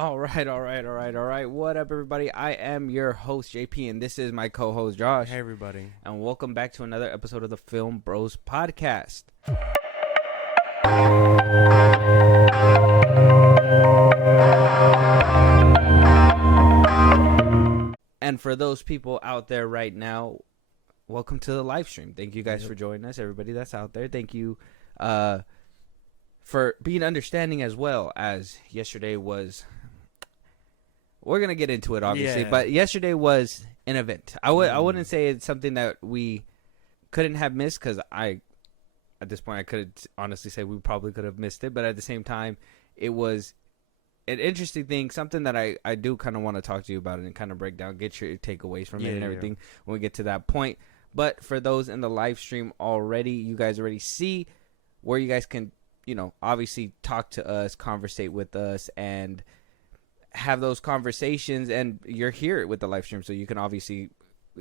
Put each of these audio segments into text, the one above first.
All right. What up, everybody? I am your host, JP, and this is my co-host, Josh. Hey, everybody. And welcome back to another episode of the FilmBros podcast. And for those people out there right now, welcome to the live stream. Thank you guys for joining us, everybody that's out there. Thank you for being understanding as well, as yesterday was... We're going to get into it, obviously, but yesterday was an event. I wouldn't say it's something that we couldn't have missed, because at this point, I could honestly say we probably could have missed it, but at the same time, it was an interesting thing, something that I do kind of want to talk to you about and kind of break down, get your takeaways from it and everything when we get to that point. But for those in the live stream already, you guys already see where you guys can, obviously talk to us, conversate with us, and have those conversations. And you're here with the live stream, so you can obviously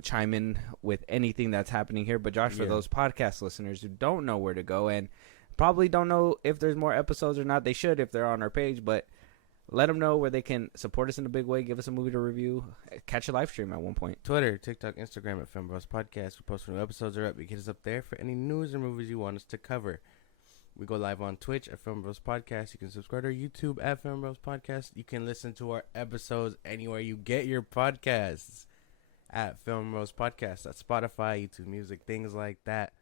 chime in with anything that's happening here. But Josh, for those podcast listeners who don't know where to go and probably don't know if there's more episodes or not, they should if they're on our page, but let them know where they can support us in a big way, give us a movie to review, catch a live stream at one point. Twitter, TikTok, Instagram at FilmBros Podcast. We post when new episodes are up. You get us up there for any news or movies you want us to cover. We go live on Twitch at FilmBros Podcast. You can subscribe to our YouTube at FilmBros Podcast. You can listen to our episodes anywhere you get your podcasts at FilmBros Podcast. At Spotify, YouTube Music, things like that.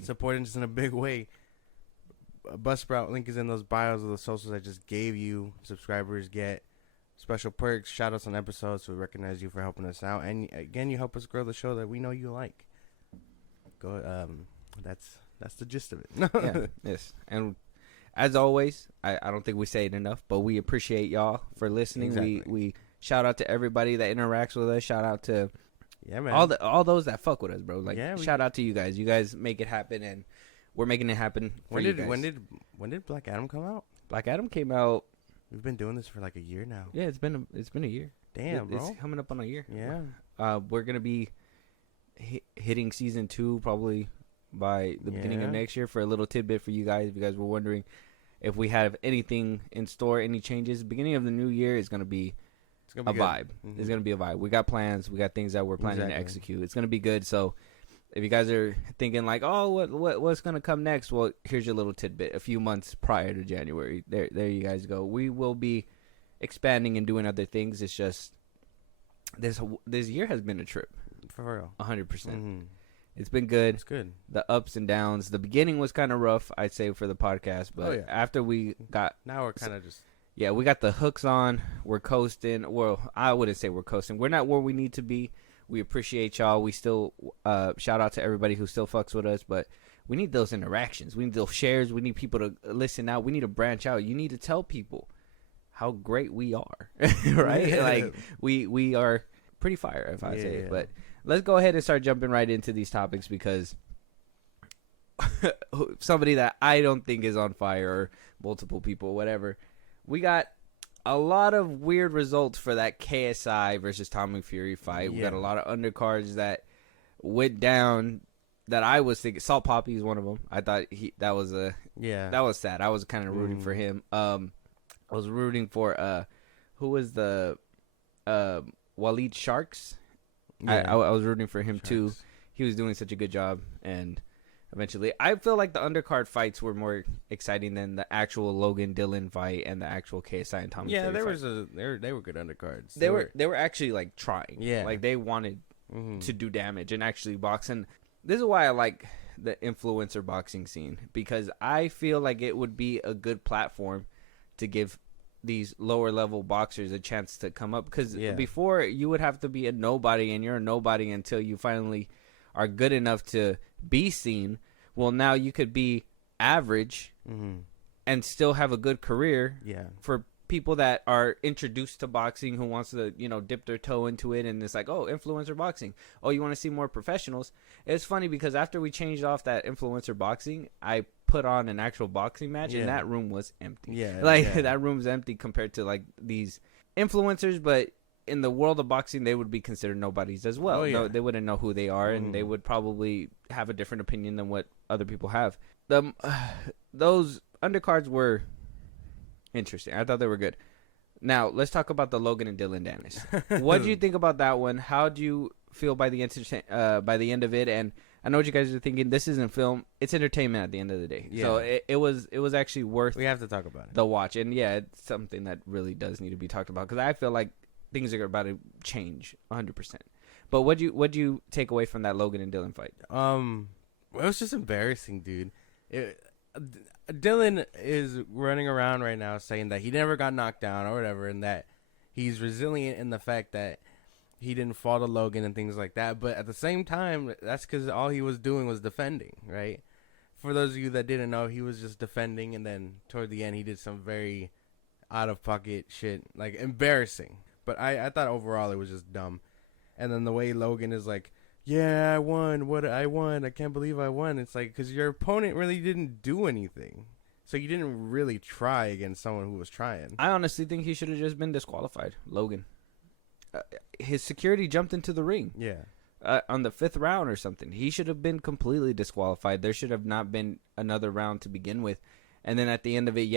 Supporting us in a big way. Buzzsprout link is in those bios of the socials I just gave you. Subscribers get special perks, shout outs on episodes, so we recognize you for helping us out. And again, you help us grow the show that we know you like. That's the gist of it. Yes. And as always, I don't think we say it enough, but we appreciate y'all for listening. Exactly. We shout out to everybody that interacts with us. Shout out to man. all those that fuck with us, bro. Shout out to you guys. You guys make it happen, and we're making it happen for you guys. When did Black Adam come out? Black Adam came out. We've been doing this for like a year now. Yeah, it's been a year. Damn, bro. It's coming up on a year. Yeah. We're gonna be hitting season 2 probably by the beginning of next year. For a little tidbit for you guys, if you guys were wondering if we have anything in store, any changes, beginning of the new year is gonna be a vibe. Mm-hmm. It's gonna be a vibe. We got plans. We got things that we're planning to execute. It's gonna be good. So if you guys are thinking like, oh, what's gonna come next? Well, here's your little tidbit. A few months prior to January, there you guys go. We will be expanding and doing other things. It's just this year has been a trip. For real, 100%. Mm-hmm. It's been good. It's good. The ups and downs. The beginning was kind of rough, I'd say, for the podcast. But after we got... Now we're kind of just... Yeah, we got the hooks on. We're coasting. Well, I wouldn't say we're coasting. We're not where we need to be. We appreciate y'all. We still... shout out to everybody who still fucks with us. But we need those interactions. We need those shares. We need people to listen out. We need to branch out. You need to tell people how great we are. Right? Yeah. Like, we are pretty fire, if I say it. But... let's go ahead and start jumping right into these topics, because somebody that I don't think is on fire, or multiple people, whatever. We got a lot of weird results for that KSI versus Tommy Fury fight. We got a lot of undercards that went down that I was thinking. Salt Poppy is one of them. I thought that was sad. I was kind of rooting for him. I was rooting for who was the Waleed Sharks. I was rooting for him too. He was doing such a good job, and eventually, I feel like the undercard fights were more exciting than the actual Logan Dillon fight and the actual KSI and Tommy. Yeah, Fury they were good undercards. They were actually like trying. Yeah, like they wanted to do damage and actually box. And this is why I like the influencer boxing scene, because I feel like it would be a good platform to give these lower level boxers a chance to come up, because before you would have to be a nobody, and you're a nobody until you finally are good enough to be seen. Well, now you could be average and still have a good career. For people that are introduced to boxing, who wants to dip their toe into it, and it's like, oh, influencer boxing, oh, you want to see more professionals. It's funny because after we changed off that influencer boxing, I put on an actual boxing match, and that room was empty. That room's empty compared to like these influencers, but in the world of boxing, they would be considered nobodies as well. No, they wouldn't know who they are, and they would probably have a different opinion than what other people have. Those undercards were interesting. I thought they were good. Now, let's talk about the Logan and Dylan Dennis. What do you think about that one? How do you feel by the end of it? And I know what you guys are thinking. This isn't film. It's entertainment at the end of the day. Yeah. So it was actually worth. We have to talk about it. The watch. And yeah, it's something that really does need to be talked about because I feel like things are about to change 100%. But what do you take away from that Logan and Dylan fight? It was just embarrassing, dude. Dylan is running around right now saying that he never got knocked down or whatever, and that he's resilient in the fact that he didn't fall to Logan and things like that. But at the same time, that's because all he was doing was defending, right? For those of you that didn't know, he was just defending, and then toward the end, he did some very out-of-pocket shit, like embarrassing. But I thought overall it was just dumb. And then the way Logan is like, yeah, I won. I won. I can't believe I won. It's like, because your opponent really didn't do anything. So you didn't really try against someone who was trying. I honestly think he should have just been disqualified, Logan. His security jumped into the ring. Yeah. On the 5th round or something. He should have been completely disqualified. There should have not been another round to begin with. And then at the end of it,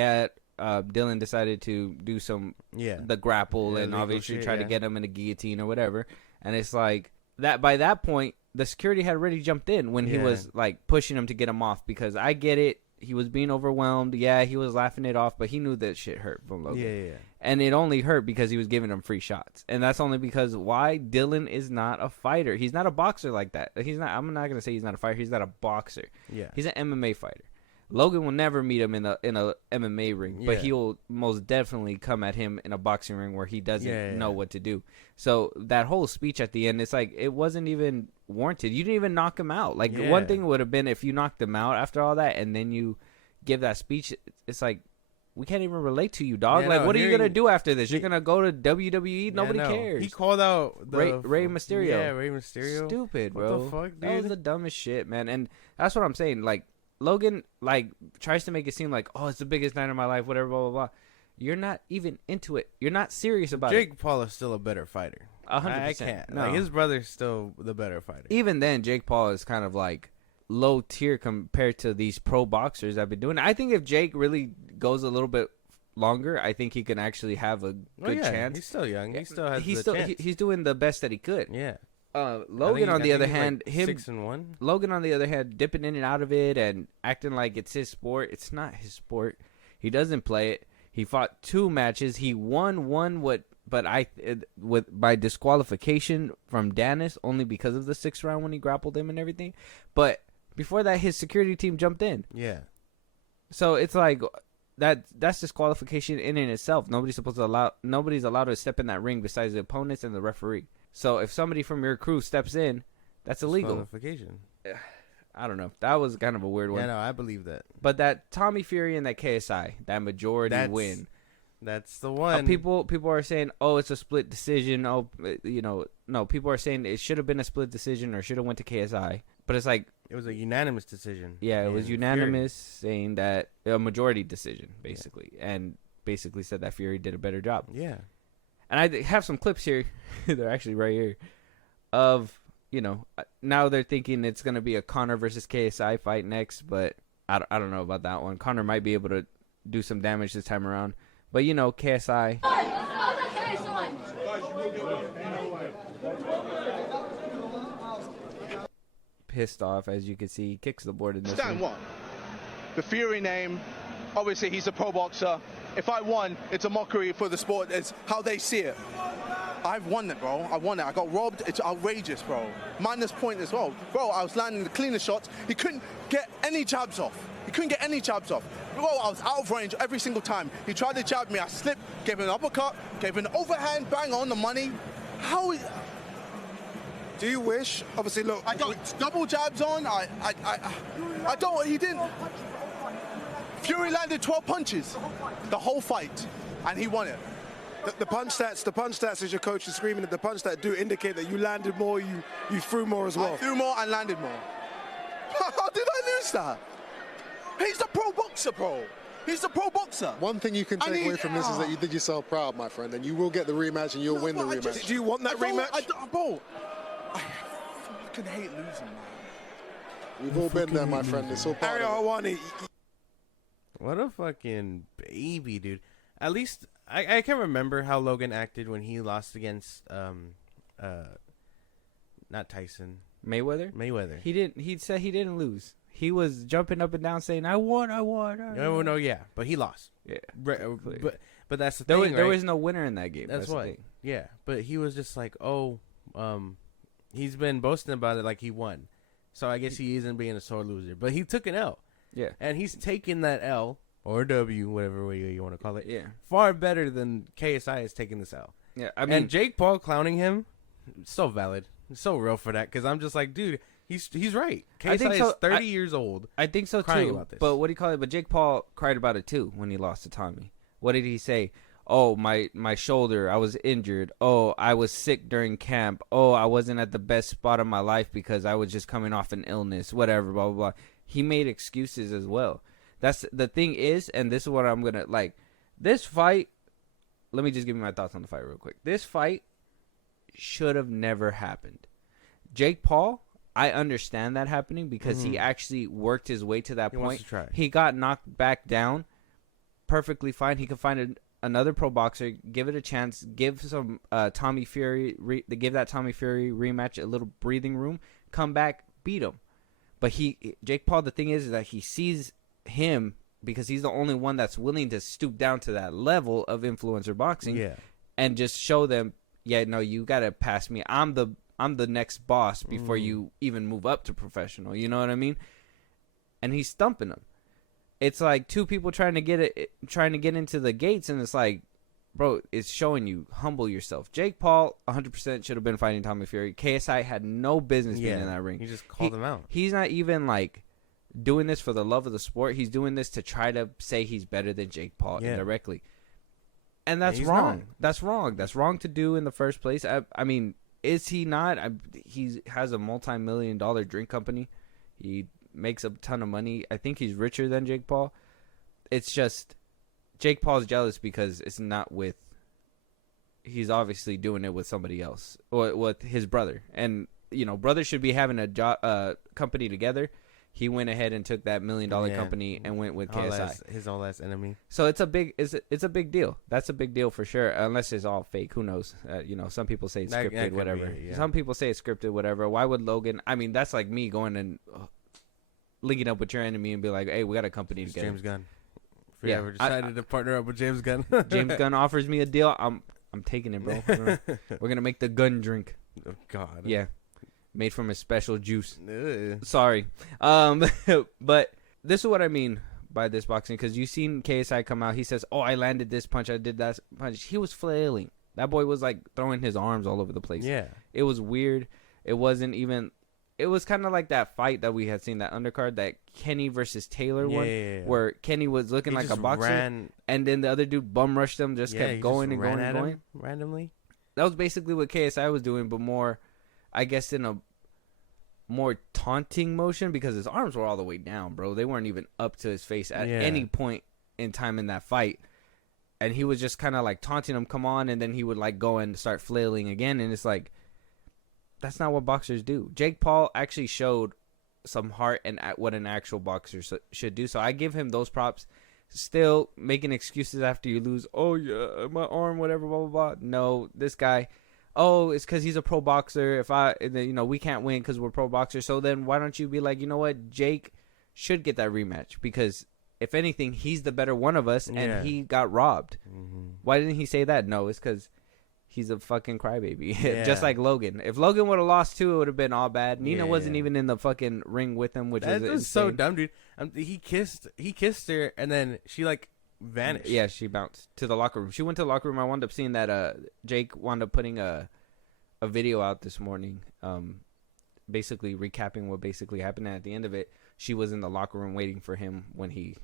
Dylan decided to do the grapple and obviously try to get him in a guillotine or whatever. And it's like that by that point, the security had already jumped in when he was like pushing him to get him off, because I get it. He was being overwhelmed. Yeah, he was laughing it off, but he knew that shit hurt from Logan. Yeah. And it only hurt because he was giving him free shots. And that's only because why? Dylan is not a fighter. He's not a boxer like that. He's not. I'm not going to say he's not a fighter. He's not a boxer. Yeah. He's an MMA fighter. Logan will never meet him in a MMA ring, but he will most definitely come at him in a boxing ring where he doesn't know what to do. So that whole speech at the end, it's like it wasn't even warranted. You didn't even knock him out. Like one thing would have been if you knocked him out after all that and then you give that speech. It's like, we can't even relate to you, dog. Yeah, like, what are you gonna do after this? You're gonna go to WWE? Nobody cares. He called out Rey Mysterio. Yeah, Rey Mysterio. Stupid, bro. What the fuck, dude? That was the dumbest shit, man. And that's what I'm saying. Like, Logan, like, tries to make it seem like, oh, it's the biggest night of my life, whatever, blah, blah, blah. You're not even into it. You're not serious about it. Jake Paul is still a better fighter. 100%. I can't. No. Like, his brother's still the better fighter. Even then, Jake Paul is kind of like low tier compared to these pro boxers that have been doing it. I think if Jake really goes a little bit longer, I think he can actually have a good chance. He's still young. He still has the chance. He's doing the best that he could. Yeah. Logan, on the other hand, like 6-1. Logan, on the other hand, dipping in and out of it and acting like it's his sport. It's not his sport. He doesn't play it. He fought 2 matches. He won one, by disqualification from Dennis, only because of the 6th round when he grappled him and everything. But before that, his security team jumped in. Yeah. So it's like that's disqualification in and itself. Nobody's allowed to step in that ring besides the opponents and the referee. So if somebody from your crew steps in, that's illegal. Disqualification. I don't know. That was kind of a weird one. Yeah, no, I believe that. But that Tommy Fury and that KSI, that majority win. That's the one. People are saying, oh, it's a split decision. Oh, no. People are saying it should have been a split decision or should have went to KSI. But it's like, it was a unanimous decision. Yeah, it was unanimous, saying that a majority decision, basically, and basically said that Fury did a better job. Yeah. And I have some clips here. They're actually right here. Of, now they're thinking it's going to be a Conor versus KSI fight next, but I don't know about that one. Conor might be able to do some damage this time around. But, KSI. Pissed off, as you can see. He kicks the board in this Stand one. The Fury name, obviously he's a pro boxer. If I won, it's a mockery for the sport. It's how they see it. I've won it, bro. I won it. I got robbed. It's outrageous, bro. Minus point as well. Bro, I was landing the cleanest shots. He couldn't get any jabs off. Bro, I was out of range every single time. He tried to jab me. I slipped, gave him an uppercut, gave him an overhand, bang on the money. How is... Do you wish? Obviously, look. I got double jabs on. I don't. He didn't. Fury landed 12 punches the whole fight, and he won it. The punch stats, as your coach is screaming at the punch stats, do indicate that you landed more, you threw more as well. I threw more and landed more. How did I lose that? He's a pro boxer, bro. He's a pro boxer. One thing you can take away from this is that you did yourself proud, my friend, and you will get the rematch and you'll win the rematch. Do you want that rematch? I fucking hate losing, man. We've all been there, my friend. It's all part of it. What a fucking baby, dude. At least I can't remember how Logan acted when he lost against not Tyson. Mayweather. He said he didn't lose. He was jumping up and down saying, "I won." No, yeah, but he lost. Yeah, but that's the thing. There was no winner in that game. That's why. Yeah, but he was just like, he's been boasting about it like he won. So I guess he isn't being a sore loser, but he took an L. Yeah, and he's taking that L or W, whatever way you want to call it. Yeah, far better than KSI is taking this L. Yeah, I mean, and Jake Paul clowning him, so valid, so real for that. Because I'm just like, dude. He's right. KSI is 30 years old. I think so crying too. About this. But what do you call it? But Jake Paul cried about it too when he lost to Tommy. What did he say? Oh, my shoulder. I was injured. Oh, I was sick during camp. Oh, I wasn't at the best spot of my life because I was just coming off an illness. Whatever. Blah blah blah. He made excuses as well. That's the thing is, and this is what I'm gonna like. This fight. Let me just give you my thoughts on the fight real quick. This fight should have never happened. Jake Paul. I understand that happening because he actually worked his way to that point. He got knocked back down perfectly fine. He could find another pro boxer, give it a chance, give some Tommy Fury, give that Tommy Fury rematch a little breathing room, come back, beat him. But Jake Paul, the thing is that he sees him because he's the only one that's willing to stoop down to that level of influencer boxing and just show them, yeah, no, you got to pass me. I'm the next boss before you even move up to professional. You know what I mean? And he's stumping him. It's like two people trying to get into the gates, and it's like, bro, it's showing you humble yourself. Jake Paul 100% should have been fighting Tommy Fury. KSI had no business being in that ring. He just called him out. He's not even like doing this for the love of the sport. He's doing this to try to say he's better than Jake Paul indirectly. And that's wrong. That's wrong. That's wrong to do in the first place. I mean, is he not? He has a multi-million-dollar drink company. He makes a ton of money. I think he's richer than Jake Paul. It's just Jake Paul's jealous because it's not with. He's obviously doing it with somebody else or with his brother, and brothers should be having a company together. He went ahead and took that $1 million company and went with KSI, his old ass enemy. So it's a big deal. That's a big deal for sure. Unless it's all fake, who knows? Some people say it's scripted, whatever. Some people say it's scripted, whatever. Why would Logan? I mean, that's like me going and linking up with your enemy and be like, "Hey, we got a company together." James Gunn. If you ever decided to partner up with James Gunn, James Gunn offers me a deal. I'm taking it, bro. We're gonna make the gun drink. Oh God. Yeah. Made from a special juice. Ugh. Sorry. But this is what I mean by this boxing. Because you've seen KSI come out. He says, oh, I landed this punch. I did that punch. He was flailing. That boy was like throwing his arms all over the place. Yeah. It was weird. It wasn't even. It was kind of like that fight that we had seen, that undercard, that Kenny versus Taylor one. Yeah. Where Kenny was looking like a boxer. And then the other dude bum rushed him. Just kept going and going and going. Randomly. That was basically what KSI was doing, but more, I guess, in a more taunting motion because his arms were all the way down, bro. They weren't even up to his face at any point in time in that fight. And he was just kind of like taunting him, come on, and then he would like go and start flailing again. And it's like, that's not what boxers do. Jake Paul actually showed some heart and what an actual boxer should do. So I give him those props. Still making excuses after you lose. Oh, yeah, my arm, whatever, blah, blah, blah. No, this guy... Oh, it's because he's a pro boxer. We can't win because we're pro boxers. So then why don't you be like, you know what? Jake should get that rematch because if anything, he's the better one of us and he got robbed. Mm-hmm. Why didn't he say that? No, it's because he's a fucking crybaby. Yeah. Just like Logan. If Logan would have lost too, it would have been all bad. Nina wasn't even in the fucking ring with him, which was so dumb, dude. He kissed her and then she like vanished. Yeah, she bounced to the locker room. She went to the locker room. I wound up seeing that Jake wound up putting a video out this morning, basically recapping what basically happened. And at the end of it, she was in the locker room waiting for him when he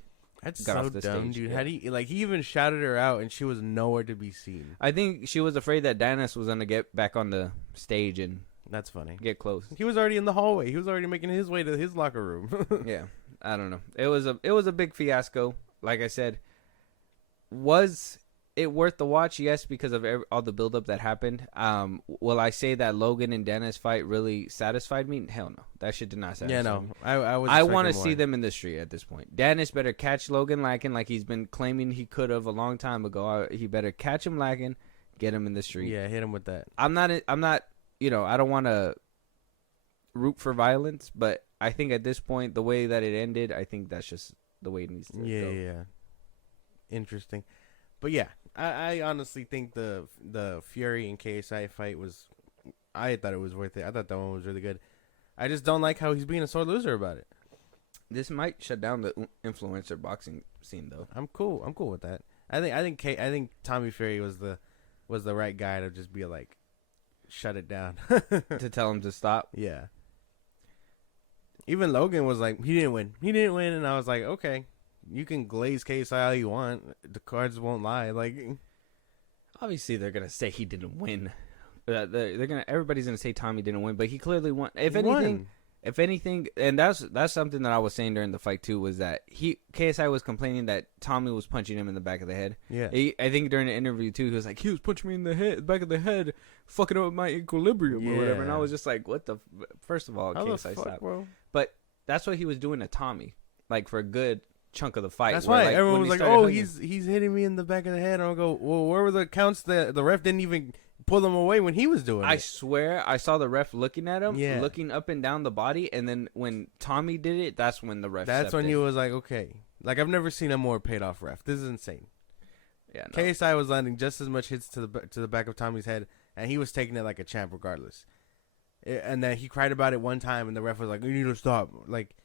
got off the stage. Dude. Yeah. He even shouted her out and she was nowhere to be seen. I think she was afraid that Dennis was gonna get back on the stage and that's funny. Get close. He was already in the hallway. He was already making his way to his locker room. Yeah, I don't know. It was a big fiasco. Like I said. Was it worth the watch? Yes, because of all the buildup that happened. Will I say that Logan and Dennis fight really satisfied me? Hell no. That shit did not satisfy me. I want to see them in the street at this point. Dennis better catch Logan lacking like he's been claiming he could have a long time ago. He better catch him lacking, get him in the street. Yeah, hit him with that. I'm not, I don't want to root for violence, but I think at this point, the way that it ended, I think that's just the way it needs to go. Yeah. Interesting. But yeah, I honestly think the Fury and KSI fight I thought it was worth it. I thought that one was really good. I just don't like how he's being a sore loser about it. This might shut down the influencer boxing scene, though. I'm cool with that. I think Tommy Fury was the right guy to just be like, shut it down. To tell him to stop. Yeah. Even Logan was like, he didn't win, and I was like, okay. You can glaze KSI all you want. The cards won't lie. Like, obviously, they're gonna say he didn't win. Everybody's gonna say Tommy didn't win, but he clearly won. If anything, and that's something that I was saying during the fight too, was that KSI was complaining that Tommy was punching him in the back of the head. Yeah. I think during the interview too, he was like, he was punching me in the back of the head, fucking up my equilibrium or whatever. And I was just like, what the? First of all, how KSI stop. Bro? But that's what he was doing to Tommy, like for a good chunk of the fight. That's why everyone was like, "Oh, hugging. he's hitting me in the back of the head." And I'll go, "Well, where were the counts that the ref didn't even pull them away when he was doing it?" I swear, I saw the ref looking at him, Yeah. looking up and down the body, and then when Tommy did it, that's when the ref. That's when in. he was like, "Okay." Like I've never seen a more paid off ref. This is insane. Yeah. No. KSI was landing just as much hits to the back of Tommy's head, and he was taking it like a champ regardless. And then he cried about it one time, and the ref was like, "You need to stop." Like.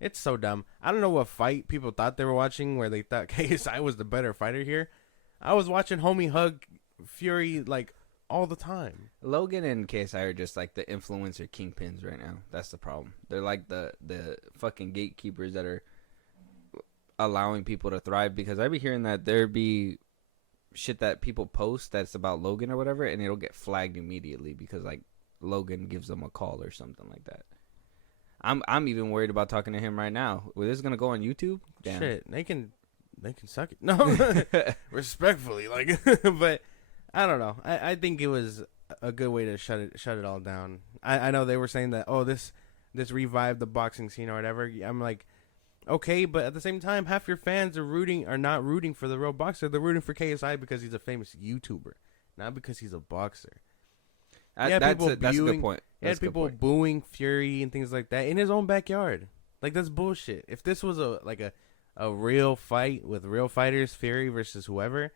It's so dumb. I don't know what fight people thought they were watching where they thought KSI was the better fighter here. I was watching homie hug Fury like all the time. Logan and KSI are just like the influencer kingpins right now. That's the problem. They're like the fucking gatekeepers that are allowing people to thrive, because I be hearing that there be shit that people post that's about Logan or whatever, and it'll get flagged immediately because like Logan gives them a call or something like that. I'm even worried about talking to him right now. Well, this is gonna go on YouTube. Damn. Shit, they can suck it. No, respectfully, like, but I don't know. I think it was a good way to shut it all down. I know they were saying that this revived the boxing scene or whatever. I'm like, okay, but at the same time, half your fans are not rooting for the real boxer. They're rooting for KSI because he's a famous YouTuber, not because he's a boxer. That's a good point. He had people booing Fury and things like that in his own backyard. Like, that's bullshit. If this was a real fight with real fighters, Fury versus whoever,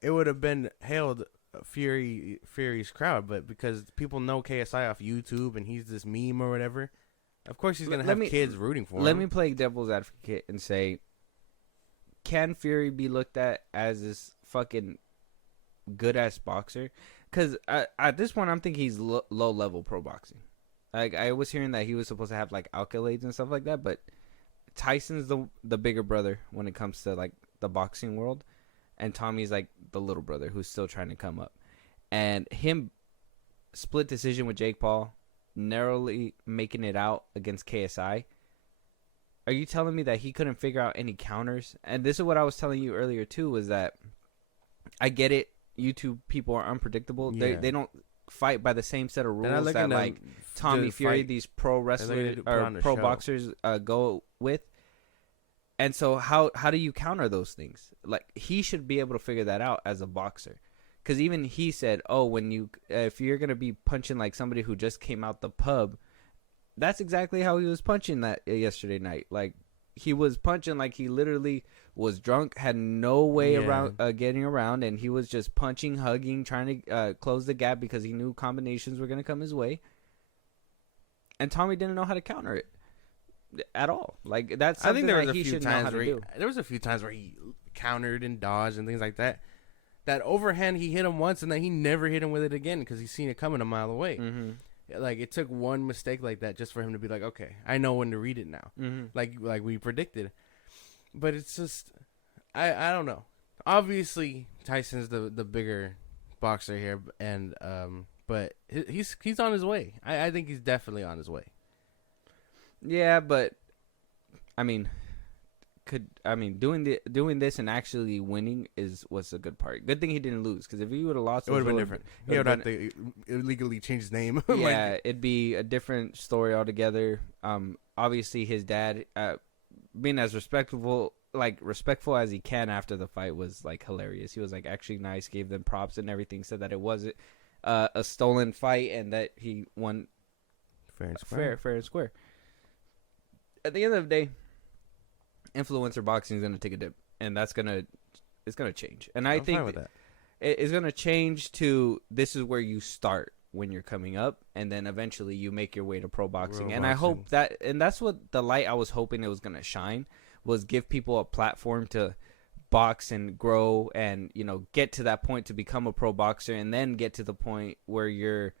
it would have been hailed Fury's crowd. But because people know KSI off YouTube and he's this meme or whatever, of course he's gonna have kids rooting for him. Let me play devil's advocate and say, can Fury be looked at as this fucking good ass boxer? Because at this point, I'm thinking he's low level pro boxing. Like, I was hearing that he was supposed to have like accolades and stuff like that, but Tyson's the bigger brother when it comes to like the boxing world, and Tommy's like the little brother who's still trying to come up. And him split decision with Jake Paul, narrowly making it out against KSI. Are you telling me that he couldn't figure out any counters? And this is what I was telling you earlier too, was that I get it. YouTube people are unpredictable. Yeah. They don't fight by the same set of rules that like Tommy Fury, these pro wrestlers or pro boxers go with. And so how do you counter those things? Like, he should be able to figure that out as a boxer, because even he said, "Oh, if you're gonna be punching like somebody who just came out the pub," that's exactly how he was punching that yesterday night. Like, he was punching like he literally was drunk, had no way around getting around, and he was just punching, hugging, trying to close the gap because he knew combinations were going to come his way. And Tommy didn't know how to counter it at all. Like, that's something that he should know how to do. There was a few times where he countered and dodged and things like that. That overhand, he hit him once, and then he never hit him with it again because he's seen it coming a mile away. Mm-hmm. Like, it took one mistake like that just for him to be like, okay, I know when to read it now. Mm-hmm. Like we predicted. But it's just, I don't know. Obviously, Tyson's the bigger boxer here, and but he's on his way. I think he's definitely on his way. Yeah, but I mean, doing this and actually winning was a good part. Good thing he didn't lose, because if he would have lost, it would have been different. He would have to illegally change his name. Yeah, it'd be a different story altogether. Obviously his dad, being as respectful as he can after the fight was like hilarious. He was like actually nice, gave them props and everything, said that it wasn't a stolen fight and that he won fair and square. At the end of the day, influencer boxing is gonna take a dip, and it's gonna change. And I think with that. It's gonna change to, this is where you start when you're coming up, and then eventually you make your way to pro boxing. I hope that, and that's what the light I was hoping it was gonna shine, was give people a platform to box and grow, and get to that point to become a pro boxer, and then get to the point where you're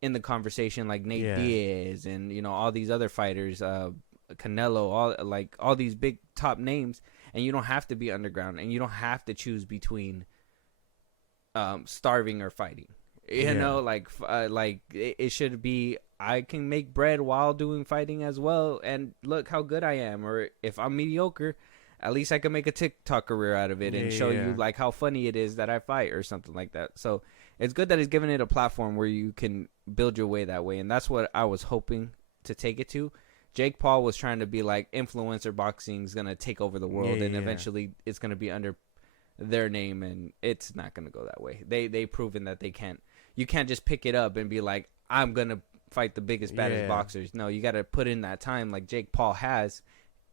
in the conversation like Nate Diaz and all these other fighters, Canelo, all these big top names, and you don't have to be underground, and you don't have to choose between starving or fighting. It should be, I can make bread while doing fighting as well, and look how good I am. Or if I'm mediocre, at least I can make a TikTok career out of it and show you like how funny it is that I fight or something like that. So it's good that he's giving it a platform where you can build your way that way, and that's what I was hoping to take it to. Jake Paul was trying to be like, influencer boxing is going to take over the world, and eventually it's going to be under their name, and it's not going to go that way. They've proven that they can't. You can't just pick it up and be like, I'm going to fight the biggest, baddest boxers. No, you got to put in that time like Jake Paul has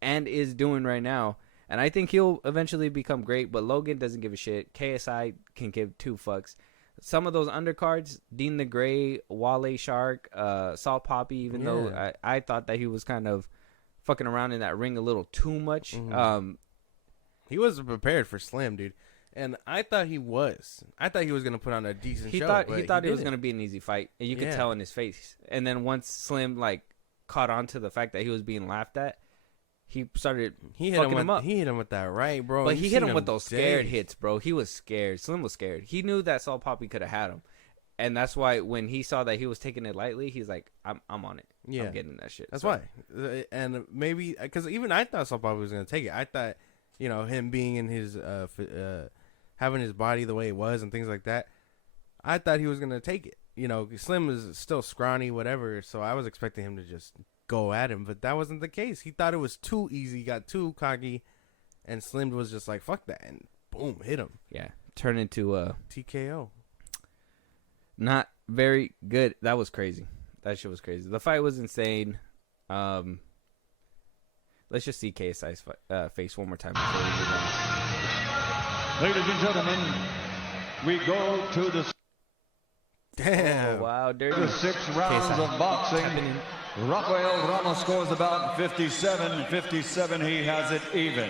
and is doing right now. And I think he'll eventually become great, but Logan doesn't give a shit. KSI can give two fucks. Some of those undercards, Dean the Gray, Wale Shark, Salt Poppy, even though I thought that he was kind of fucking around in that ring a little too much. He wasn't prepared for Slim, dude. And I thought he was. I thought he was going to put on a decent show. He thought it was going to be an easy fight, and you could tell in his face. And then once Slim caught on to the fact that he was being laughed at, he started fucking him up. He hit him with that right, bro. But he hit him with those scared hits, bro. He was scared. Slim was scared. He knew that Salt Poppy could have had him. And that's why when he saw that he was taking it lightly, he's like, I'm on it. Yeah. I'm getting that shit. That's why. And maybe, because even I thought Salt Poppy was going to take it. I thought, him being in his, having his body the way it was and things like that, I thought he was going to take it. Slim is still scrawny, whatever, so I was expecting him to just go at him, but that wasn't the case. He thought it was too easy, got too cocky, and Slim was just like, fuck that, and boom, hit him. Yeah, turn into TKO. Not very good. That was crazy. That shit was crazy. The fight was insane. Let's just see KSI's face one more time before we move on. Ladies and gentlemen, we go to the wow, dirty. The 6 rounds of boxing. Rafael Ramos scores about 57. 57, he has it even.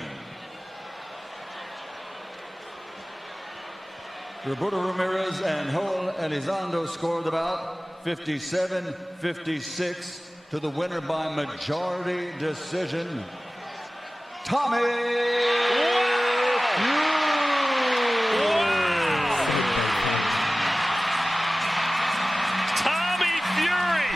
Roberto Ramirez and Joel Elizondo scored about 57, 56 to the winner by majority decision, Tommy Fury. Tommy Fury,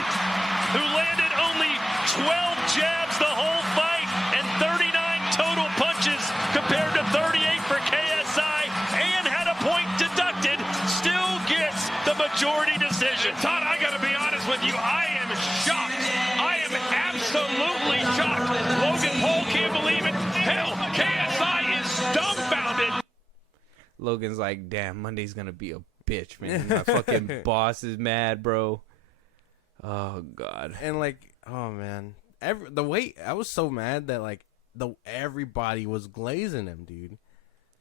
who landed only 12 jabs the whole fight and 39 total punches compared to 38 for KSI, and had a point deducted, still gets the majority decision. Todd, I gotta be honest with you, I am shocked. I am absolutely shocked. Logan Paul can't believe it. Hell, KSI is dumbfounded. Logan's like, damn, Monday's gonna be a bitch, man. My fucking boss is mad, bro. Oh god. And oh man, the way I was so mad that everybody was glazing him, dude.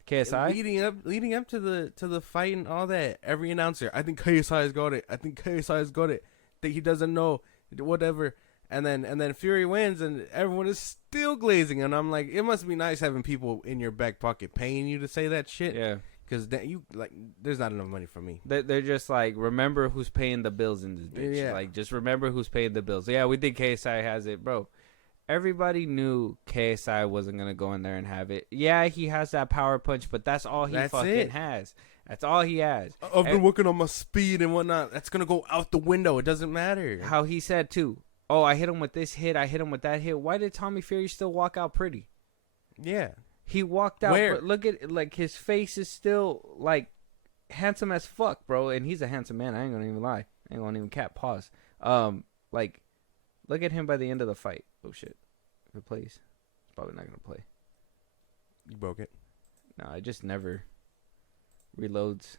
KSI leading up to the fight and all that. Every announcer, I think KSI has got it. I think KSI has got it. That he doesn't know, whatever. And then Fury wins, and everyone is still glazing. And I'm like, it must be nice having people in your back pocket paying you to say that shit. Yeah. Because there's not enough money for me. They're just like, remember who's paying the bills in this bitch. Yeah. Just remember who's paying the bills. Yeah, we think KSI has it, bro. Everybody knew KSI wasn't going to go in there and have it. Yeah, he has that power punch, but that's all he fucking has. That's all he has. I've been working on my speed and whatnot. That's going to go out the window. It doesn't matter. How he said, too, oh, I hit him with this hit. I hit him with that hit. Why did Tommy Fury still walk out pretty? Yeah. He walked out. Where? But look at like his face is still like handsome as fuck, bro. And he's a handsome man. I ain't gonna even lie. I ain't gonna even cap. Pause. Like, look at him by the end of the fight. Oh shit. If it plays, it's probably not gonna play. You broke it. No, it just never reloads.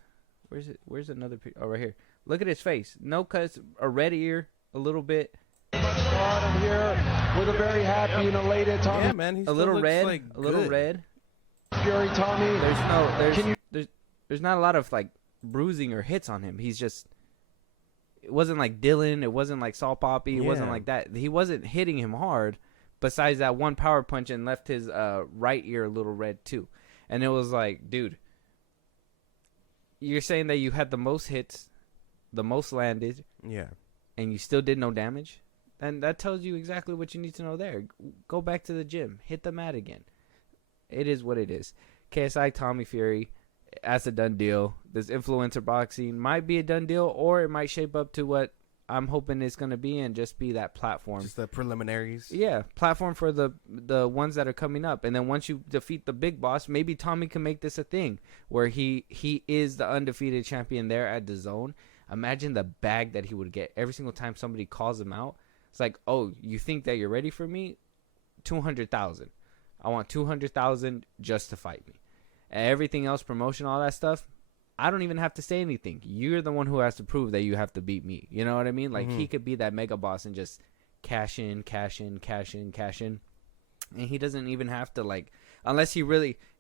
Where's it? Where's another? Oh, right here. Look at his face. No cuts. A red ear. A little bit. I'm here with a very happy and elated Tommy. Yeah, man. He A little red. like a little good. red. Fury Tommy. There's not a lot of like bruising or hits on him. He's just. It wasn't like Dylan. It wasn't like Saul Poppy. It wasn't like that. He wasn't hitting him hard. Besides that one power punch and left his right ear a little red too. And it was like, dude, you're saying that you had the most hits, the most landed, and you still did no damage? And that tells you exactly what you need to know there. Go back to the gym. Hit the mat again. It is what it is. KSI Tommy Fury, that's a done deal. This influencer boxing might be a done deal, or it might shape up to what I'm hoping it's going to be and just be that platform. Just the preliminaries. Yeah, platform for the ones that are coming up. And then once you defeat the big boss, maybe Tommy can make this a thing where he is the undefeated champion there at DAZN. Imagine the bag that he would get every single time somebody calls him out. It's like, oh, you think that you're ready for me? 200,000. I want 200,000 just to fight me. And everything else, promotion, all that stuff, I don't even have to say anything. You're the one who has to prove that you have to beat me. You know what I mean? Like, he could be that mega boss and just cash in. And he doesn't even have to, like, unless he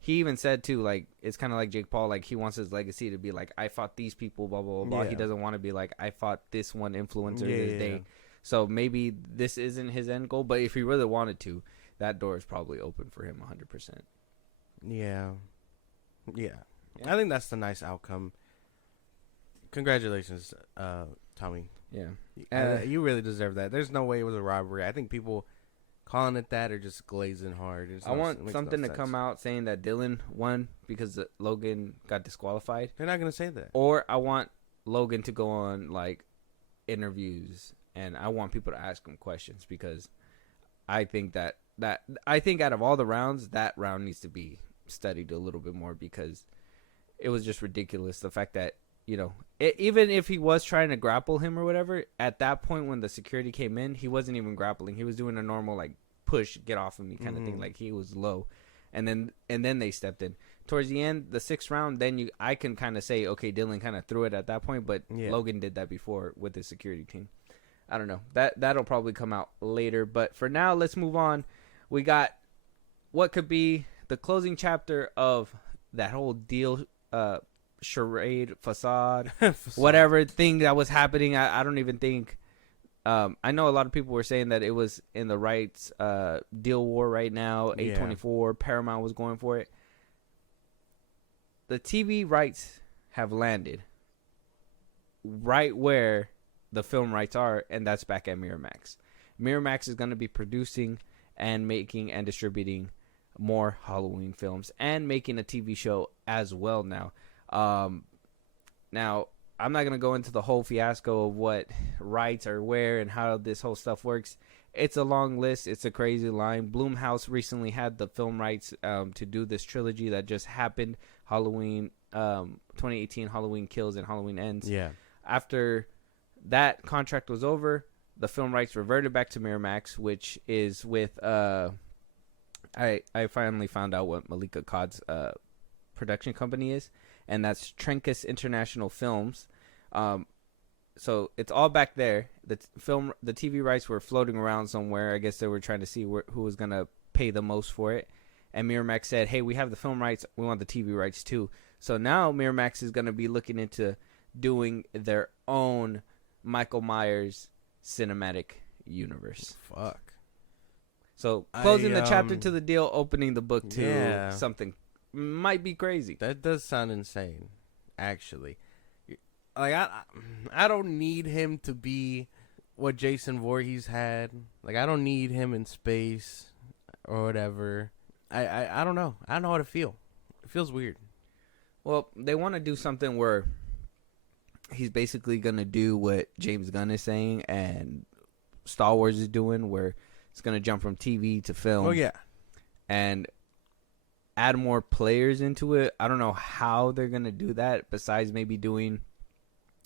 even said, too, like, it's kind of like Jake Paul, like, he wants his legacy to be like, I fought these people, blah, blah, blah. Yeah. He doesn't want to be like, I fought this one influencer this day. So maybe this isn't his end goal, but if he really wanted to, that door is probably open for him 100%. Yeah. I think that's the nice outcome. Congratulations, Tommy. Yeah. You really deserve that. There's no way it was a robbery. I think people calling it that are just glazing hard. I want something to come out saying that Dylan won because Logan got disqualified. They're not going to say that. Or I want Logan to go on, like, interviews, and I want people to ask him questions because I think that I think out of all the rounds, that round needs to be studied a little bit more because it was just ridiculous. The fact that, you know, even if he was trying to grapple him or whatever, at that point when the security came in, he wasn't even grappling. He was doing a normal, like, push, get off of me kind of thing. Like, he was low. And then they stepped in. Towards the end, the 6th round, then I can kind of say, okay, Dylan kind of threw it at that point, but Logan did that before with his security team. I don't know. That'll probably come out later. But for now, let's move on. We got what could be the closing chapter of that whole deal, charade, facade, whatever thing that was happening. I don't even think. I know a lot of people were saying that it was in the rights deal war right now. A24, Paramount was going for it. The TV rights have landed right where the film rights are, and that's back at Miramax. Miramax is going to be producing and making and distributing more Halloween films and making a TV show as well now. Now, I'm not going to go into the whole fiasco of what rights are where and how this whole stuff works. It's a long list. It's a crazy line. Blumhouse recently had the film rights to do this trilogy that just happened. Halloween, 2018 Halloween Kills and Halloween Ends. Yeah. After that contract was over, the film rights reverted back to Miramax, which is with I finally found out what Malika Todd's production company is, and that's Trancas International Films. So it's all back there. The TV rights were floating around somewhere. I guess they were trying to see who was gonna pay the most for it. And Miramax said, "Hey, we have the film rights. We want the TV rights too." So now Miramax is gonna be looking into doing their own Michael Myers cinematic universe. Fuck. So closing the chapter to the deal, opening the book to something might be crazy. That does sound insane, actually. Like I don't need him to be what Jason Voorhees had. Like I don't need him in space or whatever. I don't know. I don't know how to feel. It feels weird. Well, they want to do something where he's basically going to do what James Gunn is saying and Star Wars is doing, where it's going to jump from TV to film. Oh, yeah. And add more players into it. I don't know how they're gonna do that. Besides maybe doing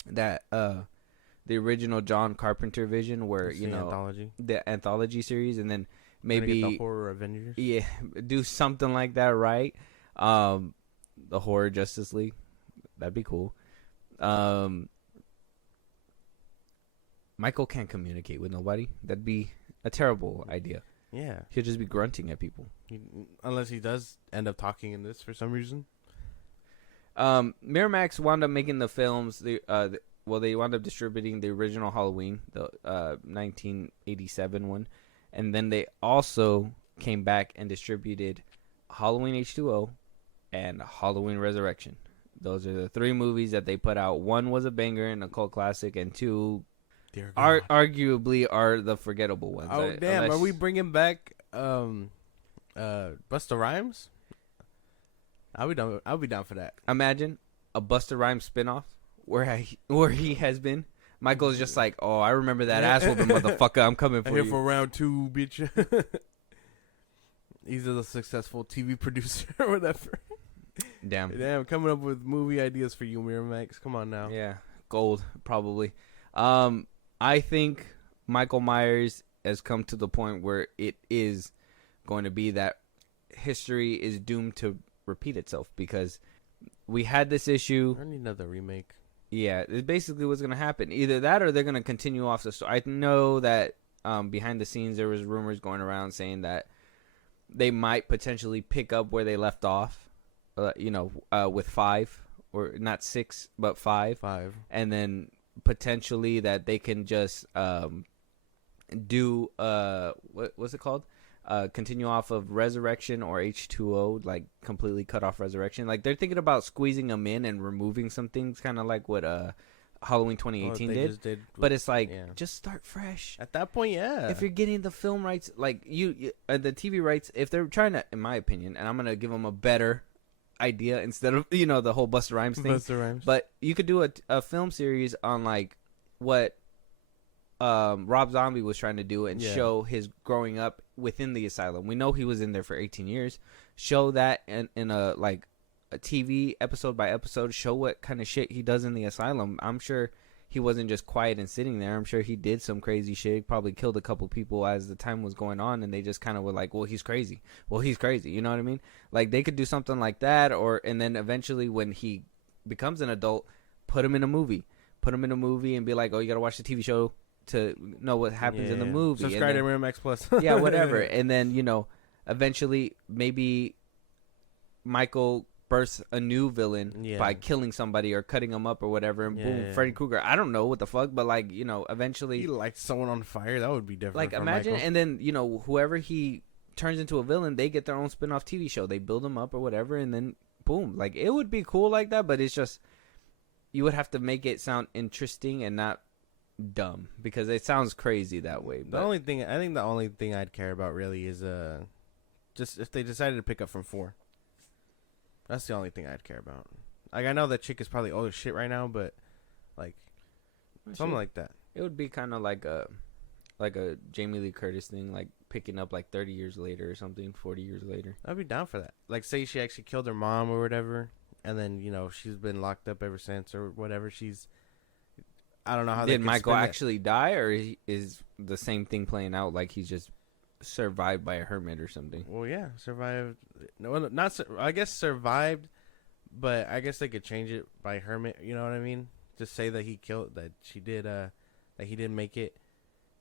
that the original John Carpenter vision, where the anthology series, and then maybe the horror Avengers. Yeah, do something like that, right? The horror Justice League, that'd be cool. Michael can't communicate with nobody. That'd be a terrible idea. Yeah, he'll just be grunting at people. Unless he does end up talking in this for some reason. Miramax wound up making the films. They wound up distributing the original Halloween, the 1987 one, and then they also came back and distributed Halloween H2O and Halloween Resurrection. Those are the 3 movies that they put out. 1 was a banger and a cult classic, and 2 arguably are the forgettable ones. Oh damn! Are we bringing back Busta Rhymes? I'll be down for that. Imagine a Busta Rhymes spinoff where he has been. Michael's just like, oh, I remember that ass whooping motherfucker. I'm coming for you. Here for round 2, bitch. He's a successful TV producer or whatever. Damn, coming up with movie ideas for you, Miramax. Come on now. Yeah, gold, probably. I think Michael Myers has come to the point where it is going to be that history is doomed to repeat itself, because we had this issue. I need another remake. Yeah, it's basically what's going to happen. Either that or they're going to continue off the story. I know that behind the scenes there was rumors going around saying that they might potentially pick up where they left off, with 5, or not 6, but 5. And then potentially that they can just do what's it called? Continue off of Resurrection or H2O, like completely cut off Resurrection. Like they're thinking about squeezing them in and removing some things, kind of like what Halloween 2018 did. But it's like, just start fresh. At that point, yeah. If you're getting the film rights, like you the TV rights, if they're trying to, in my opinion, and I'm gonna give them a better idea instead of the whole Busta Rhymes thing. Busta Rhymes. But you could do a film series on like what Rob Zombie was trying to do and show his growing up within the asylum. We know he was in there for 18 years. Show that in a like a TV episode by episode. Show what kind of shit he does in the asylum. I'm sure he wasn't just quiet and sitting there. I'm sure he did some crazy shit. Probably killed a couple people as the time was going on, and they just kind of were like, well, he's crazy. Well, he's crazy. You know what I mean? Like, they could do something like that, and then eventually when he becomes an adult, put him in a movie. Put him in a movie and be like, oh, you got to watch the TV show to know what happens in the movie. Subscribe to Miramax Plus. Yeah, whatever. And then, eventually maybe Michael bursts a new villain by killing somebody or cutting them up or whatever, and boom, Freddy Krueger. I don't know what the fuck, but like, eventually he lights someone on fire. That would be different. Like, imagine, Michael. and then whoever he turns into a villain, they get their own spin-off TV show. They build them up or whatever, and then boom, like, it would be cool like that. But it's just, you would have to make it sound interesting and not dumb, because it sounds crazy that way. But the only thing I'd care about really is just if they decided to pick up from 4. That's the only thing I'd care about. Like, I know that chick is probably old as shit right now, but like something like that. It would be kind of like a Jamie Lee Curtis thing, like picking up like 30 years later or something, 40 years later. I'd be down for that. Like, say she actually killed her mom or whatever, and then she's been locked up ever since or whatever. I don't know how. Did Michael actually die, or is the same thing playing out like he's just survived by a hermit or something? Well, yeah, survived. No, not. I guess survived, but I guess they could change it by hermit. You know what I mean? Just say that he killed, that she did, that he didn't make it,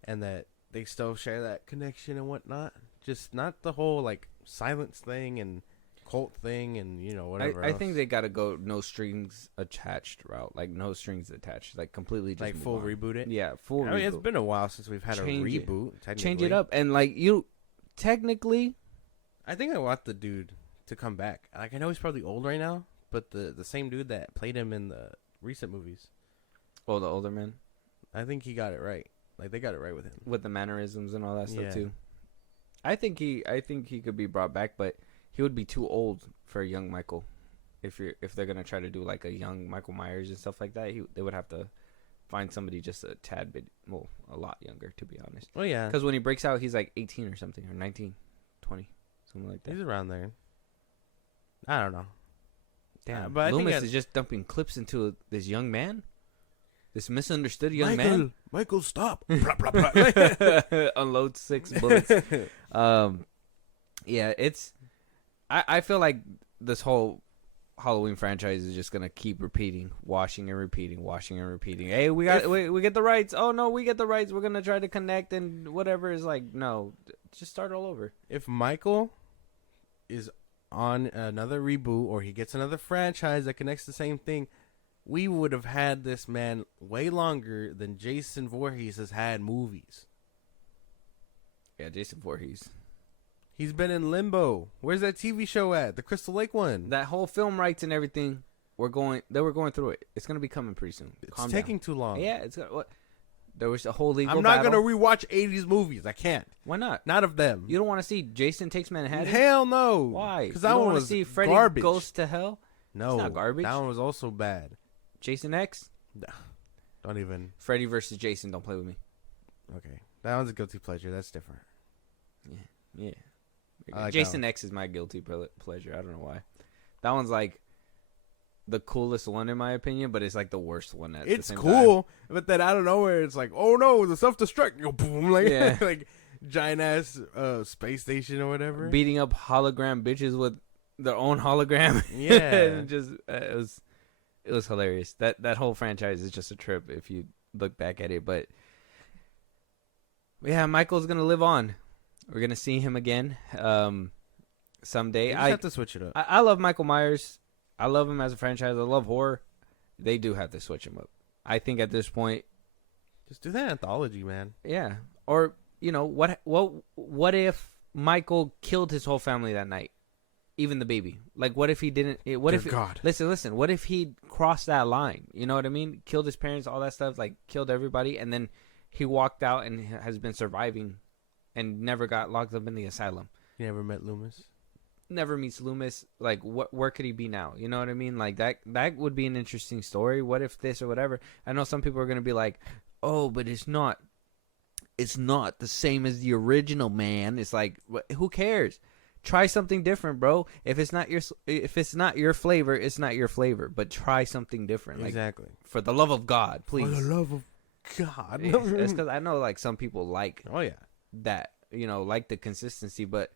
and that they still share that connection and whatnot. Just not the whole like silence thing and cult thing and whatever. I think they gotta go no strings attached route, like no strings attached, like completely just like full reboot it. Yeah, full. I mean, it's been a while since we've had a reboot. Change it up, and like technically, I think I want the dude to come back. Like, I know he's probably old right now, but the same dude that played him in the recent movies. Oh, the older man. I think he got it right. Like, they got it right with him, with the mannerisms and all that stuff too. I think he could be brought back, but he would be too old for a young Michael. If they're gonna try to do like a young Michael Myers and stuff like that, they would have to find somebody just a tad bit, well, a lot younger, to be honest. Oh yeah, because when he breaks out, he's like 18 or something, or 19, 20, something like that. He's around there. I don't know. Damn, but I think Loomis is just dumping clips into this young man. This misunderstood young man. Michael, stop. Unload 6 bullets. Yeah, it's. I feel like this whole Halloween franchise is just gonna keep repeating, washing and repeating. Hey, we get the rights. Oh no, we get the rights. We're gonna try to connect and whatever is like. No, just start all over. If Michael is on another reboot or he gets another franchise that connects the same thing, we would have had this man way longer than Jason Voorhees has had movies. Yeah, Jason Voorhees. He's been in limbo. Where's that TV show at? The Crystal Lake one. That whole film rights and everything, they were going through it. It's gonna be coming pretty soon. It's taking too long. Yeah, it's what. There was a whole legal. I'm not battle. gonna rewatch 80s movies. I can't. Why not? Not of them. You don't want to see Jason Takes Manhattan? Hell no. Why? Because that one was see Freddy garbage. Goes to Hell? No, it's not garbage. That one was also bad. Jason X? Don't even. Freddy versus Jason. Don't play with me. Okay, that one's a guilty pleasure. That's different. Yeah. Like Jason X is my guilty pleasure. I don't know why. That one's like the coolest one in my opinion, but it's like the worst one at the same cool, time. but then out of nowhere, it's like, oh no, the self-destruct, you go boom, like Yeah. like giant ass space station or whatever. Beating up hologram bitches with their own hologram. Yeah, and just it was hilarious. That whole franchise is just a trip if you look back at it. But yeah, Michael's gonna live on. We're gonna see him again someday. You just have to switch it up. I love Michael Myers. I love him as a franchise. I love horror. They do have to switch him up. I think at this point, just do that anthology, man. Yeah. Or what if Michael killed his whole family that night, even the baby? Like, what if he didn't? God. Listen. What if he crossed that line? You know what I mean? Killed his parents, all that stuff. Like, killed everybody, and then he walked out and has been surviving, and never got locked up in the asylum. You never met Loomis? Never meets Loomis. Like, where could he be now? You know what I mean? Like, that would be an interesting story. What if this or whatever? I know some people are gonna be like, oh, but it's not the same as the original, man. It's like, who cares? Try something different, bro. If it's not your flavor, it's not your flavor. But try something different. Exactly. Like, for the love of God, please. For the love of God. It's because I know like some people like. Oh yeah. That like the consistency, but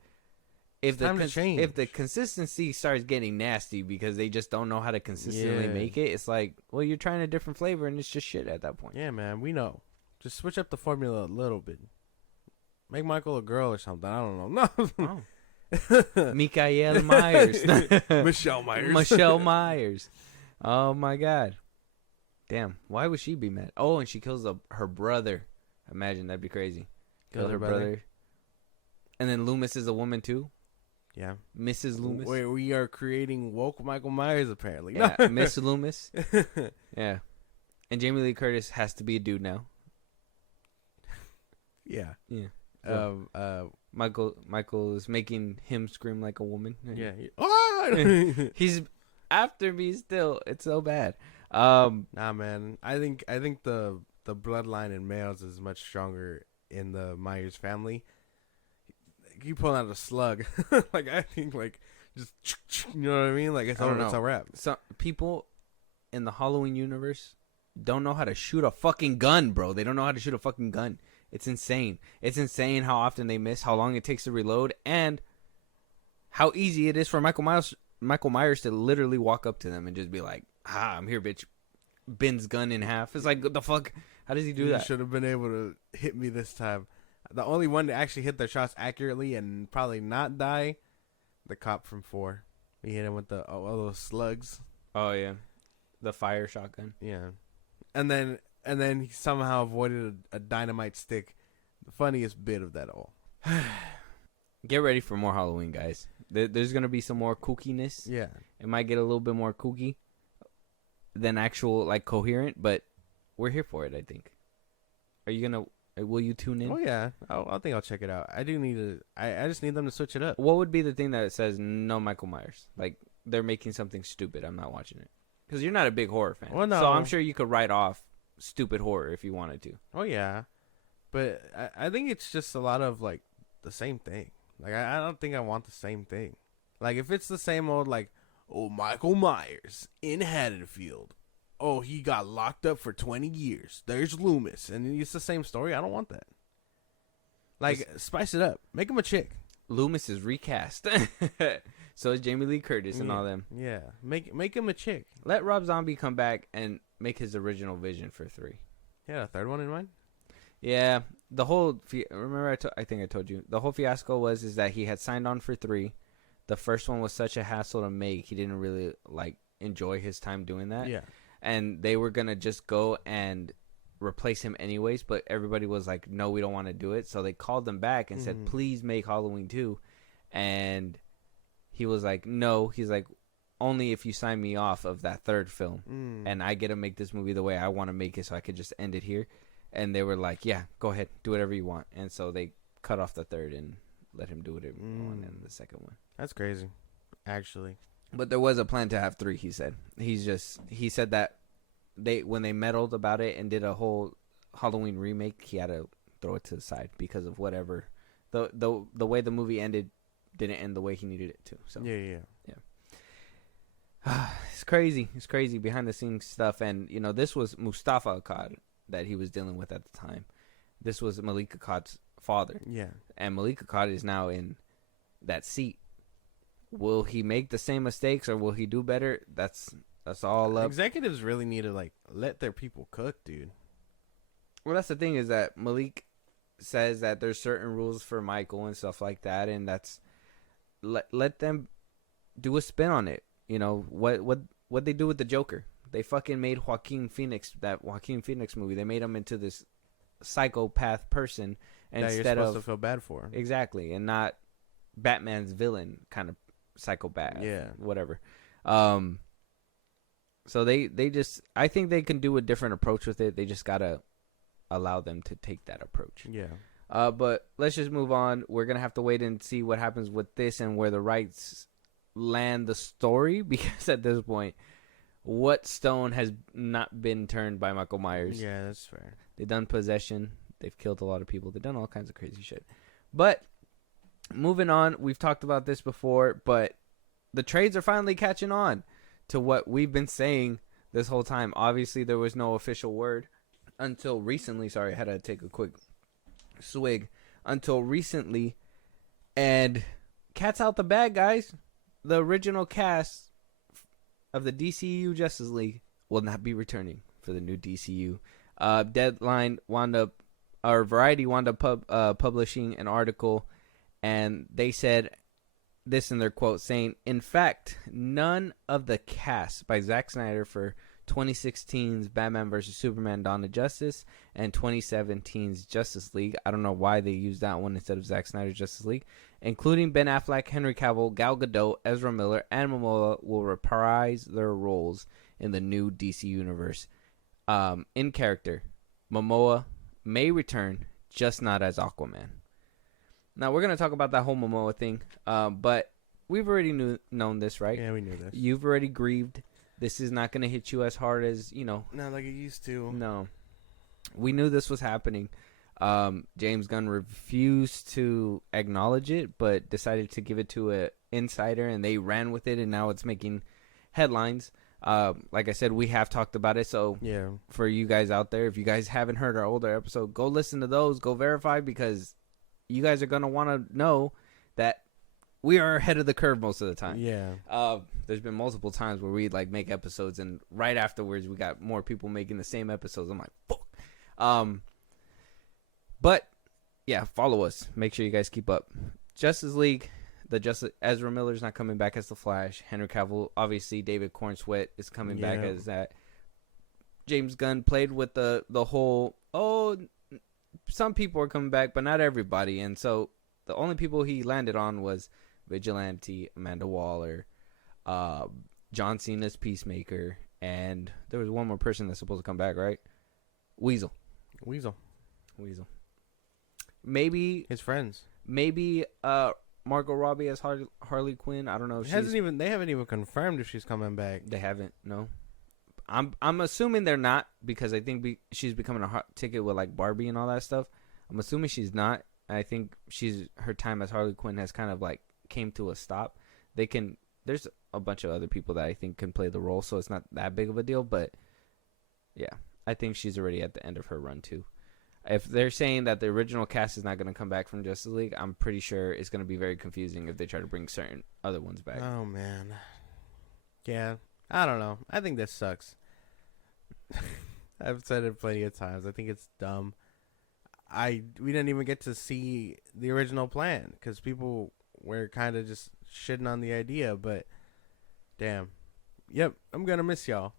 if the consistency starts getting nasty because they just don't know how to consistently make it, it's like, well, you're trying a different flavor and it's just shit at that point. Yeah, man, we know. Just switch up the formula a little bit. Make Michael a girl or something. I don't know. No. Mikael Myers. Michelle Myers. Michelle Myers. Oh my God. Damn. Why would she be mad? Oh, and she kills her brother. Imagine, that'd be crazy. Kill her brother. And then Loomis is a woman too. Yeah. Mrs. Loomis. Wait, we are creating woke Michael Myers apparently. Yeah, Miss Loomis. Yeah. And Jamie Lee Curtis has to be a dude now. Yeah. Yeah. So, Michael is making him scream like a woman. Yeah. He's after me still. It's so bad. Nah, man. I think the bloodline in males is much stronger in the Myers family. You pull out a slug, like I think, like just you know what I mean. Like it's a wrap. Some people in the Halloween universe don't know how to shoot a fucking gun, bro. They don't know how to shoot a fucking gun. It's insane. It's insane how often they miss, how long it takes to reload, and how easy it is for Michael Myers to literally walk up to them and just be like, "Ha, I'm here, bitch." Bends gun in half. It's like, what the fuck? How does he do that? You should have been able to hit me this time. The only one to actually hit their shots accurately and probably not die, the cop from 4. He hit him with all those slugs. Oh yeah, the fire shotgun. Yeah, and then he somehow avoided a dynamite stick. The funniest bit of that all. Get ready for more Halloween, guys. There's gonna be some more kookiness. Yeah, it might get a little bit more kooky than actual like coherent, but we're here for it. I think. Will you tune in? Oh yeah, I think I'll check it out. I do need to. I just need them to switch it up. What would be the thing that says no Michael Myers? Like they're making something stupid. I'm not watching it because you're not a big horror fan. Well, no. So I'm sure you could write off stupid horror if you wanted to. Oh yeah, but I think it's just a lot of like the same thing. Like I don't think I want the same thing. Like if it's the same old like Oh, Michael Myers in Haddonfield. Oh, he got locked up for 20 years. There's Loomis. And it's the same story. I don't want that. Like, spice it up. Make him a chick. Loomis is recast. So is Jamie Lee Curtis and all them. Yeah. Make him a chick. Let Rob Zombie come back and make his original vision for 3. Yeah, a third one in mind? Yeah. The whole... Remember, I think I told you. The whole fiasco is that he had signed on for 3. The first one was such a hassle to make. He didn't really, enjoy his time doing that. Yeah. And they were going to just go and replace him anyways, but everybody was like, no, we don't want to do it. So they called him back and said, please make Halloween 2. And he was like, no. He's like, only if you sign me off of that third film. And I get to make this movie the way I want to make it so I could just end it here. And they were like, yeah, go ahead. Do whatever you want. And so they cut off the third and let him do whatever he wanted in the second one. That's crazy, actually. But there was a plan to have 3, he said. He said that when they meddled about it and did a whole Halloween remake, he had to throw it to the side because of whatever. The way the movie ended didn't end the way he needed it to. So Yeah. It's crazy. It's crazy behind the scenes stuff. And, this was Mustafa Akkad that he was dealing with at the time. This was Malik Akkad's father. Yeah. And Malik Akkad is now in that seat. Will he make the same mistakes or will he do better? That's all up. Executives really need to let their people cook, dude. Well, that's the thing is that Malik says that there's certain rules for Michael and stuff like that, and that's let them do a spin on it. What they do with the Joker? They fucking made that Joaquin Phoenix movie. They made him into this psychopath person that you're supposed to feel bad for. Exactly, and not Batman's villain kind of psychopath. Yeah, whatever. So they just, I think they can do a different approach with it. They just gotta allow them to take that approach. Yeah. But let's just move on. We're gonna have to wait and see what happens with this and where the rights land the story, because at this point, what stone has not been turned by Michael Myers? Yeah, that's fair. They've done possession. They've killed a lot of people. They've done all kinds of crazy shit. But moving on, we've talked about this before, but the trades are finally catching on to what we've been saying this whole time. Obviously, there was no official word until recently. Sorry, I had to take a quick swig. Until recently. And cat's out the bag, guys. The original cast of the DCEU Justice League will not be returning for the new DCU. Variety wound up publishing an article, and they said this in their quote, saying, in fact, none of the cast by Zack Snyder for 2016's Batman vs. Superman Dawn of Justice and 2017's Justice League, I don't know why they used that one instead of Zack Snyder's Justice League, including Ben Affleck, Henry Cavill, Gal Gadot, Ezra Miller, and Mamoa, will reprise their roles in the new DC universe. In character, Mamoa may return, just not as Aquaman. Now, we're going to talk about that whole Mamoa thing, but we've already known this, right? Yeah, we knew this. You've already grieved. This is not going to hit you as hard as, Not like it used to. No. We knew this was happening. James Gunn refused to acknowledge it, but decided to give it to an insider, and they ran with it, and now it's making headlines. Like I said, we have talked about it, so yeah. For you guys out there, if you guys haven't heard our older episode, go listen to those, go verify, because you guys are going to want to know that we are ahead of the curve most of the time. Yeah. There's been multiple times where we make episodes, and right afterwards we got more people making the same episodes. I'm like, fuck. But yeah, follow us. Make sure you guys keep up. Justice League, Ezra Miller's not coming back as the Flash. Henry Cavill, obviously David Cornsweet is coming back as that. James Gunn played with the whole, some people are coming back, but not everybody. And so the only people he landed on was Vigilante, Amanda Waller, John Cena's Peacemaker, and there was one more person that's supposed to come back, right? Weasel. Maybe his friends. Maybe Margot Robbie as Harley Quinn. I don't know. They haven't even confirmed if she's coming back. They haven't. No. I'm assuming they're not, because I think she's becoming a hot ticket with Barbie and all that stuff. I'm assuming she's not. I think her time as Harley Quinn has kind of came to a stop. There's a bunch of other people that I think can play the role, so it's not that big of a deal. But yeah, I think she's already at the end of her run too. If they're saying that the original cast is not going to come back from Justice League, I'm pretty sure it's going to be very confusing if they try to bring certain other ones back. Oh, man. Yeah, I don't know. I think this sucks. I've said it plenty of times. I think it's dumb. We didn't even get to see the original plan because people were kind of just shitting on the idea, but damn. Yep, I'm going to miss y'all.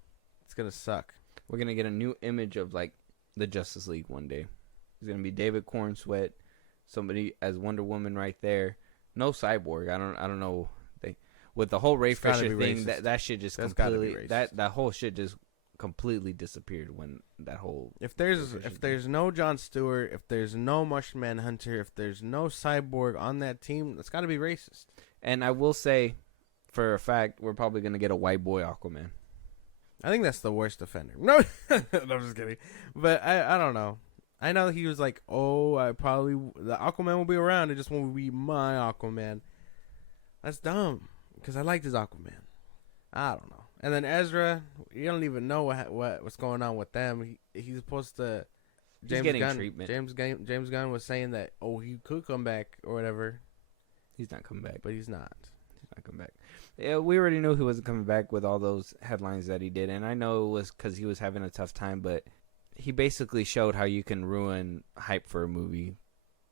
It's going to suck. We're going to get a new image of, like, the Justice League one day. It's going to be David Cornsweat, somebody as Wonder Woman right there. No Cyborg. I don't know. With the whole Ray Fisher thing, that shit just completely, that whole shit just completely disappeared when that whole. If there's no Jon Stewart, if there's no Martian Manhunter, if there's no Cyborg on that team, that's got to be racist. And I will say, for a fact, we're probably going to get a white boy Aquaman. I think that's the worst offender. No, I'm just kidding. But I don't know. I know he was like, the Aquaman will be around. It just won't be my Aquaman. That's dumb because I liked his Aquaman. I don't know. And then Ezra, you don't even know what's going on with them. He's supposed to. He's getting treatment. James Gunn was saying that he could come back or whatever. He's not coming back, but he's not. Come back. Yeah, we already knew he wasn't coming back with all those headlines that he did, and I know it was because he was having a tough time, but he basically showed how you can ruin hype for a movie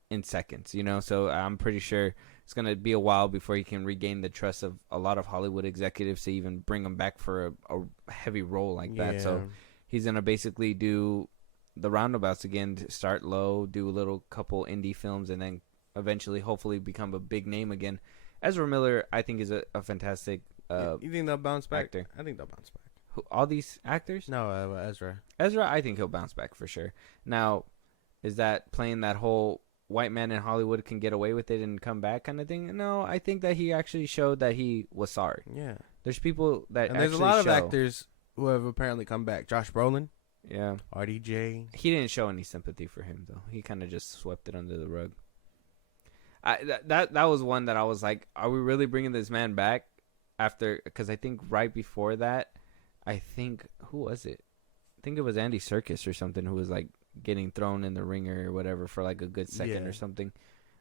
in seconds, so I'm pretty sure it's going to be a while before he can regain the trust of a lot of Hollywood executives to even bring him back for a heavy role like that. So he's going to basically do the roundabouts again, to start low, do a little couple indie films, and then eventually hopefully become a big name again. Ezra Miller, I think, is a fantastic you think they'll bounce back? Actor. I think they'll bounce back. All these actors? No, Ezra. Ezra, I think he'll bounce back for sure. Now, is that playing that whole white man in Hollywood can get away with it and come back kind of thing? No, I think that he actually showed that he was sorry. Yeah. There's people that and there's a lot of actors who have apparently come back. Josh Brolin. Yeah. RDJ. He didn't show any sympathy for him, though. He kind of just swept it under the rug. That was one that I was like, are we really bringing this man back after? Because I think right before that, who was it? I think it was Andy Serkis or something who was like getting thrown in the ringer or whatever for like a good second or something.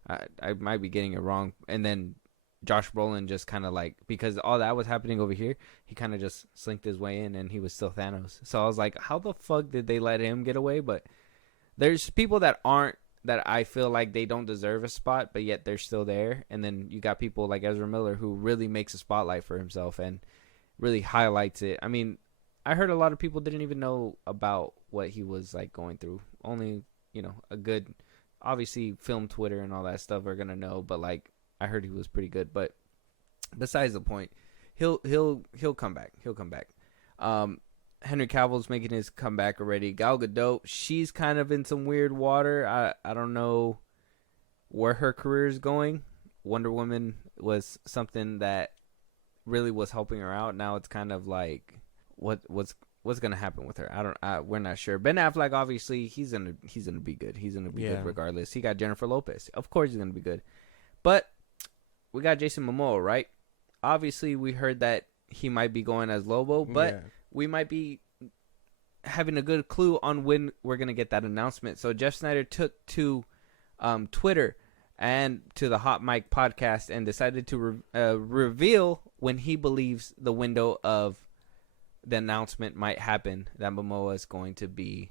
I might be getting it wrong. And then Josh Brolin just kind of like, because all that was happening over here, he kind of just slinked his way in and he was still Thanos. So I was like, how the fuck did they let him get away? But there's people that I feel like they don't deserve a spot, but yet they're still there. And then you got people like Ezra Miller who really makes a spotlight for himself and really highlights it. I mean, I heard a lot of people didn't even know about what he was like going through. Only, a good, obviously film Twitter and all that stuff are going to know, but like I heard he was pretty good. But besides the point, he'll come back. He'll come back. Henry Cavill's making his comeback already. Gal Gadot, she's kind of in some weird water. I don't know where her career is going. Wonder Woman was something that really was helping her out. Now it's kind of like what's going to happen with her? We're not sure. Ben Affleck, obviously, he's gonna be good. He's gonna be good regardless. He got Jennifer Lopez. Of course he's gonna be good. But we got Jason Momoa, right? Obviously, we heard that he might be going as Lobo, but we might be having a good clue on when we're going to get that announcement. So Jeff Snyder took to Twitter and to the Hot Mic podcast and decided to reveal when he believes the window of the announcement might happen that Momoa is going to be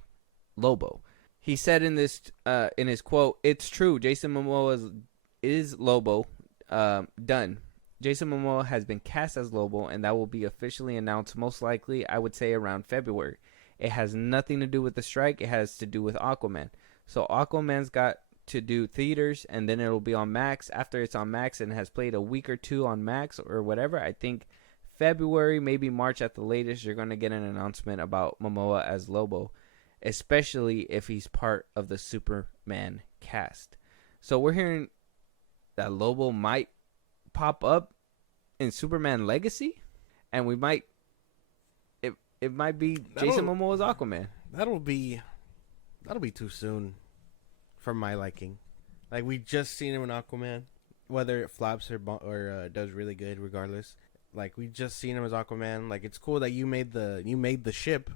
Lobo. He said in his quote, "It's true, Jason Momoa is Lobo, done. Jason Momoa has been cast as Lobo, and that will be officially announced most likely, I would say, around February. It has nothing to do with the strike. It has to do with Aquaman. So Aquaman's got to do theaters, and then it'll be on Max. After it's on Max and has played a week or two on Max or whatever, I think February, maybe March at the latest, you're going to get an announcement about Momoa as Lobo, especially if he's part of the Superman cast. So we're hearing that Lobo might pop up in Superman Legacy, and we might it might be Jason Momoa's Aquaman. That'll be too soon for my liking. Like, we just seen him in Aquaman, whether it flops or does really good, regardless. like we just seen him as Aquaman. Like it's cool that you made the ship,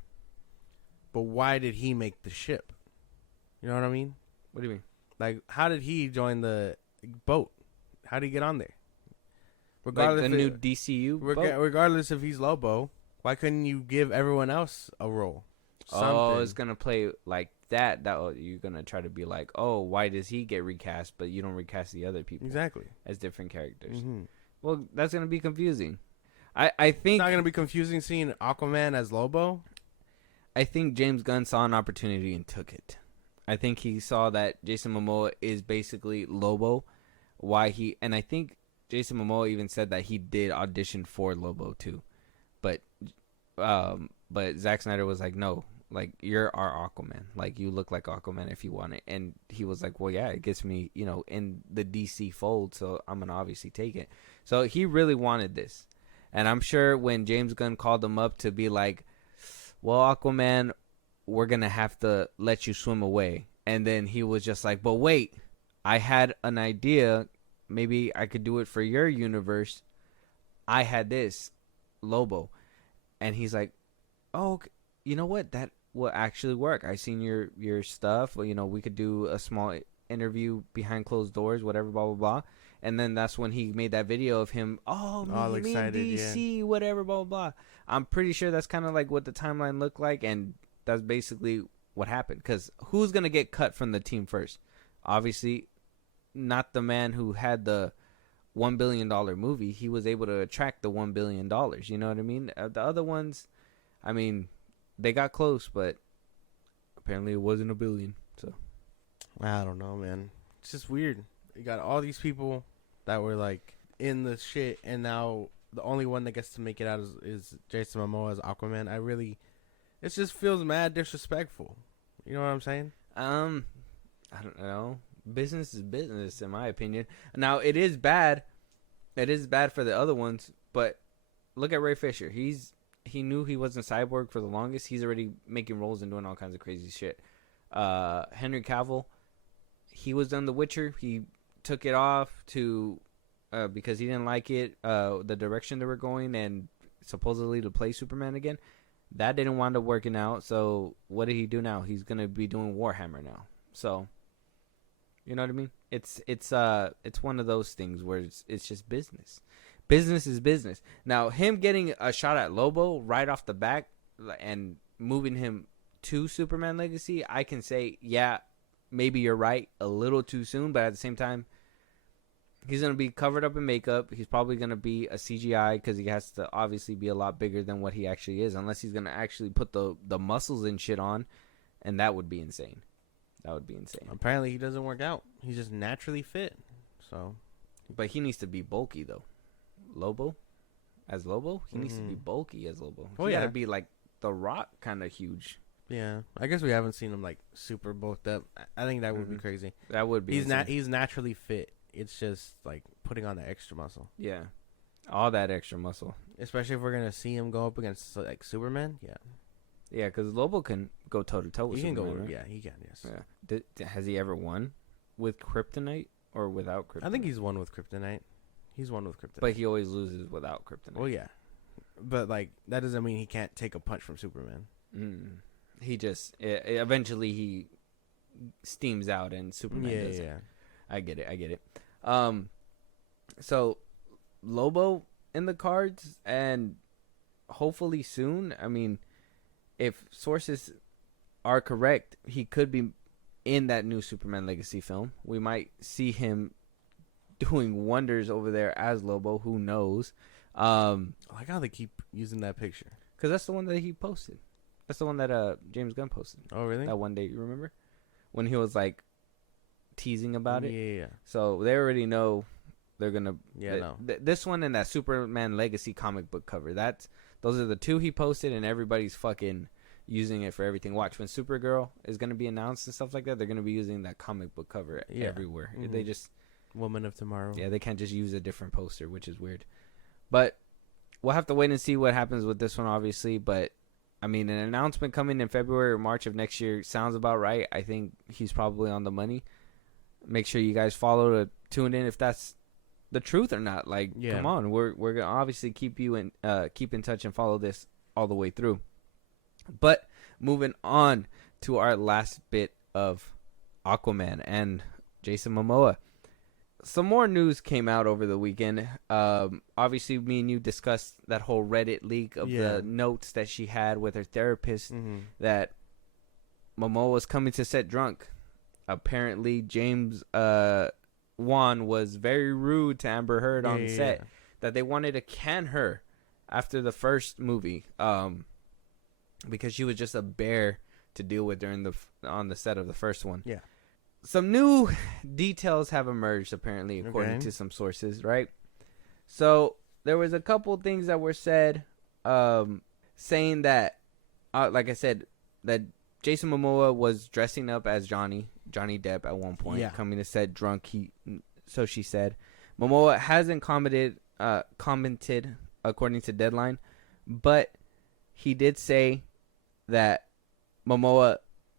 but why did he make the ship? You know what I mean? What do you mean? Like, how did he join the boat? How did he get on there? Regardless like the new DCU boat? Regardless if he's Lobo, why couldn't you give everyone else a role? Something. Oh, it's gonna play like that. You're gonna try to be like, oh, why does he get recast, but you don't recast the other people exactly as different characters? Mm-hmm. Well, that's gonna be confusing. I think it's not gonna be confusing seeing Aquaman as Lobo. I think James Gunn saw an opportunity and took it. I think he saw that Jason Momoa is basically Lobo. And I think Jason Momoa even said that he did audition for Lobo too, but Zack Snyder was like, no, like you're our Aquaman, like you look like Aquaman if you want it, and he was like, well, yeah, it gets me, in the DC fold, so I'm gonna obviously take it. So he really wanted this, and I'm sure when James Gunn called him up to be like, well, Aquaman, we're gonna have to let you swim away, and then he was just like, but wait, I had an idea. Maybe I could do it for your universe. I had this, Lobo. And he's like, oh, you know what? That will actually work. I seen your stuff. Well, we could do a small interview behind closed doors, whatever, blah, blah, blah. And then that's when he made that video of him, all me excited, and DC, whatever, blah, blah, blah. I'm pretty sure that's kind of like what the timeline looked like. And that's basically what happened. Because who's going to get cut from the team first? Obviously, not the man who had the $1 billion movie. He was able to attract the $1 billion. You know what I mean? The other ones, I mean, they got close, but apparently it wasn't $1 billion. So I don't know, man. It's just weird. You got all these people that were like in the shit, and now the only one that gets to make it out is Jason Momoa as Aquaman. It just feels mad disrespectful. You know what I'm saying? I don't know. Business is business, in my opinion. Now, it is bad. It is bad for the other ones, but look at Ray Fisher. He knew he wasn't Cyborg for the longest. He's already making roles and doing all kinds of crazy shit. Henry Cavill, he was on The Witcher. He took it off to because he didn't like it, the direction they were going, and supposedly to play Superman again. That didn't wind up working out. So what did he do now? He's gonna be doing Warhammer now. So. You know what I mean? It's one of those things where it's just business. Business is business. Now, him getting a shot at Lobo right off the back and moving him to Superman Legacy, I can say, yeah, maybe you're right, a little too soon, but at the same time, he's going to be covered up in makeup. He's probably going to be a CGI because he has to obviously be a lot bigger than what he actually is, unless he's going to actually put the muscles and shit on, and that would be insane. That would be insane. Apparently, he doesn't work out. He's just naturally fit. So, but he needs to be bulky though. Lobo, he needs to be bulky as Lobo. He gotta be like The Rock, kind of huge. Yeah, I guess we haven't seen him like super bulked up. I think that would be crazy. That would be. He's naturally fit. It's just like putting on the extra muscle. Yeah, all that extra muscle. Especially if we're gonna see him go up against like Superman. Yeah. Yeah, because Lobo can go toe-to-toe with Superman, right? Yeah, he can, yes. Yeah. Has he ever won with Kryptonite or without Kryptonite? I think he's won with Kryptonite. But he always loses without Kryptonite. Well, yeah. But, like, that doesn't mean he can't take a punch from Superman. He just... eventually, he steams out and Superman doesn't. Yeah. I get it. So, Lobo in the cards, and hopefully soon, I mean... If sources are correct, he could be in that new Superman Legacy film. We might see him doing wonders over there as Lobo. Who knows? I like how they keep using that picture. Because that's the one that he posted. That's the one that James Gunn posted. Oh, really? That one day, you remember? When he was, like, teasing about it? Yeah. So they already know they're going to... Yeah, this one and that Superman Legacy comic book cover. Those are the two he posted, and everybody's fucking using it for everything. Watch, when Supergirl is going to be announced and stuff like that, they're going to be using that comic book cover everywhere. Mm-hmm. They just... Woman of Tomorrow. Yeah, they can't just use a different poster, which is weird. But we'll have to wait and see what happens with this one, obviously. But, I mean, an announcement coming in February or March of next year sounds about right. I think he's probably on the money. Make sure you guys follow to tune in if that's the truth or not. Like, come on, we're gonna obviously keep in touch and follow this all the way through. But moving on to our last bit of Aquaman and Jason Momoa. Some more news came out over the weekend. Obviously, me and you discussed that whole Reddit leak of the notes that she had with her therapist that Momoa was coming to set drunk. Apparently, James Wan was very rude to Amber Heard on set. That they wanted to can her after the first movie because she was just a bear to deal with on the set of the first one. Yeah. Some new details have emerged, apparently, according to some sources, right? So there was a couple things that were said saying that, like I said, that Jason Momoa was dressing up as Johnny Depp at one point, coming to set drunk. So she said. Momoa hasn't commented according to Deadline, but he did say that Momoa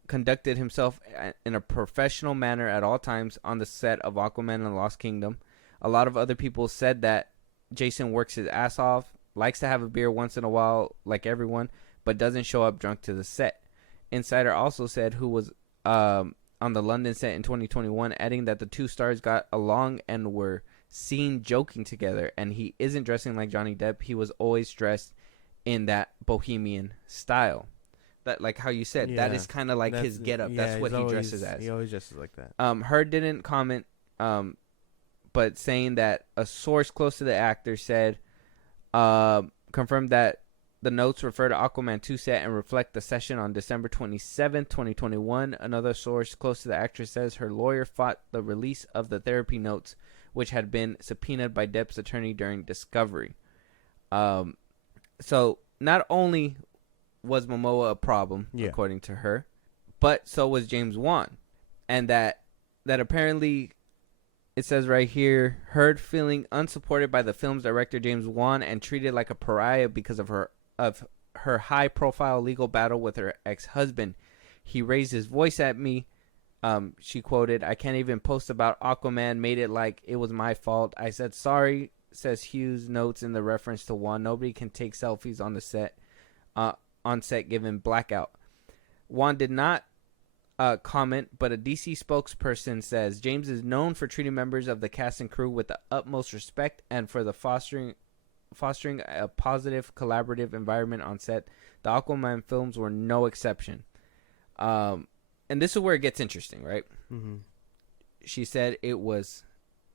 conducted himself in a professional manner at all times on the set of Aquaman and the Lost Kingdom. A lot of other people said that Jason works his ass off, likes to have a beer once in a while like everyone, but doesn't show up drunk to the set. Insider also said who was on the London set in 2021, adding that the two stars got along and were seen joking together, and he isn't dressing like Johnny Depp. He was always dressed in that bohemian style. That, like how you said, that is kind of like his getup. That's what he dresses as. He always dresses like that. Heard didn't comment, but saying that a source close to the actor said, confirmed that the notes refer to Aquaman 2 set and reflect the session on December 27th, 2021. Another source close to the actress says her lawyer fought the release of the therapy notes, which had been subpoenaed by Depp's attorney during discovery. So not only was Momoa a problem, according to her, but so was James Wan. And that apparently, it says right here, Heard feeling unsupported by the film's director James Wan and treated like a pariah because of her high-profile legal battle with her ex-husband. He raised his voice at me. She quoted, "I can't even post about Aquaman, made it like it was my fault. I said sorry," says Hughes notes in the reference to Wan. Nobody can take selfies on the set. On set given blackout. Wan did not comment, but a DC spokesperson says James is known for treating members of the cast and crew with the utmost respect and for the fostering a positive collaborative environment on set. The Aquaman films were no exception. And this is where it gets interesting, right? She said it was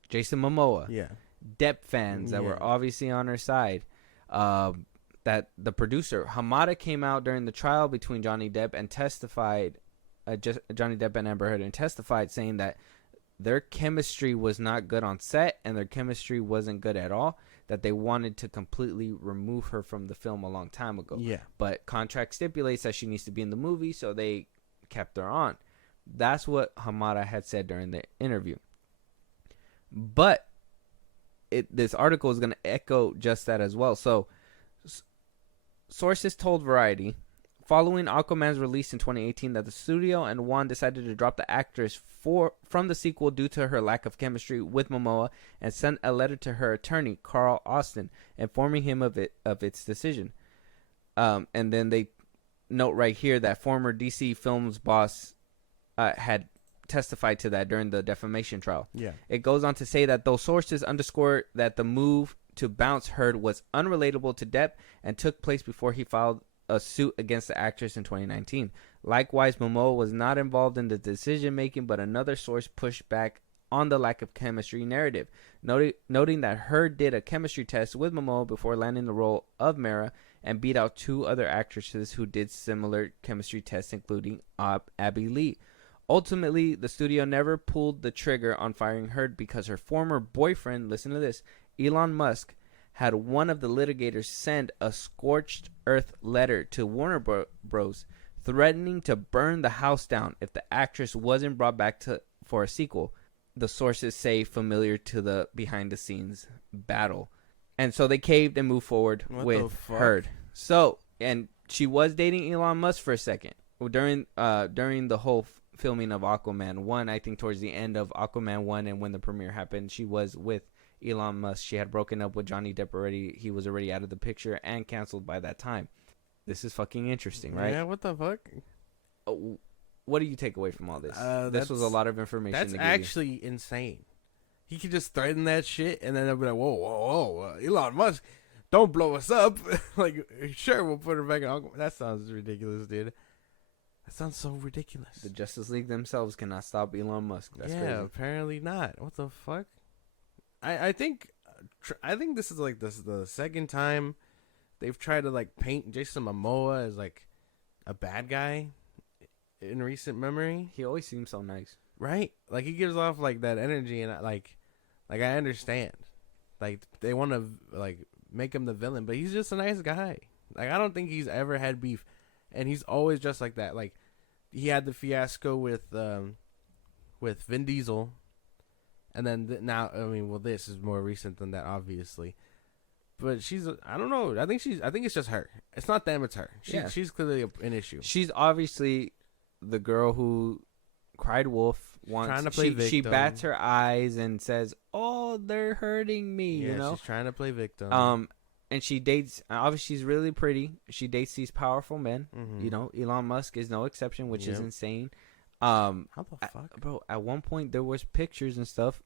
Jason Momoa, Depp fans that were obviously on her side. That the producer Hamada came out during the trial between Johnny Depp and testified, Johnny Depp and Amber Heard, and testified saying that their chemistry was not good on set and their chemistry wasn't good at all. That they wanted to completely remove her from the film a long time ago. But contract stipulates that she needs to be in the movie, so they kept her on. That's what Hamada had said during the interview. But this article is going to echo just that as well. So sources told Variety, following Aquaman's release in 2018, that the studio and Wan decided to drop the actress from the sequel due to her lack of chemistry with Momoa, and sent a letter to her attorney, Carl Austin, informing him of its decision. And then they note right here that former DC Films boss had testified to that during the defamation trial. It goes on to say that those sources underscore that the move to bounce Heard was unrelatable to Depp and took place before he filed a suit against the actress in 2019. Likewise, Momoa was not involved in the decision making, but another source pushed back on the lack of chemistry narrative, noting that Heard did a chemistry test with Momoa before landing the role of Mera and beat out two other actresses who did similar chemistry tests, including Abby Lee. Ultimately, the studio never pulled the trigger on firing Heard because her former boyfriend, listen to this, Elon Musk, had one of the litigators send a scorched earth letter to Warner Bros. Threatening to burn the house down if the actress wasn't brought back for a sequel. The sources say familiar to the behind-the-scenes battle. And so they caved and moved forward with Heard. So, and she was dating Elon Musk for a second. During the whole filming of Aquaman 1, I think towards the end of Aquaman 1 and when the premiere happened, she was with Elon Musk. She had broken up with Johnny Depp already. He was already out of the picture and canceled by that time. This is fucking interesting, right? Yeah, what the fuck? What do you take away from all this? This was a lot of information. That's actually insane. He could just threaten that shit, and then they'll be like, whoa, Elon Musk, don't blow us up. Like, sure, we'll put her back in. That sounds ridiculous, dude. That sounds so ridiculous. The Justice League themselves cannot stop Elon Musk. That's crazy. Apparently not. What the fuck? I think this is like the second time they've tried to like paint Jason Momoa as like a bad guy in recent memory. He always seems so nice, right? Like he gives off like that energy, and I understand. Like they want to like make him the villain, but he's just a nice guy. Like I don't think he's ever had beef, and he's always just like that. Like he had the fiasco with Vin Diesel, and then now this is more recent than that, obviously. But I don't know. I think it's just her. It's not them. It's her. She's clearly an issue. She's obviously the girl who cried wolf once. Trying to play victim. She bats her eyes and says, "Oh, they're hurting me." Yeah, you know, she's trying to play victim. And she dates. Obviously, she's really pretty. She dates these powerful men. Mm-hmm. You know, Elon Musk is no exception, which is insane. How the fuck, bro? At one point, there was pictures and stuff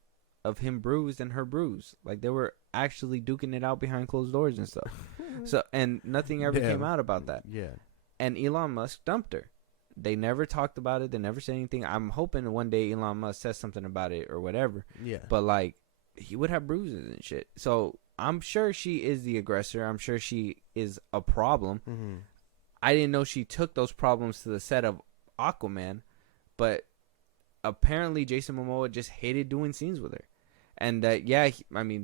of him bruised and her bruised. Like they were actually duking it out behind closed doors and stuff. So and nothing ever came out about that. Yeah. And Elon Musk dumped her. They never talked about it. They never said anything. I'm hoping one day Elon Musk says something about it or whatever. Yeah. But like he would have bruises and shit. So I'm sure she is the aggressor. I'm sure she is a problem. Mm-hmm. I didn't know she took those problems to the set of Aquaman, but apparently Jason Momoa just hated doing scenes with her. And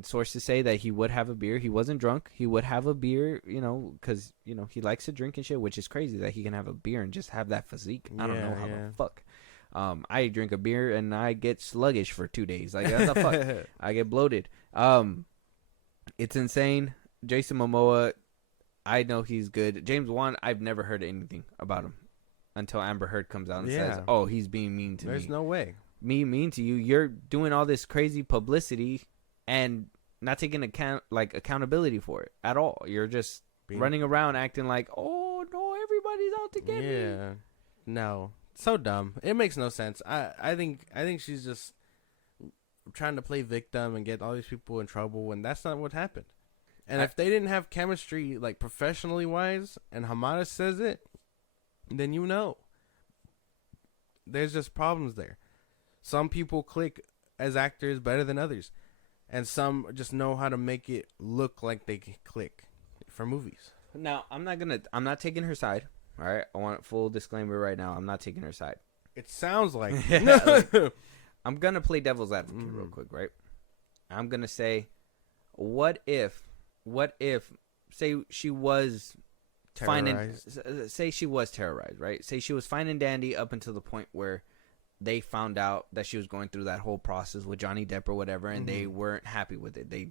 sources say that he would have a beer. He wasn't drunk. He would have a beer, because, he likes to drink and shit, which is crazy that he can have a beer and just have that physique. I don't know how the fuck. I drink a beer and I get sluggish for 2 days. Like, what the fuck? I get bloated. It's insane. Jason Momoa, I know he's good. James Wan, I've never heard anything about him until Amber Heard comes out and says, "Oh, he's being mean to me." There's no way. Me mean to you. You're doing all this crazy publicity and not taking accountability for it at all. You're just running around acting like, "Oh no, everybody's out to get me." Yeah, no, so dumb. It makes no sense. I think she's just trying to play victim and get all these people in trouble when that's not what happened. And if they didn't have chemistry, like professionally wise, and Hamada says it, then there's just problems there. Some people click as actors better than others, and some just know how to make it look like they can click for movies. Now, I'm not taking her side. All right, I want full disclaimer right now. I'm not taking her side. It sounds like I'm gonna play devil's advocate real quick, right? I'm gonna say, what if, say she was say she was terrorized, right? Say she was fine and dandy up until the point where they found out that she was going through that whole process with Johnny Depp or whatever, and they weren't happy with it. They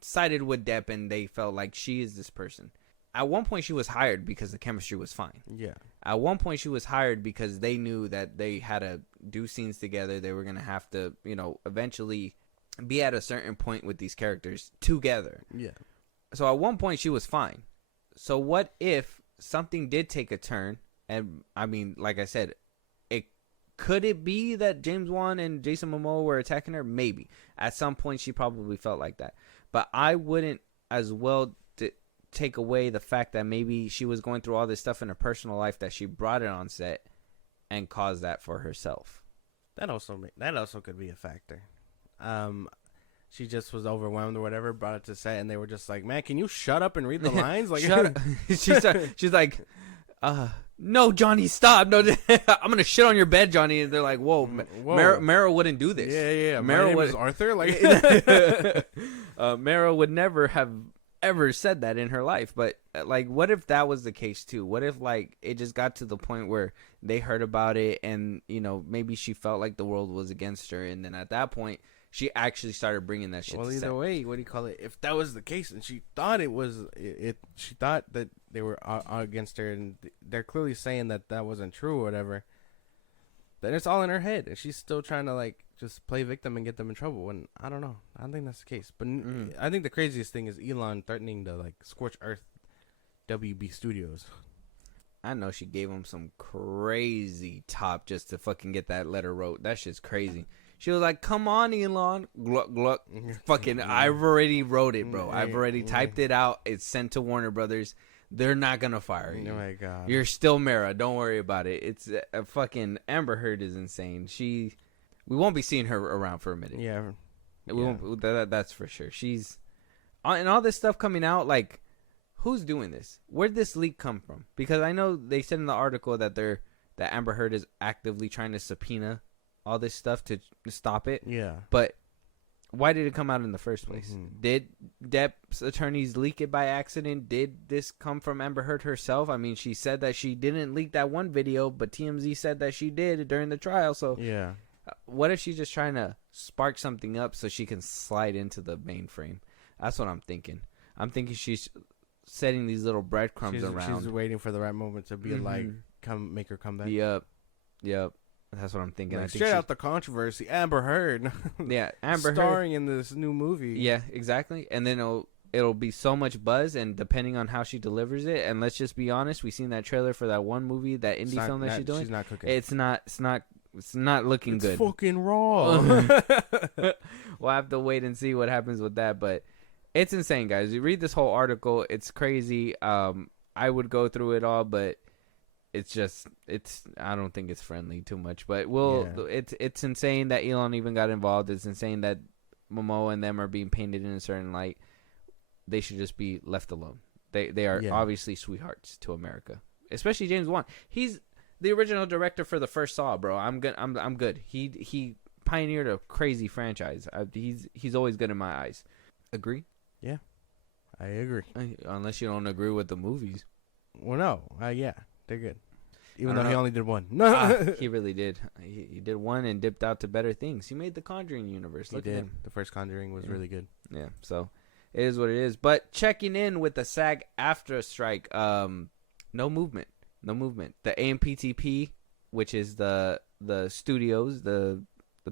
sided with Depp, and they felt like she is this person. At one point, she was hired because the chemistry was fine. Yeah. At one point, she was hired because they knew that they had to do scenes together. They were going to have to, eventually be at a certain point with these characters together. Yeah. So at one point, she was fine. So what if something did take a turn? And, like I said, could it be that James Wan and Jason Momoa were attacking her? Maybe. At some point, she probably felt like that. But I wouldn't as well take away the fact that maybe she was going through all this stuff in her personal life that she brought it on set and caused that for herself. That also could be a factor. She just was overwhelmed or whatever, brought it to set, and they were just like, "Man, can you shut up and read the lines?" Like, shut up. She's like, "No, Johnny, stop! No, I'm gonna shit on your bed, Johnny." And they're like, "Whoa, Meryl wouldn't do this." Yeah. Meryl My name is Arthur. Like, Meryl would never have ever said that in her life. But like, what if that was the case too? What if like it just got to the point where they heard about it, and maybe she felt like the world was against her, and then at that point she actually started bringing that shit. Well, to either set. way, what do you call it? If that was the case, and she thought it was it, she thought that they were against her, and they're clearly saying that wasn't true or whatever. then it's all in her head, and she's still trying to like just play victim and get them in trouble. And I don't know. I don't think that's the case. But I think the craziest thing is Elon threatening to like scorch earth WB Studios. I know she gave him some crazy top just to fucking get that letter wrote. That shit's crazy. She was like, "Come on, Elon, gluck gluck." Fucking, I've already wrote it, bro. I've already typed it out. It's sent to Warner Brothers. They're not gonna fire you. Oh my god. You're still Mara. Don't worry about it. It's a fucking Amber Heard is insane. We won't be seeing her around for a minute. Yeah. We won't. That's for sure. She's, and all this stuff coming out. Like, who's doing this? Where'd this leak come from? Because I know they said in the article that that Amber Heard is actively trying to subpoena all this stuff to stop it. Yeah. But why did it come out in the first place? Mm-hmm. Did Depp's attorneys leak it by accident? Did this come from Amber Heard herself? I mean, she said that she didn't leak that one video, but TMZ said that she did during the trial. So yeah. What if she's just trying to spark something up so she can slide into the mainframe? That's what I'm thinking. I'm thinking she's setting these little breadcrumbs around. She's waiting for the right moment to be like, make her come back. Yep. That's what I'm thinking. Like, I think straight out the controversy, Amber Heard. Yeah, Amber Heard starring in this new movie. Yeah, exactly. And then it'll be so much buzz, and depending on how she delivers it. And let's just be honest, we've seen that trailer for that one movie, that indie film that she's doing. She's not cooking. It's not looking good. It's fucking wrong. We'll have to wait and see what happens with that, but it's insane, guys. You read this whole article, it's crazy. I would go through it all, but it's I don't think it's friendly too much. But it's insane that Elon even got involved. It's insane that Mamoa and them are being painted in a certain light. They should just be left alone. They are obviously sweethearts to America, especially James Wan. He's the original director for the first Saw, bro. I'm good. He pioneered a crazy franchise. He's always good in my eyes. Agree? Yeah, I agree. Unless you don't agree with the movies. Well, no. Yeah, they're good. Even though he only did one. He really did. He did one and dipped out to better things. He made the Conjuring universe. Look at him. The first Conjuring was really good. Yeah, so it is what it is. But checking in with the SAG AFTRA strike, no movement. The AMPTP, which is the studios, the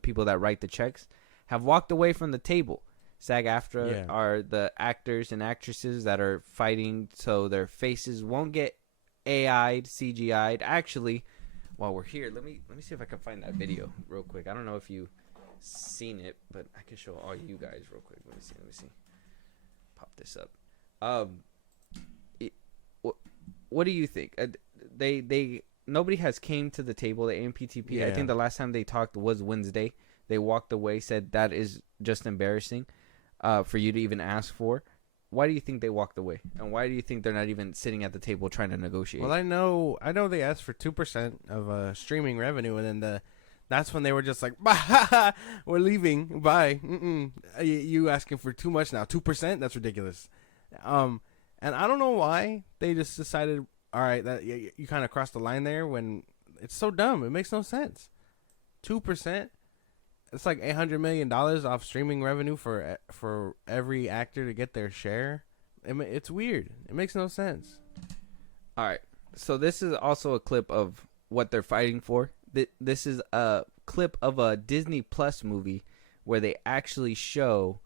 people that write the checks, have walked away from the table. SAG AFTRA are the actors and actresses that are fighting so their faces won't get AI'd, CGI'd. Actually, while we're here, let me see if I can find that video real quick. I don't know if you've seen it, but I can show all you guys real quick. Let me see. Pop this up. What do you think? Nobody has came to the table. The AMPTP. Yeah. I think the last time they talked was Wednesday. They walked away, said that is just embarrassing for you to even ask for. Why do you think they walked away? And why do you think they're not even sitting at the table trying to negotiate? Well, I know they asked for 2% of streaming revenue, and then that's when they were just like, bah, we're leaving. Bye. You asking for too much now. 2%? That's ridiculous. And I don't know why they just decided, all right, that you kind of crossed the line there when it's so dumb. It makes no sense. 2%? It's like $800 million off streaming revenue for every actor to get their share. It's weird. It makes no sense. All right. So this is also a clip of what they're fighting for. This is a clip of a Disney Plus movie where they actually show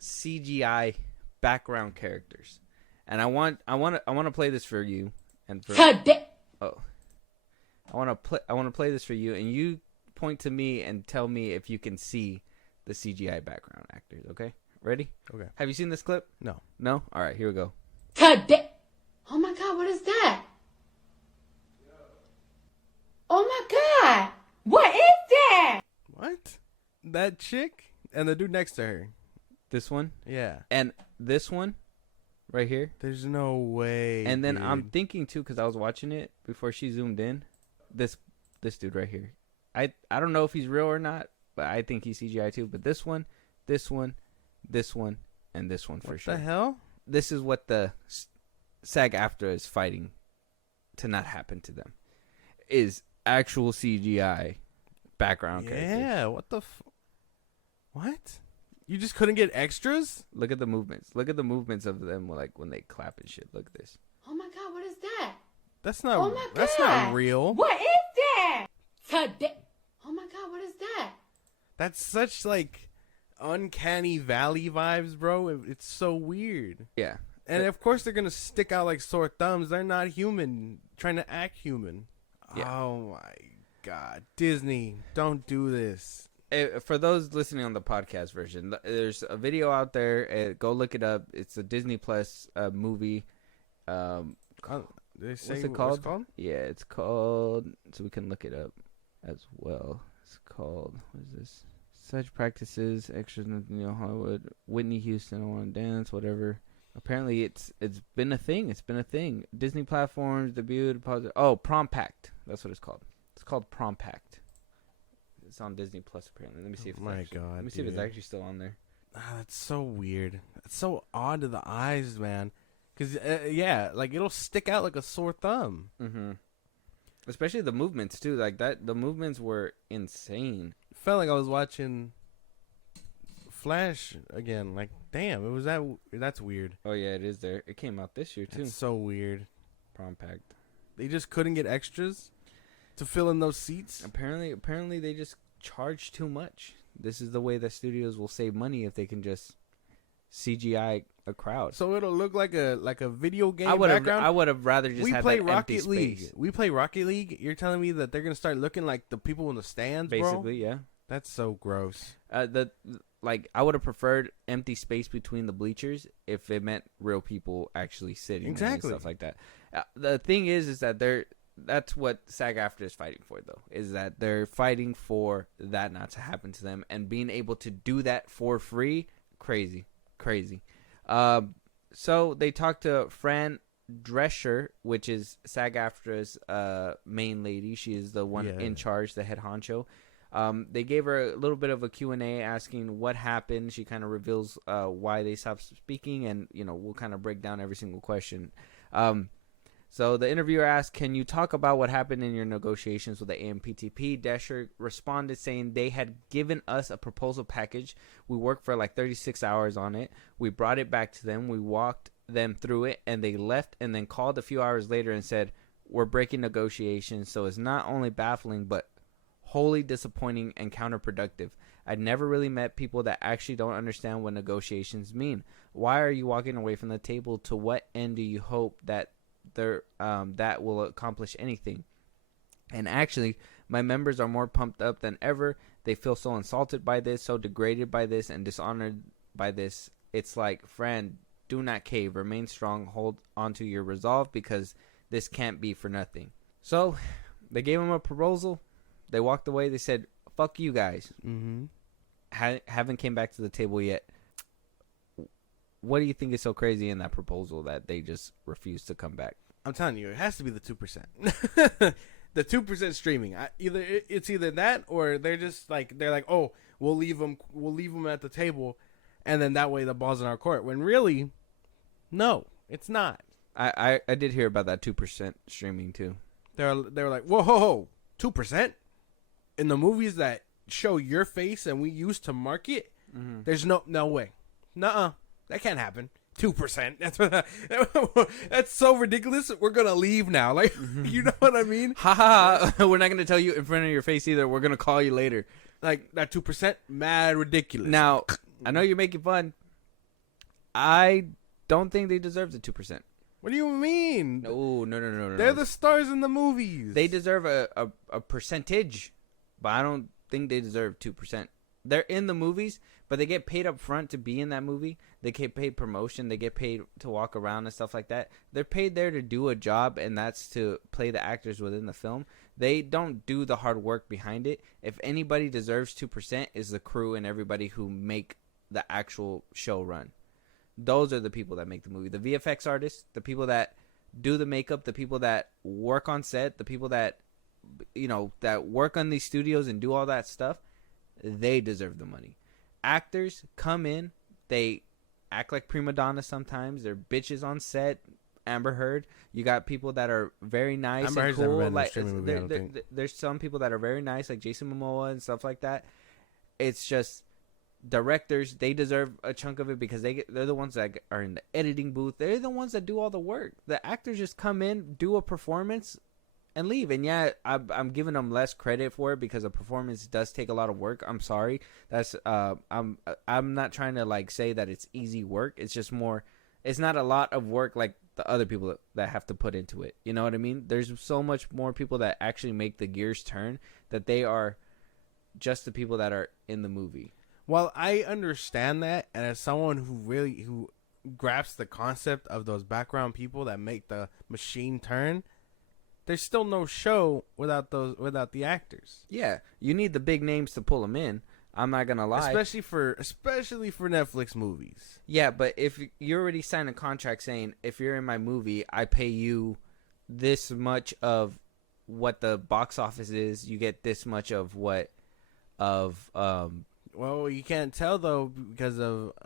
CGI background characters. And I want to play this for you and for I want to play this for you, and you point to me and tell me if you can see the CGI background actors, okay? Ready? Okay. Have you seen this clip? No. No? All right, here we go. Oh my God, what is that? Oh my God, what is that? What? That chick and the dude next to her. This one? Yeah. And this one right here? There's no way. And then dude. I'm thinking too, because I was watching it before she zoomed in, this dude right here. I don't know if he's real or not, but I think he's CGI too. But this one, and this one for sure. What the hell? This is what the SAG AFTRA is fighting to not happen to them. Is actual CGI background characters. Yeah, what the what? You just couldn't get extras? Look at the movements. Look at the movements of them like when they clap and shit. Look at this. Oh my God, what is that? That's not Oh my that's God. not real. What is that? Oh my God, what is that? That's such like uncanny valley vibes, bro. It's so weird. Yeah. And of course they're gonna stick out like sore thumbs. They're not human, trying to act human. Yeah. Oh my God, Disney, don't do this. For those listening on the podcast version, there's a video out there. Go look it up. It's a Disney Plus movie. What's it called? Yeah, it's called. So we can look it up as well. It's called. What is this? Such practices, extras in Hollywood. Whitney Houston, I Want to Dance, whatever. Apparently, it's been a thing. It's been a thing. Disney platforms debuted. Prom Pact. That's what it's called. It's called Prom Pact. It's on Disney Plus apparently. Let me see if it's actually still on there. That's so weird. It's so odd to the eyes, man. Cause like it'll stick out like a sore thumb. Mm-hmm. Especially the movements too. Like that, the movements were insane. Felt like I was watching Flash again. Like, damn, it was that. That's weird. Oh yeah, it is there. It came out this year too. It's so weird. Prom Pact. They just couldn't get extras to fill in those seats. Apparently they just charge too much. This is the way that studios will save money if they can just CGI a crowd. So it'll look like a video game background. I would have rather just had play that Rocket empty League. space. We play Rocket League. You're telling me that they're gonna start looking like the people in the stands, basically, bro? Yeah. That's so gross. I would have preferred empty space between the bleachers if it meant real people actually sitting and stuff like that. The thing is that that's what SAG AFTRA is fighting for, though, is that they're fighting for that not to happen to them, and being able to do that for free, crazy. So they talked to Fran Drescher, which is SAG AFTRA's main lady. She is the one in charge, the head honcho. They gave her a little bit of a Q&A asking what happened. She kind of reveals why they stopped speaking, and we'll kind of break down every single question. So the interviewer asked, "Can you talk about what happened in your negotiations with the AMPTP?" Drescher responded saying they had given us a proposal package. We worked for like 36 hours on it. We brought it back to them. We walked them through it, and they left and then called a few hours later and said, "We're breaking negotiations." So it's not only baffling, but wholly disappointing and counterproductive. I'd never really met people that actually don't understand what negotiations mean. Why are you walking away from the table? To what end do you hope that that will accomplish anything? And actually, my members are more pumped up than ever. They feel so insulted by this, so degraded by this, and dishonored by this. It's like, friend, do not cave. Remain strong. Hold onto your resolve, because this can't be for nothing. So they gave him a proposal. They walked away. They said, fuck you guys. Mm-hmm. Haven't came back to the table yet. What do you think is so crazy in that proposal that they just refused to come back? I'm telling you, it has to be the 2%. The 2% streaming. It's either that, or they're like, oh, we'll leave them at the table, and then that way the ball's in our court. When really, no, it's not. I did hear about that 2% streaming too. They were like, whoa, 2%? In the movies that show your face and we use to market, there's no way. Nuh-uh. That can't happen. 2%. That's so ridiculous. We're gonna leave now. Like, you know what I mean? Ha. We're not gonna tell you in front of your face either. We're gonna call you later. Like, that 2%, mad ridiculous. Now, I know you're making fun. I don't think they deserve the 2%. What do you mean? No. They're the stars in the movies. They deserve a percentage, but I don't think they deserve 2%. They're in the movies, but they get paid up front to be in that movie. They get paid promotion. They get paid to walk around and stuff like that. They're paid there to do a job, and that's to play the actors within the film. They don't do the hard work behind it. If anybody deserves 2%, is the crew and everybody who make the actual show run. Those are the people that make the movie. The VFX artists, the people that do the makeup, the people that work on set, the people that, that work on these studios and do all that stuff, they deserve the money. Actors come in, they act like prima donnas sometimes. They're bitches on set. Amber Heard. You got people that are very nice Amber and Heard's cool. never been in a Like, streaming movie, I don't think. There's some people that are very nice, like Jason Momoa and stuff like that. It's just directors, they deserve a chunk of it because they're the ones that are in the editing booth. They're the ones that do all the work. The actors just come in, do a performance, and leave. And yeah, I'm giving them less credit for it because a performance does take a lot of work. I'm sorry. That's I'm not trying to like say that it's easy work. It's just more. It's not a lot of work like the other people that have to put into it. You know what I mean? There's so much more people that actually make the gears turn that they are just the people that are in the movie. Well, I understand that, and as someone who grasps the concept of those background people that make the machine turn, there's still no show without the actors. Yeah, you need the big names to pull them in. I'm not gonna lie, especially for Netflix movies. Yeah, but if you already signed a contract saying if you're in my movie, I pay you this much of what the box office is, you get this much of what of Well, you can't tell though because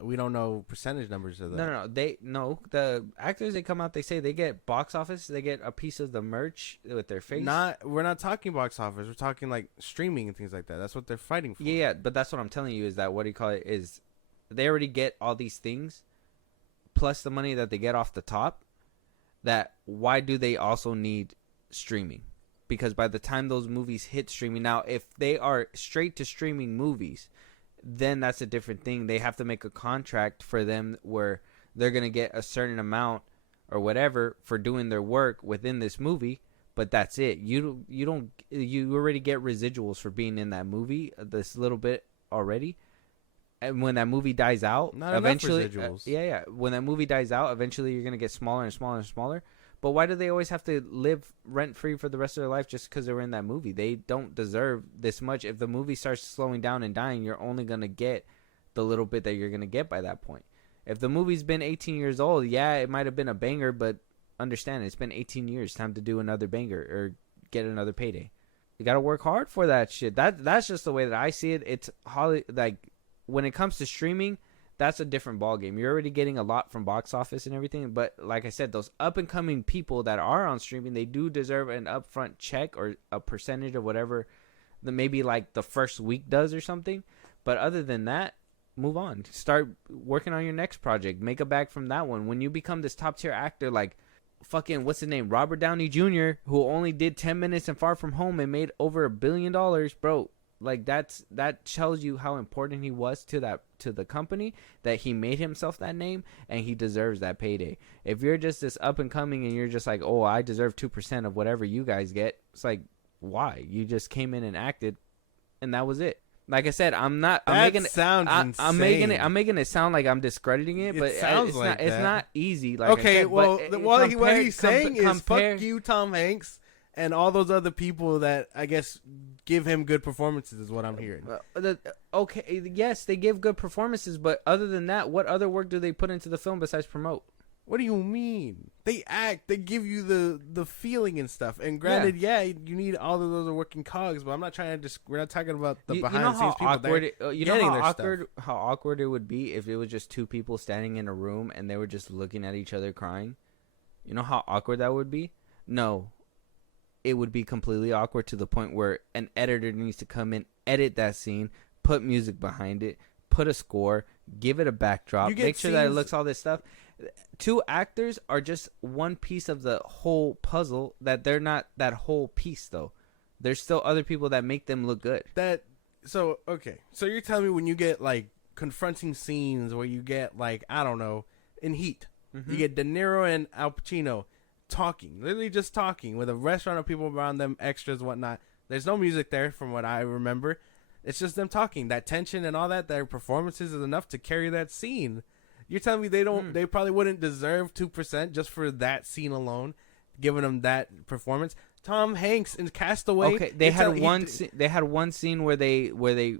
we don't know percentage numbers of that. The actors, they come out, they say they get box office, they get a piece of the merch with their face. We're not talking box office. We're talking like streaming and things like that. That's what they're fighting for. Yeah, but that's what I'm telling you is that is they already get all these things plus the money that they get off the top. That why do they also need streaming? Because by the time those movies hit streaming, now if they are straight to streaming movies, then that's a different thing. They have to make a contract for them where they're going to get a certain amount or whatever for doing their work within this movie, but that's it. You already get residuals for being in that movie, this little bit already. And when that movie dies out, eventually when that movie dies out, eventually you're going to get smaller and smaller and smaller. But why do they always have to live rent-free for the rest of their life just because they were in that movie? They don't deserve this much. If the movie starts slowing down and dying, you're only going to get the little bit that you're going to get by that point. If the movie's been 18 years old, yeah, it might have been a banger, but understand it's been 18 years. Time to do another banger or get another payday. You got to work hard for that shit. That's just the way that I see it. It's like when it comes to streaming, that's a different ballgame. You're already getting a lot from box office and everything, but like I said, those up-and-coming people that are on streaming, they do deserve an upfront check or a percentage of whatever maybe like the first week does or something. But other than that, move on. Start working on your next project. Make a bag from that one. When you become this top-tier actor like fucking, what's his name, Robert Downey Jr., who only did 10 Minutes and Far From Home and made over $1 billion, bro. Like that tells you how important he was to the company, that he made himself that name and he deserves that payday. If you're just this up and coming and you're just like, oh, I deserve 2% of whatever you guys get, it's like, why? You just came in and acted, and that was it. Like I said, I'm making it sound like I'm discrediting it, but it's not easy. Like okay, what he's saying is compare, fuck you, Tom Hanks, and all those other people that I guess give him good performances is what I'm hearing. Okay, yes, they give good performances, but other than that, what other work do they put into the film besides promote? What do you mean? They act, they give you the feeling and stuff. And granted, yeah, you need all of those working cogs, but I'm not trying to we're not talking about the behind the scenes people. How awkward it would be if it was just two people standing in a room and they were just looking at each other crying. You know how awkward that would be? No. It would be completely awkward to the point where an editor needs to come in, edit that scene, put music behind it, put a score, give it a backdrop, make sure that it looks all this stuff. Two actors are just one piece of the whole puzzle, that they're not that whole piece, though. There's still other people that make them look good. So you're telling me when you get, like, confronting scenes where you get, like, I don't know, in Heat, you get De Niro and Al Pacino literally just talking with a restaurant of people around them, extras, whatnot. There's no music there from what I remember. It's just them talking. That tension and all that, their performances is enough to carry that scene. You're telling me they probably wouldn't deserve 2% just for that scene alone, giving them that performance? Tom Hanks in Castaway. Okay, they had one scene where they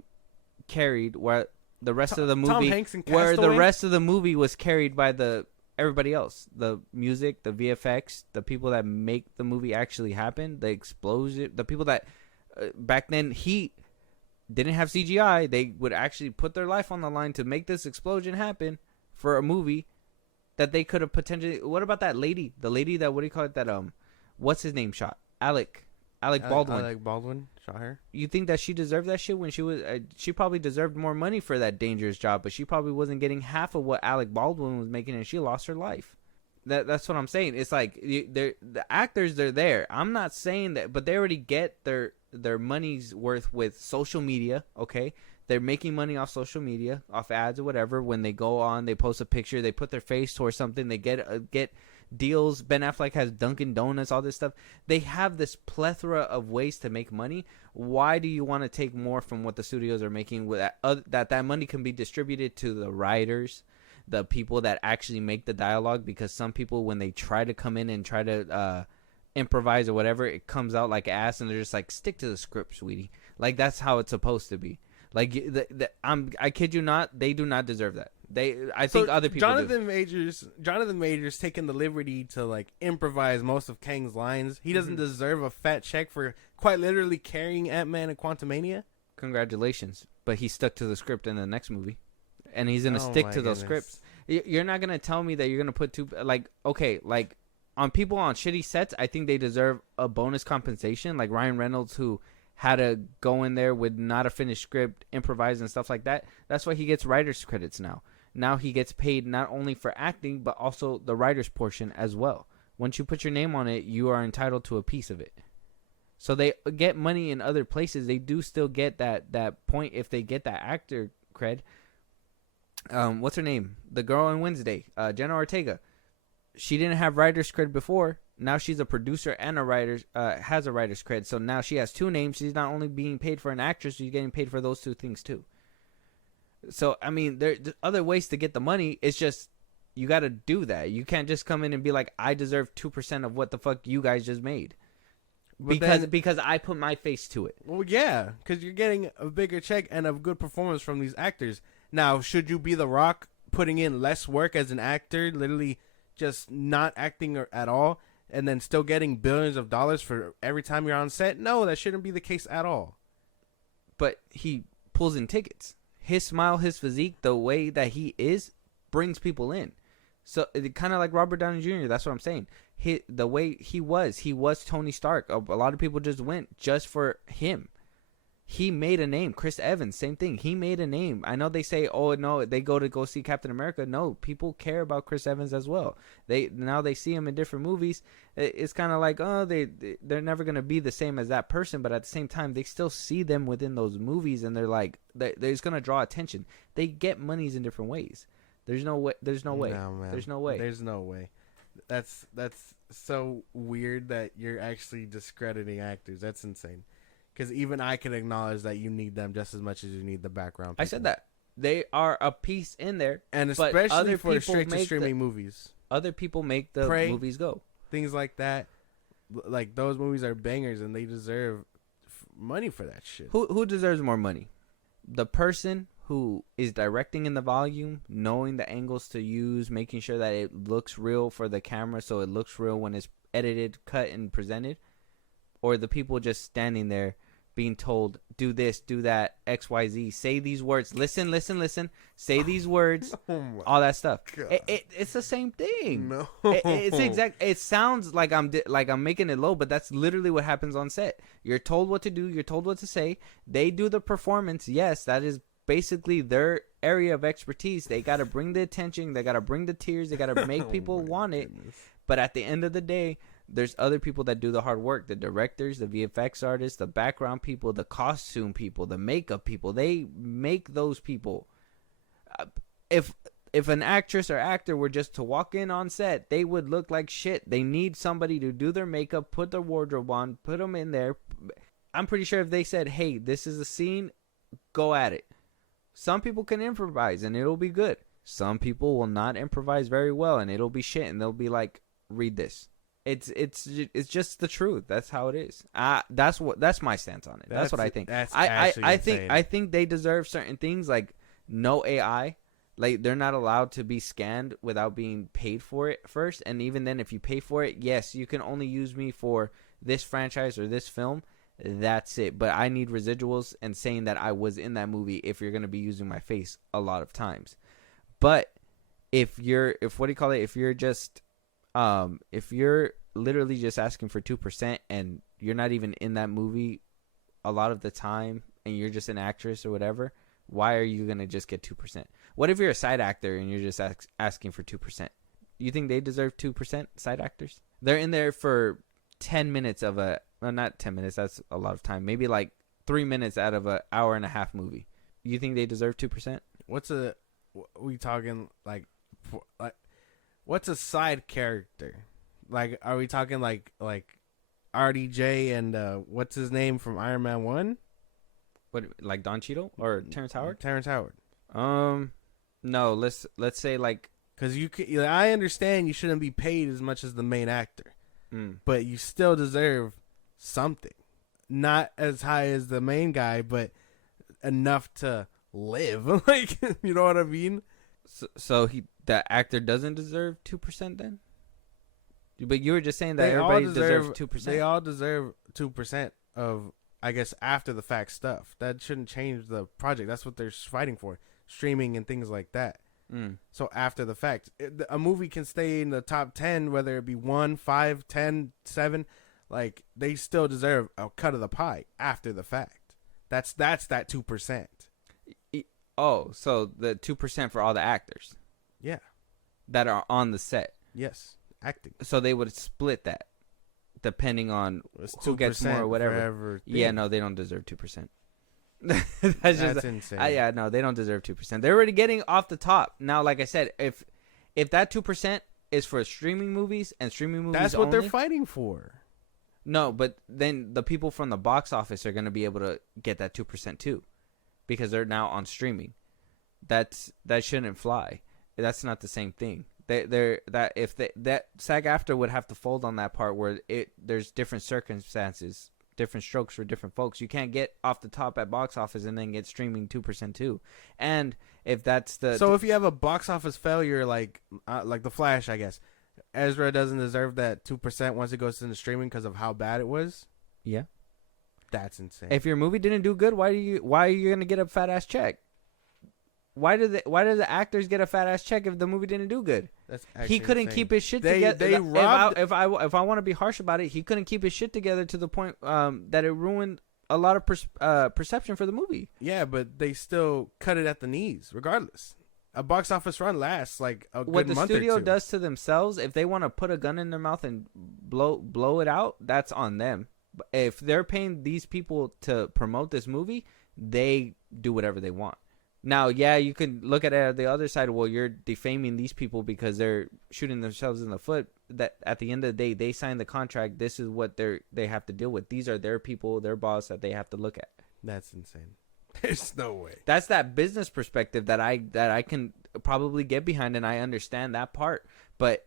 carried, where the rest of the movie, Tom Hanks in where Castaway? the rest of the movie was carried by everybody else, the music, the VFX, the people that make the movie actually happen, the explosion, the people that back then Heat didn't have CGI. They would actually put their life on the line to make this explosion happen for a movie that they could have potentially. What about that lady? The lady that, what do you call it? That what's his name? Shot Alec Baldwin. Alec Baldwin shot her. You think that she deserved that shit when she was? She probably deserved more money for that dangerous job, but she probably wasn't getting half of what Alec Baldwin was making, and she lost her life. That's what I'm saying. It's like the actors, they're there. I'm not saying that, but they already get their money's worth with social media. Okay, they're making money off social media, off ads or whatever. When they go on, they post a picture, they put their face towards something, they get deals. Ben Affleck has Dunkin' Donuts, all this stuff. They have this plethora of ways to make money. Why do you want to take more from what the studios are making? With that money can be distributed to the writers, the people that actually make the dialogue, because some people, when they try to come in and try to improvise or whatever, it comes out like ass, and they're just like, stick to the script, sweetie. Like, that's how it's supposed to be. Like, I kid you not, they do not deserve that. I think other people Jonathan Majors taking the liberty to like improvise most of Kang's lines. He doesn't deserve a fat check for quite literally carrying Ant-Man and Quantumania. Congratulations, but he stuck to the script in the next movie. And he's going to stick to those scripts. You're not going to tell me that you're going to put on people on shitty sets, I think they deserve a bonus compensation. Like Ryan Reynolds, who had to go in there with not a finished script, improvise and stuff like that. That's why he gets writer's credits now. Now he gets paid not only for acting, but also the writer's portion as well. Once you put your name on it, you are entitled to a piece of it. So they get money in other places. They do still get that point if they get that actor cred. What's her name? The girl on Wednesday, Jenna Ortega. She didn't have writer's cred before. Now she's a producer and a writer, has a writer's cred. So now she has two names. She's not only being paid for an actress, she's getting paid for those two things too. So, I mean, there's other ways to get the money. It's just, you got to do that. You can't just come in and be like, I deserve 2% of what the fuck you guys just made. Because I put my face to it. Well, yeah, because you're getting a bigger check and a good performance from these actors. Now, should you be The Rock, putting in less work as an actor, literally just not acting at all, and then still getting billions of dollars for every time you're on set? No, that shouldn't be the case at all. But he pulls in tickets. His smile, his physique, the way that he is, brings people in. So, kind of like Robert Downey Jr., that's what I'm saying. The way he was Tony Stark. A lot of people just went just for him. He made a name. Chris Evans, same thing. He made a name. I know they say, oh, no, they go see Captain America. No, people care about Chris Evans as well. Now they see him in different movies. It's kind of like, oh, they're never going to be the same as that person. But at the same time, they still see them within those movies. And they're like, they're just going to draw attention. They get monies in different ways. There's no way. No, man. There's no way. There's no way. That's so weird that you're actually discrediting actors. That's insane. Because even I can acknowledge that you need them just as much as you need the background people. I said that. They are a piece in there. And especially for the straight-to-streaming movies. Other people make the movies go. Things like that. Like, those movies are bangers, and they deserve money for that shit. Who deserves more money? The person who is directing in the volume, knowing the angles to use, making sure that it looks real for the camera so it looks real when it's edited, cut, and presented? Or the people just standing there being told, do this, do that, X, Y, Z, say these words, listen, say these words, all that stuff. It's the same thing. No, it's exact. It sounds like I'm making it low, but that's literally what happens on set. You're told what to do. You're told what to say. They do the performance. Yes, that is basically their area of expertise. They got to bring the attention. They got to bring the tears. They got to make people want it. But at the end of the day, there's other people that do the hard work. The directors, the VFX artists, the background people, the costume people, the makeup people. They make those people. If an actress or actor were just to walk in on set, they would look like shit. They need somebody to do their makeup, put their wardrobe on, put them in there. I'm pretty sure if they said, hey, this is a scene, go at it. Some people can improvise and it'll be good. Some people will not improvise very well and it'll be shit, and they'll be like, read this. It's just the truth. That's how it is. That's my stance on it. That's what I think. I think they deserve certain things, like no AI. Like, they're not allowed to be scanned without being paid for it first. And even then, if you pay for it, yes, you can only use me for this franchise or this film. That's it. But I need residuals and saying that I was in that movie if you're going to be using my face a lot of times. But if you're literally just asking for 2% and you're not even in that movie a lot of the time and you're just an actress or whatever, why are you going to just get 2%? What if you're a side actor and you're just asking for 2%? You think they deserve 2% side actors? They're in there for 10 minutes of not 10 minutes. That's a lot of time. Maybe like 3 minutes out of an hour and a half movie. You think they deserve 2%? We talking like what's a side character? Like, are we talking like RDJ and what's his name from Iron Man 1? What, like Don Cheadle or Terrence Howard? Terrence Howard. No, let's say like, because I understand you shouldn't be paid as much as the main actor, but you still deserve something. Not as high as the main guy, but enough to live. Like, you know what I mean? So the actor doesn't deserve 2% then? But you were just saying that everybody deserves 2%. They all deserve 2% of, I guess, after the fact stuff. That shouldn't change the project. That's what they're fighting for, streaming and things like that. So after the fact, a movie can stay in the top 10, whether it be 1, 5, 10, 7. Like, they still deserve a cut of the pie after the fact. That's that 2%. Oh, so the 2% for all the actors. Yeah. That are on the set. Yes. Acting. So they would split that depending on who gets more or whatever. Yeah, no, they don't deserve 2%. That's insane. Yeah, no, they don't deserve 2%. They're already getting off the top. Now, like I said, if that 2% is for streaming movies and streaming movies that's what only, they're fighting for. No, but then the people from the box office are going to be able to get that 2% too, because they're now on streaming. That shouldn't fly. That's not the same thing. That SAG AFTRA would have to fold on that part where there's different circumstances, different strokes for different folks. You can't get off the top at box office and then get streaming 2% too. And if that's if you have a box office failure like The Flash, I guess Ezra doesn't deserve that 2% once it goes into streaming because of how bad it was. Yeah, that's insane. If your movie didn't do good, why are you gonna get a fat ass check? Why do the actors get a fat ass check if the movie didn't do good? He couldn't keep his shit together. If I want to be harsh about it, he couldn't keep his shit together to the point that it ruined a lot of perception for the movie. Yeah, but they still cut it at the knees, regardless. A box office run lasts like a good month or two. What the studio does to themselves, if they want to put a gun in their mouth and blow it out, that's on them. But if they're paying these people to promote this movie, they do whatever they want. Now, yeah, you can look at it at the other side. Well, you're defaming these people because they're shooting themselves in the foot. That at the end of the day, they signed the contract. This is what they have to deal with. These are their people, their boss that they have to look at. That's insane. There's no way. That's that business perspective that I can probably get behind, and I understand that part. But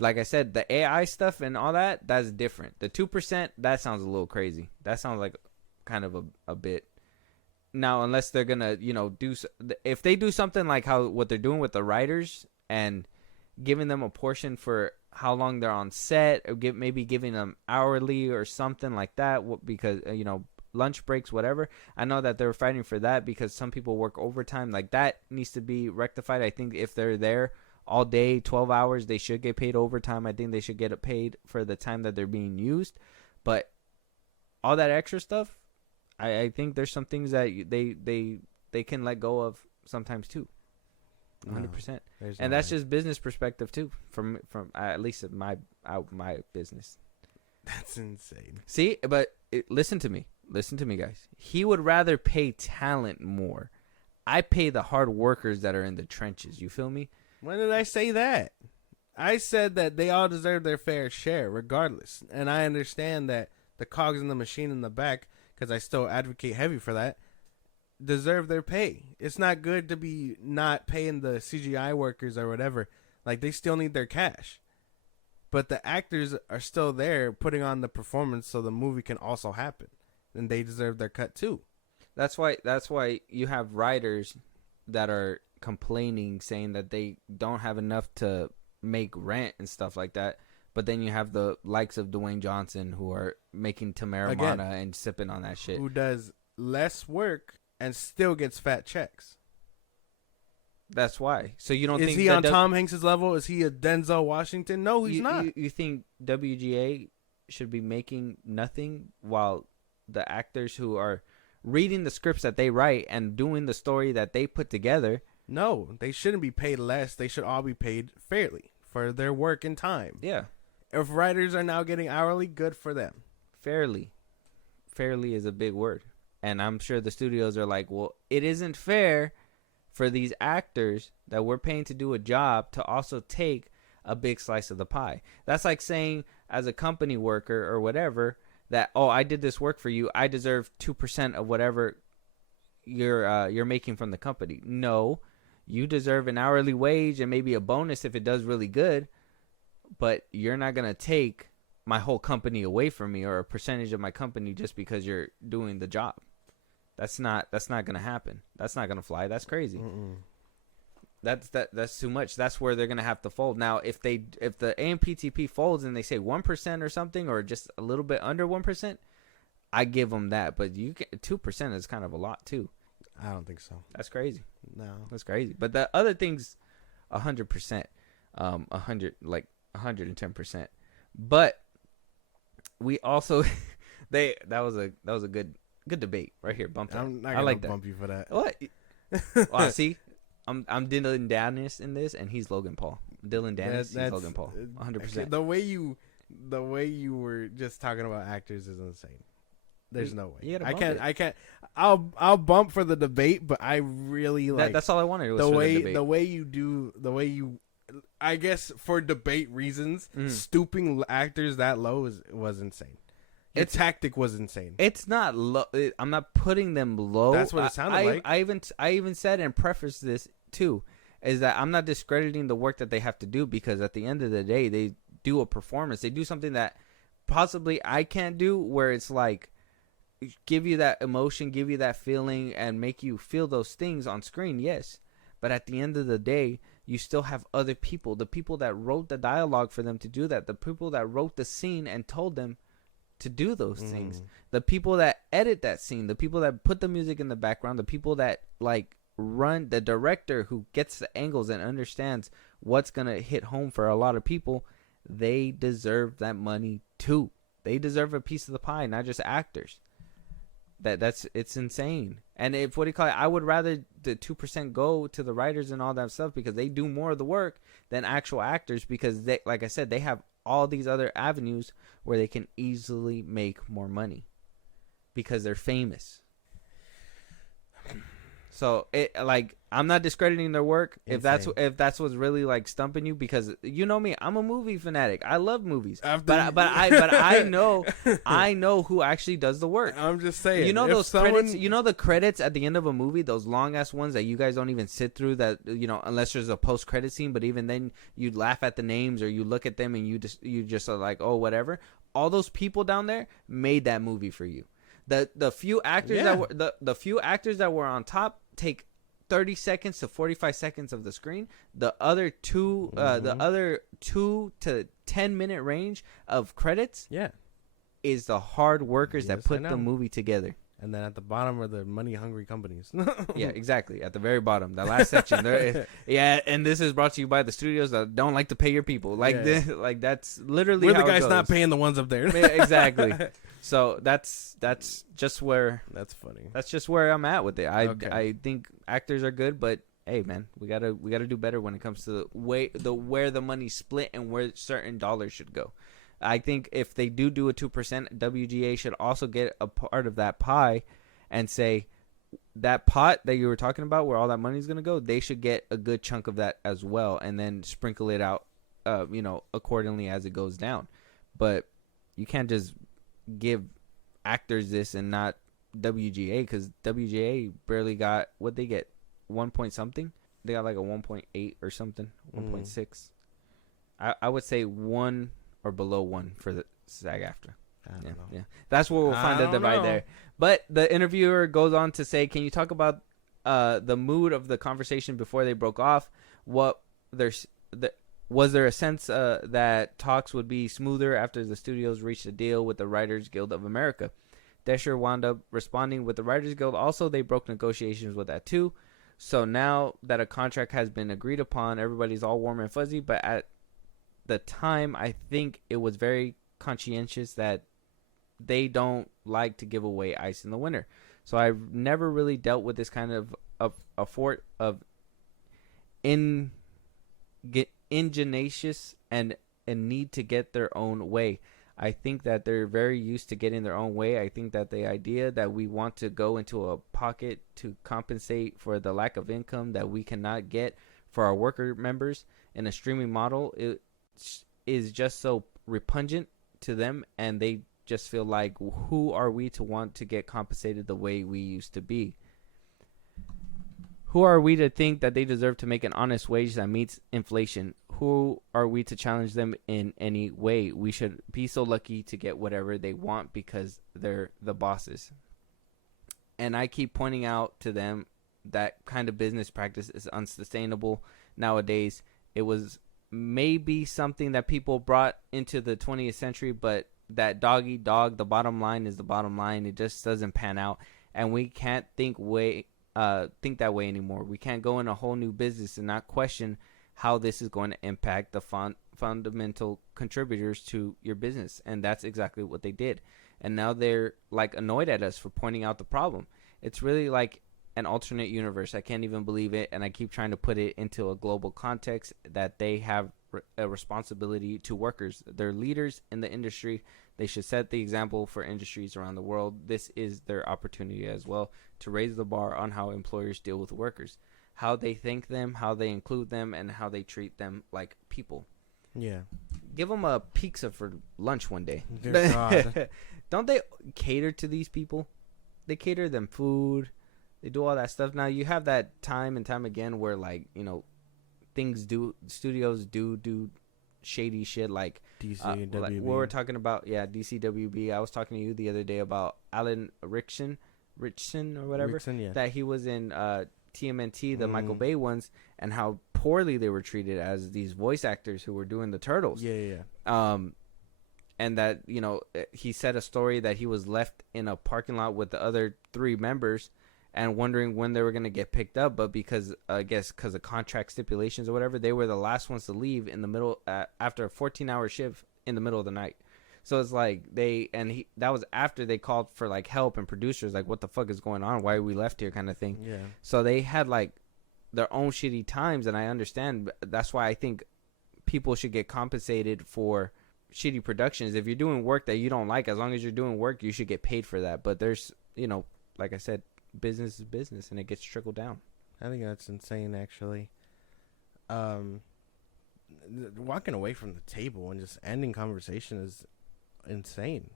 like I said, the AI stuff and all that's different. The 2%, that sounds a little crazy. That sounds like kind of a bit. Now, unless they're gonna, if they do something like what they're doing with the writers and giving them a portion for how long they're on set, or maybe giving them hourly or something like that, because lunch breaks, whatever. I know that they're fighting for that because some people work overtime. Like, that needs to be rectified. I think if they're there all day, 12 hours, they should get paid overtime. I think they should get paid for the time that they're being used. But all that extra stuff, I think there's some things that they can let go of sometimes too. 100%. And that's just business perspective too, from at least my business. That's insane. See, but listen to me, guys. He would rather pay talent more. I pay the hard workers that are in the trenches. You feel me? When did I say that? I said that they all deserve their fair share, regardless. And I understand that the cogs in the machine in the back, because I still advocate heavy for that, deserve their pay. It's not good to be not paying the CGI workers or whatever. Like, they still need their cash. But the actors are still there putting on the performance so the movie can also happen. And they deserve their cut too. That's why you have writers that are complaining, saying that they don't have enough to make rent and stuff like that. But then you have the likes of Dwayne Johnson who are making Tamara Mana and sipping on that shit. Who does less work and still gets fat checks. That's why. So you don't think... Is he on Tom Hanks' level? Is he a Denzel Washington? No, he's not. You think WGA should be making nothing while the actors who are reading the scripts that they write and doing the story that they put together... No, they shouldn't be paid less. They should all be paid fairly for their work and time. Yeah. If writers are now getting hourly, good for them. Fairly is a big word. And I'm sure the studios are like, well, it isn't fair for these actors that we're paying to do a job to also take a big slice of the pie. That's like saying, as a company worker or whatever, that, oh, I did this work for you, I deserve 2% of whatever you're making from the company. No, you deserve an hourly wage and maybe a bonus if it does really good, but you're not going to take my whole company away from me or a percentage of my company just because you're doing the job. That's not going to happen. That's not going to fly. That's crazy. Mm-mm. That's too much. That's where they're going to have to fold. Now, if the AMPTP folds and they say 1% or something, or just a little bit under 1%, I give them that. But 2% is kind of a lot too. I don't think so. That's crazy. No, that's crazy. But the other things, 100%, 110%. But we also, that was a good debate right here. Bump that. I'm not gonna bump you for that. What? Well, see, I'm Dylan Danis in this, and he's Logan Paul. Dylan Danis, he's Logan Paul. 100%. The way you were just talking about actors is insane. There's no way. I can't. I'll bump for the debate, but I really like. That's all I wanted. Was the way you. I guess for debate reasons, stooping actors that low was insane. Its tactic was insane. It's not low. I'm not putting them low. That's what it sounded like. I even said and prefaced this too, is that I'm not discrediting the work that they have to do, because at the end of the day, they do a performance. They do something that possibly I can't do, where it's like give you that emotion, give you that feeling, and make you feel those things on screen. Yes, but at the end of the day, you still have other people, the people that wrote the dialogue for them to do that, the people that wrote the scene and told them to do those things, the people that edit that scene, the people that put the music in the background, the people that like run, the director who gets the angles and understands what's gonna hit home for a lot of people. They deserve that money too. They deserve a piece of the pie, not just actors. It's insane. And if I would rather the 2% go to the writers and all that stuff, because they do more of the work than actual actors, because they, like I said, they have all these other avenues where they can easily make more money because they're famous. So I'm not discrediting their work. Insane. If that's what's really like stumping you, because you know me, I'm a movie fanatic. I love movies, but I know who actually does the work. I'm just saying. You know those credits. You know the credits at the end of a movie, those long ass ones that you guys don't even sit through. That unless there's a post credit scene. But even then, you laugh at the names or you look at them and you just are like, oh, whatever. All those people down there made that movie for you. The few actors that were the few actors that were on top take 30 seconds to 45 seconds of the screen. The other two to 10-minute range of credits is the hard workers that put the movie together. And then at the bottom are the money-hungry companies. Yeah, exactly. At the very bottom, the last section. And this is brought to you by the studios that don't like to pay your people. That's literally we're how the guys it goes. not paying the ones up there. Exactly. So that's just where. That's funny. That's just where I'm at with it. I think actors are good, but hey, man, we gotta do better when it comes to where the money's split and where certain dollars should go. I think if they do a 2%, WGA should also get a part of that pie and say that pot that you were talking about where all that money is going to go, they should get a good chunk of that as well, and then sprinkle it out, accordingly as it goes down. But you can't just give actors this and not WGA, because WGA barely got what they get, 1 point something. They got like a 1.8 or something, 1.6. I would say 1 or below 1 for the SAG AFTRA. I don't know. Yeah, that's where we'll find the divide there. But the interviewer goes on to say, "Can you talk about the mood of the conversation before they broke off? Was there a sense that talks would be smoother after the studios reached a deal with the Writers Guild of America?" Desher wound up responding with the Writers Guild. Also, they broke negotiations with that too. So now that a contract has been agreed upon, everybody's all warm and fuzzy. But at the time, I think it was very conscientious that they don't like to give away ice in the winter. So I've never really dealt with this kind of ingenious and need to get their own way. I think that they're very used to getting their own way. I think that the idea that we want to go into a pocket to compensate for the lack of income that we cannot get for our worker members in a streaming model, it is just so repugnant to them, and they just feel like, who are we to want to get compensated the way we used to be? Who are we to think that they deserve to make an honest wage that meets inflation? Who are we to challenge them in any way? We should be so lucky to get whatever they want because they're the bosses. And I keep pointing out to them that kind of business practice is unsustainable nowadays. It was maybe something that people brought into the 20th century, but that dog eat dog, the bottom line is the bottom line. It just doesn't pan out, and we can't think that way anymore. We can't go in a whole new business and not question how this is going to impact the fundamental contributors to your business. And that's exactly what they did. And now they're like annoyed at us for pointing out the problem. It's really like an alternate universe. I can't even believe it. And I keep trying to put it into a global context that they have a responsibility to workers. They're leaders in the industry. They should set the example for industries around the world. This is their opportunity as well to raise the bar on how employers deal with workers, how they thank them, how they include them, and how they treat them like people. Yeah. Give them a pizza for lunch one day. Dear God. Don't they cater to these people? They cater them food. They do all that stuff. Now, you have that time and time again where, like, you know, studios do shady shit like DCEW. Like we were talking about, DCWB. I was talking to you the other day about Alan Richson or whatever. That he was in TMNT, the Michael Bay ones, and how poorly they were treated as these voice actors who were doing the turtles. And that, you know, he said a story that he was left in a parking lot with the other 3 members and wondering when they were going to get picked up, but because I guess because of contract stipulations or whatever, they were the last ones to leave in the middle after a 14-hour shift in the middle of the night. So it's like that was after they called for like help and producers, like, what the fuck is going on? Why are we left here, kind of thing. Yeah. So they had like their own shitty times, and I understand. That's why I think people should get compensated for shitty productions. If you're doing work that you don't like, as long as you're doing work, you should get paid for that. But there's, you know, like I said, business is business, and it gets trickled down. I think that's insane, actually. Walking away from the table and just ending conversation is insane.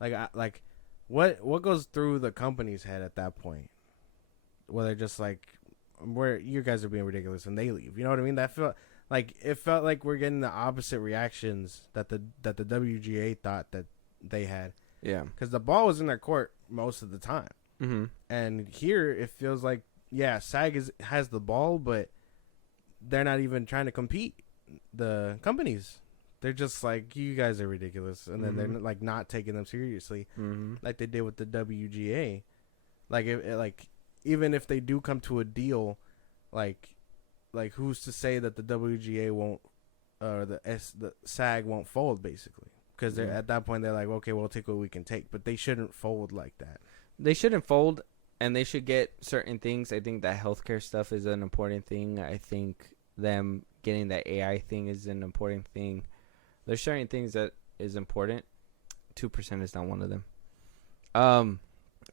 Like what goes through the company's head at that point? Where they're just like, where you guys are being ridiculous, and they leave. You know what I mean? That felt like we're getting the opposite reactions that the WGA thought that they had. Yeah, because the ball was in their court most of the time. And here it feels like, SAG has the ball, but they're not even trying to compete. The companies, they're just like, you guys are ridiculous, and then they're like not taking them seriously, like they did with the WGA. Like even if they do come to a deal, like who's to say that the WGA won't, or the SAG won't fold, basically? Because they're at that point they're like, okay, we'll take what we can take, but they shouldn't fold like that. They shouldn't fold, and they should get certain things. I think that healthcare stuff is an important thing. I think them getting that AI thing is an important thing. There's certain things that is important. 2% is not one of them.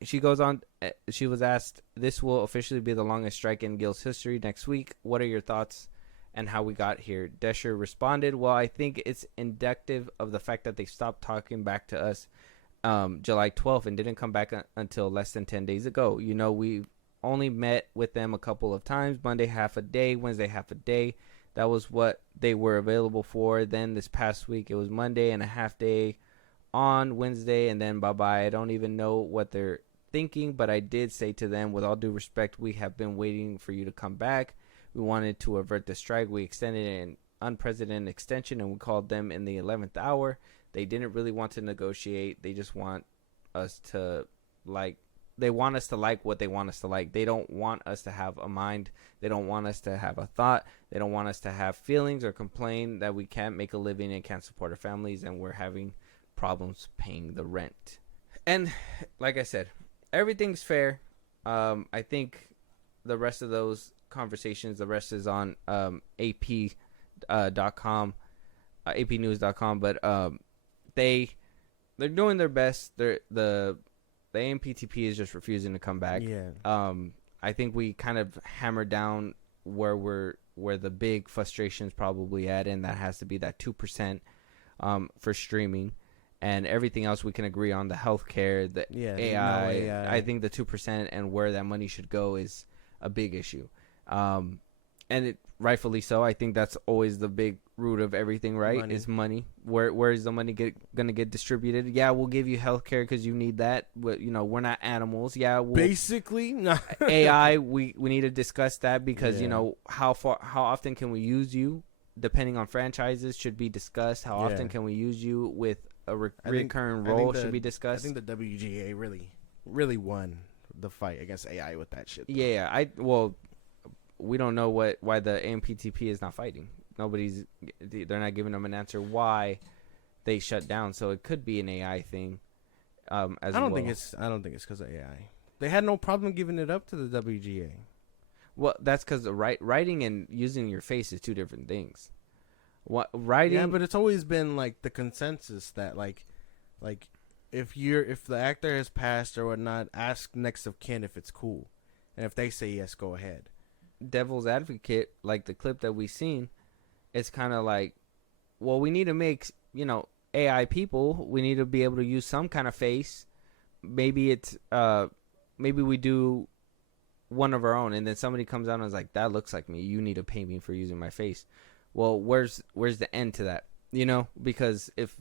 She goes on. She was asked, this will officially be the longest strike in Guild's history next week. What are your thoughts and how we got here? Desher responded, well, I think it's indicative of the fact that they stopped talking back to us July 12th and didn't come back until less than 10 days ago. You know, we only met with them a couple of times, Monday half a day, Wednesday half a day. That was what they were available for. Then this past week, it was Monday and a half day on Wednesday, and then bye-bye. I don't even know what they're thinking, but I did say to them, with all due respect, we have been waiting for you to come back. We wanted to avert the strike. We extended an unprecedented extension, and we called them in the 11th hour. They didn't really want to negotiate. They just want us to like what they want us to like. They don't want us to have a mind. They don't want us to have a thought. They don't want us to have feelings or complain that we can't make a living and can't support our families, and we're having problems paying the rent. And like I said, everything's fair. I think the rest of those conversations, the rest is on AP .com, apnews.com, but they're doing their best. The AMPTP is just refusing to come back. Yeah. I think we kind of hammered down where the big frustration is probably at, and that has to be that 2% for streaming, and everything else we can agree on, the healthcare, the AI. I think the 2% and where that money should go is a big issue, and it rightfully so. I think that's always the big root of everything, right? Money. Is money. Where is the money gonna get distributed? Yeah, we'll give you healthcare because you need that, but we're not animals. Yeah, basically, no. AI. We need to discuss that because how often can we use you? Depending on franchises, should be discussed. How often can we use you with a recurring role should be discussed. I think the WGA really won the fight against AI with that shit. Yeah, we don't know why the AMPTP is not fighting. They're not giving them an answer why they shut down. So it could be an AI thing. I don't think it's because of AI. They had no problem giving it up to the WGA. Well, that's because writing and using your face is two different things. Writing? Yeah, but it's always been like the consensus that like if the actor has passed or whatnot, ask next of kin if it's cool, and if they say yes, go ahead. Devil's advocate, like the clip that we seen, it's kind of like, well, we need to make AI people. We need to be able to use some kind of face. Maybe it's maybe we do one of our own, and then somebody comes out and is like, that looks like me. You need to pay me for using my face. Well, where's the end to that? Because if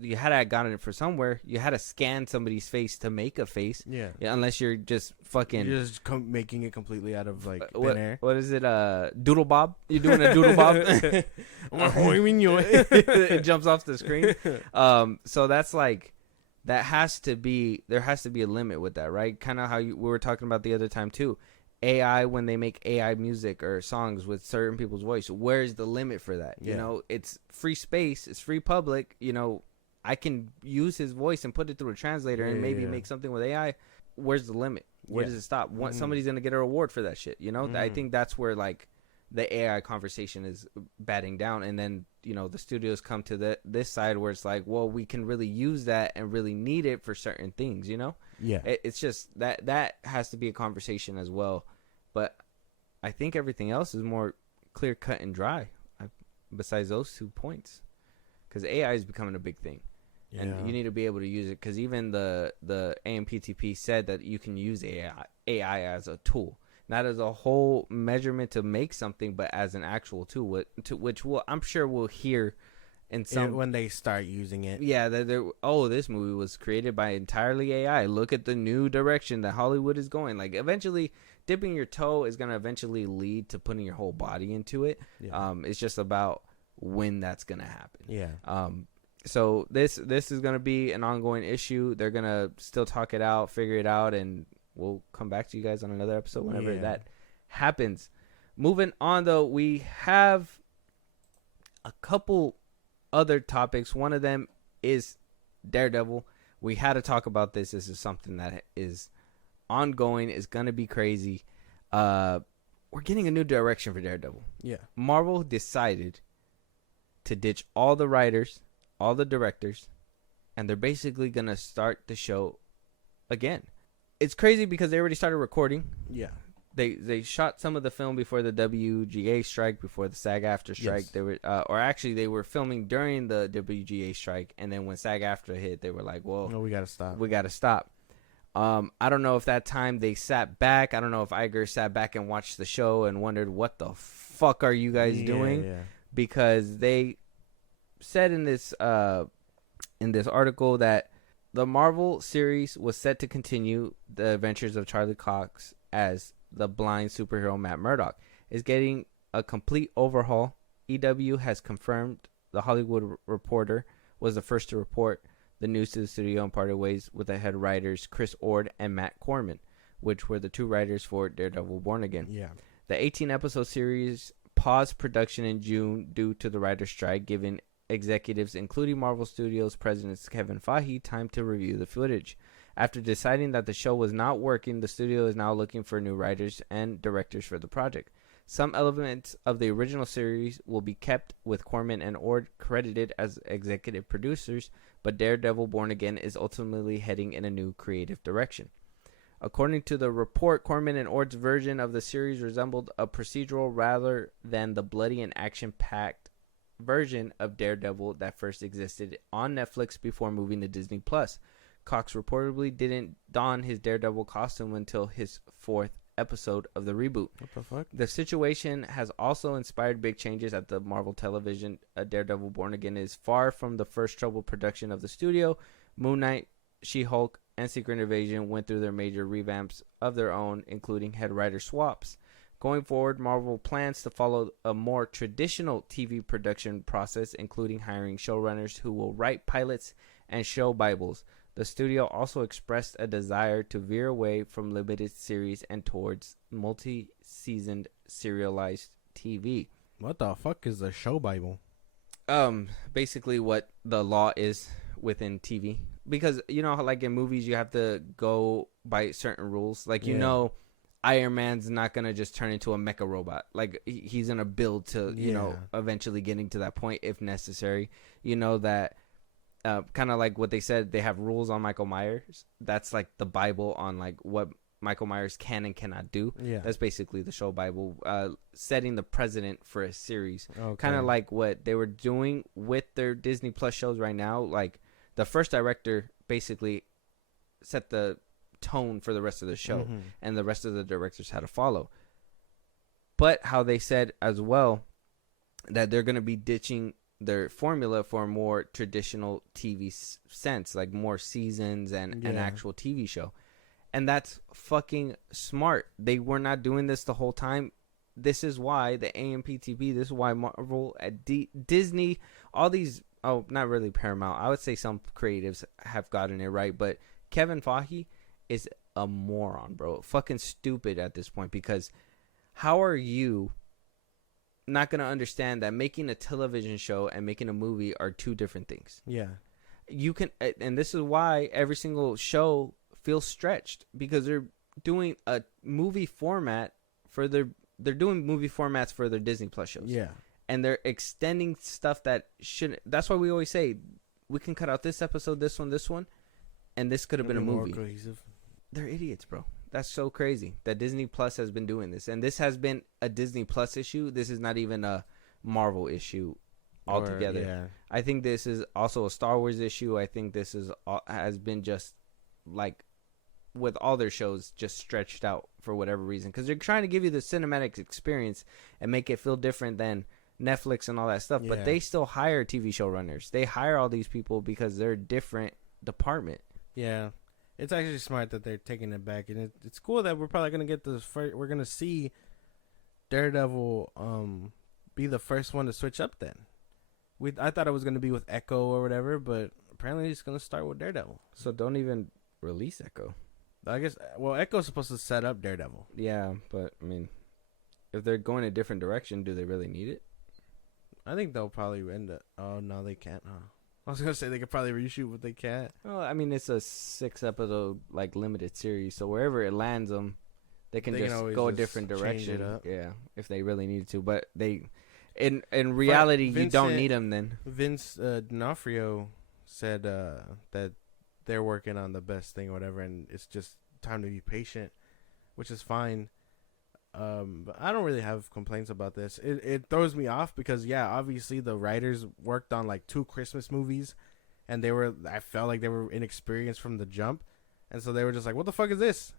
you had to gotten it for somewhere, you had to scan somebody's face to make a face. Yeah, unless you're just fucking making it completely out of like thin air. What is it? Doodle bob? You're doing a doodle bob? It jumps off the screen. So that's like, there has to be a limit with that, right? Kind of how we were talking about the other time too. AI, when they make AI music or songs with certain people's voice, where's the limit for that? Yeah. It's free space, it's free public. I can use his voice and put it through a translator and maybe make something with AI. Where's the limit? Where does it stop? Somebody's gonna get a reward for that shit. I think that's where like the AI conversation is batting down, and then the studios come to this side where it's like, well, we can really use that and really need it for certain things. It's just that has to be a conversation as well. But I think everything else is more clear cut and dry besides those 2 points, because AI is becoming a big thing. And you need to be able to use it, because even the AMPTP said that you can use AI as a tool, not as a whole measurement to make something, but as an actual tool, which I'm sure we'll hear in some when they start using it. Yeah, this movie was created by entirely AI. Look at the new direction that Hollywood is going. Like, eventually, dipping your toe is going to eventually lead to putting your whole body into it. Yeah. It's just about when that's going to happen. Yeah. So this is going to be an ongoing issue. They're going to still talk it out, figure it out, and we'll come back to you guys on another episode whenever that happens. Moving on, though, we have a couple other topics. One of them is Daredevil. We had to talk about this. This is something that is ongoing. It's going to be crazy. We're getting a new direction for Daredevil. Yeah. Marvel decided to ditch all the writers, all the directors, and they're basically going to start the show again. It's crazy because they already started recording. Yeah. They shot some of the film before the WGA strike, before the SAG AFTRA strike. Yes. They were they were filming during the WGA strike, and then when SAG AFTRA hit, they were like, "Whoa, no, we gotta stop. We gotta stop." I don't know if that time they sat back. I don't know if Iger sat back and watched the show and wondered, "What the fuck are you guys doing?" Yeah. Because they said in this article that the Marvel series was set to continue the adventures of Charlie Cox as the blind superhero Matt Murdock is getting a complete overhaul. EW has confirmed. The Hollywood Reporter was the first to report the news to the studio and parted ways with the head writers Chris Ord and Matt Corman, which were the two writers for Daredevil Born Again. Yeah. The 18-episode series paused production in June due to the writer's strike, giving executives, including Marvel Studios President Kevin Feige, time to review the footage. After deciding that the show was not working, the studio is now looking for new writers and directors for the project. Some elements of the original series will be kept, with Corman and Ord credited as executive producers, but Daredevil Born Again is ultimately heading in a new creative direction. According to the report, Corman and Ord's version of the series resembled a procedural rather than the bloody and action-packed version of Daredevil that first existed on Netflix before moving to Disney+. Cox reportedly didn't don his Daredevil costume until his 4th episode of the reboot. What the fuck? The situation has also inspired big changes at the Marvel Television. Daredevil Born Again is far from the first troubled production of the studio. Moon Knight, She-Hulk, and Secret Invasion went through their major revamps of their own, including head writer swaps. Going forward, Marvel plans to follow a more traditional TV production process, including hiring showrunners who will write pilots and show Bibles. The studio also expressed a desire to veer away from limited series and towards multi-seasoned serialized TV. What the fuck is a show Bible? Basically what the law is within TV. Because, you know, how, like in movies, you have to go by certain rules. Like, you know, Iron Man's not going to just turn into a mecha robot. Like, he's going to build to, you know, eventually getting to that point if necessary. You know that kind of like what they said, they have rules on Michael Myers. That's like the Bible on like what Michael Myers can and cannot do. Yeah. That's basically the show Bible, setting the precedent for a series. Okay. Kind of like what they were doing with their Disney Plus shows right now. Like, the first director basically set the tone for the rest of the show, and the rest of the directors had to follow. But how they said as well that they're going to be ditching their formula for a more traditional TV sense, like more seasons and an actual TV show. And that's fucking smart. They were not doing this the whole time. This is why the AMPTP, this is why Marvel, Disney, all these, not really Paramount. I would say some creatives have gotten it right, but Kevin Feige is a moron, bro. Fucking stupid at this point, because how are you not going to understand that making a television show and making a movie are two different things? Yeah. You can, and this is why every single show feels stretched, because they're doing a movie format for they're doing movie formats for their Disney Plus shows. Yeah. And they're extending stuff that shouldn't. That's why we always say we can cut out this episode, this one, and this could have been a movie. More cohesive. They're idiots, bro. That's so crazy that Disney Plus has been doing this, and this has been a Disney Plus issue. This is not even a Marvel issue altogether. I think this is also a Star Wars issue. I think this has been just like with all their shows just stretched out for whatever reason, because they're trying to give you the cinematic experience and make it feel different than Netflix and all that stuff. But they still hire TV showrunners. They hire all these people because they're a different department. Yeah. It's actually smart that they're taking it back, and it's cool that we're probably gonna get this. We're gonna see Daredevil be the first one to switch up. Then I thought it was gonna be with Echo or whatever, but apparently he's gonna start with Daredevil. So don't even release Echo. I guess. Well, Echo's supposed to set up Daredevil. Yeah, but I mean, if they're going a different direction, do they really need it? I think they'll probably end it. Oh no, they can't. Huh? I was gonna say they could probably reshoot, but they can't. Well, I mean, it's a 6-episode like limited series, so wherever it lands them, they can just go a different direction. Yeah, if they really need to. But they, in reality, you don't need them. Then Vince D'Onofrio said that they're working on the best thing or whatever, and it's just time to be patient, which is fine. But I don't really have complaints about this. It throws me off because obviously the writers worked on like 2 Christmas movies, and I felt like they were inexperienced from the jump, and so they were just like, "What the fuck is this?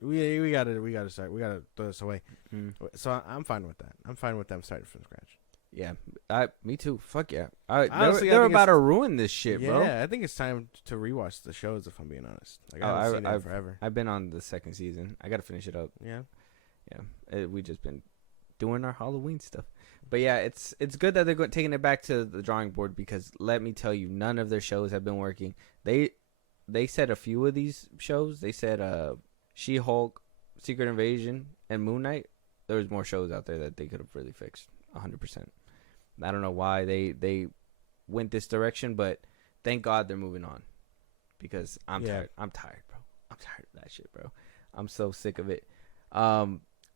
We gotta throw this away." So I'm fine with that. I'm fine with them starting from scratch. Yeah, me too. Fuck yeah. They're about to ruin this shit, bro. Yeah, I think it's time to rewatch the shows, if I'm being honest. Like, I haven't seen it forever. I've been on the 2nd season. I gotta finish it up. Yeah. We just been doing our Halloween stuff, but yeah, it's good that they're taking it back to the drawing board, because let me tell you, none of their shows have been working. They said a few of these shows. They said She-Hulk, Secret Invasion, and Moon Knight. There was more shows out there that they could have really fixed 100%. I don't know why they went this direction, but thank God they're moving on, because I'm tired. I'm tired, bro. I'm tired of that shit, bro. I'm so sick of it.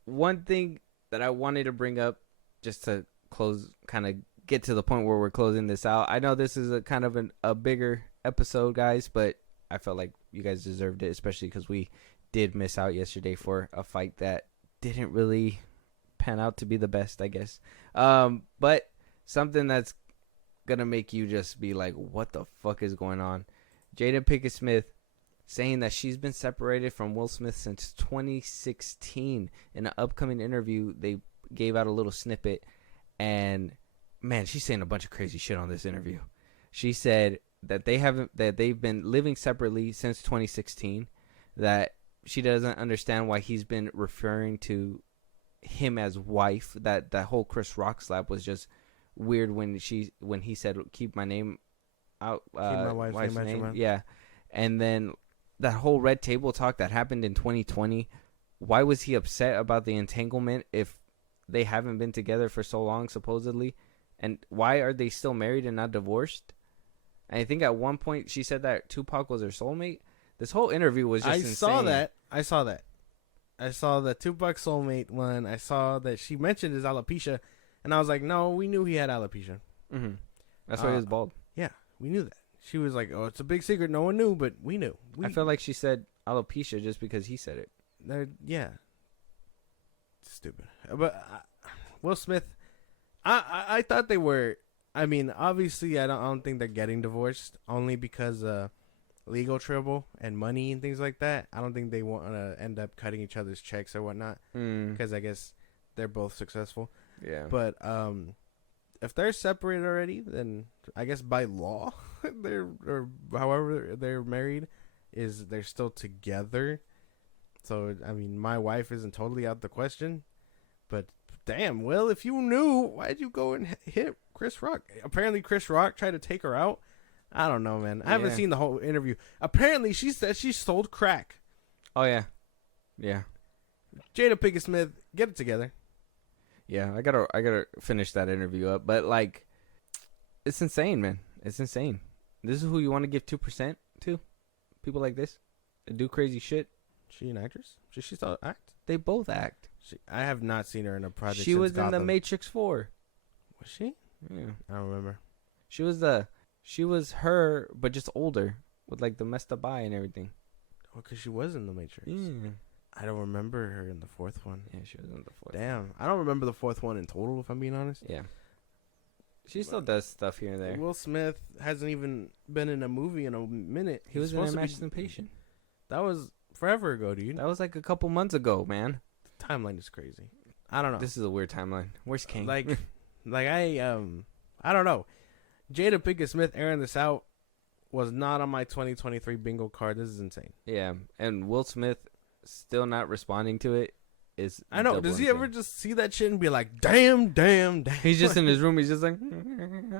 One thing that I wanted to bring up just to close, kind of get to the point where we're closing this out. I know this is a kind of a bigger episode, guys, but I felt like you guys deserved it, especially because we did miss out yesterday for a fight that didn't really pan out to be the best, I guess. But something that's going to make you just be like, what the fuck is going on? Jada Pinkett Smith saying that she's been separated from Will Smith since 2016. In an upcoming interview, they gave out a little snippet, and man, she's saying a bunch of crazy shit on this interview. She said that they've been living separately since 2016, that she doesn't understand why he's been referring to him as wife, that whole Chris Rock slap was just weird when he said keep my name out, keep my wife's name. Yeah. And then that whole red table talk that happened in 2020, why was he upset about the entanglement if they haven't been together for so long, supposedly? And why are they still married and not divorced? And I think at one point she said that Tupac was her soulmate. This whole interview was just insane. I saw that. I saw the Tupac soulmate one. I saw that she mentioned his alopecia, and I was like, no, we knew he had alopecia. Mm-hmm. That's why he was bald. Yeah, we knew that. She was like, oh, it's a big secret. No one knew, but we knew. I feel like she said alopecia just because he said it. Yeah. Stupid. But Will Smith, I thought they were, I mean, obviously, I don't think they're getting divorced only because legal trouble and money and things like that. I don't think they want to end up cutting each other's checks or whatnot, because I guess they're both successful. Yeah. But if they're separated already, then I guess by law, or however they're married, they're still together. So, I mean, my wife isn't totally out the question. But, damn, Will, if you knew, why'd you go and hit Chris Rock? Apparently, Chris Rock tried to take her out. I don't know, man. I haven't seen the whole interview. Apparently, she said she sold crack. Oh, yeah. Yeah. Jada Pinkett Smith, get it together. Yeah, I gotta finish that interview up. But, like, it's insane, man. It's insane. This is who you want to give 2% to? People like this? That do crazy shit? She an actress? Does she still act? They both act. I have not seen her in a project. She was Gotham. in The Matrix 4. Was she? Yeah. I don't remember. She was her, but just older, with like the messed up eye and everything. Oh, because she was in The Matrix. Yeah. I don't remember her in the fourth one. Yeah, she was in the fourth. Damn, I don't remember the fourth one in total, if I'm being honest. Yeah. She still does stuff here and there. Will Smith hasn't even been in a movie in a minute. He was in Emancipation. That was forever ago, dude. That was like a couple months ago, man. The timeline is crazy. I don't know. This is a weird timeline. Where's King? I don't know. Jada Pinkett Smith airing this out was not on my 2023 bingo card. This is insane. Yeah, and Will Smith still not responding to it is. I know. Does he ever just see that shit and be like, damn? He's just in his room. He's just like.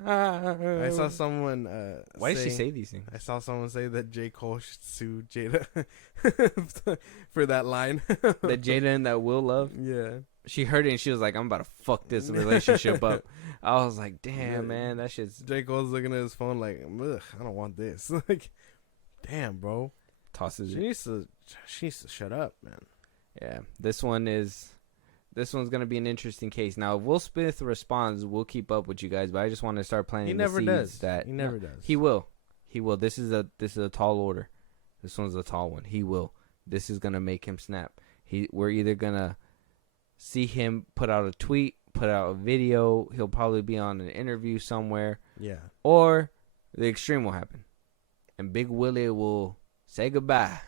I saw someone. Why did she say these things? I saw someone say that J. Cole should sue Jada for that line. That Jada and that Will love. Yeah. She heard it and she was like, "I'm about to fuck this relationship up." I was like, "Damn, man, that shit's." J. Cole's looking at his phone like, "Ugh, I don't want this." Like, damn, bro. Tosses she needs to shut up, man. Yeah, this one's gonna be an interesting case. Now, if Will Smith responds, we'll keep up with you guys. But I just want to start planting. He never does. That he never does. He will. This is a tall order. This one's a tall one. He will. This is gonna make him snap. We're either gonna see him put out a tweet, put out a video. He'll probably be on an interview somewhere. Yeah. Or the extreme will happen, and Big Willie will say goodbye.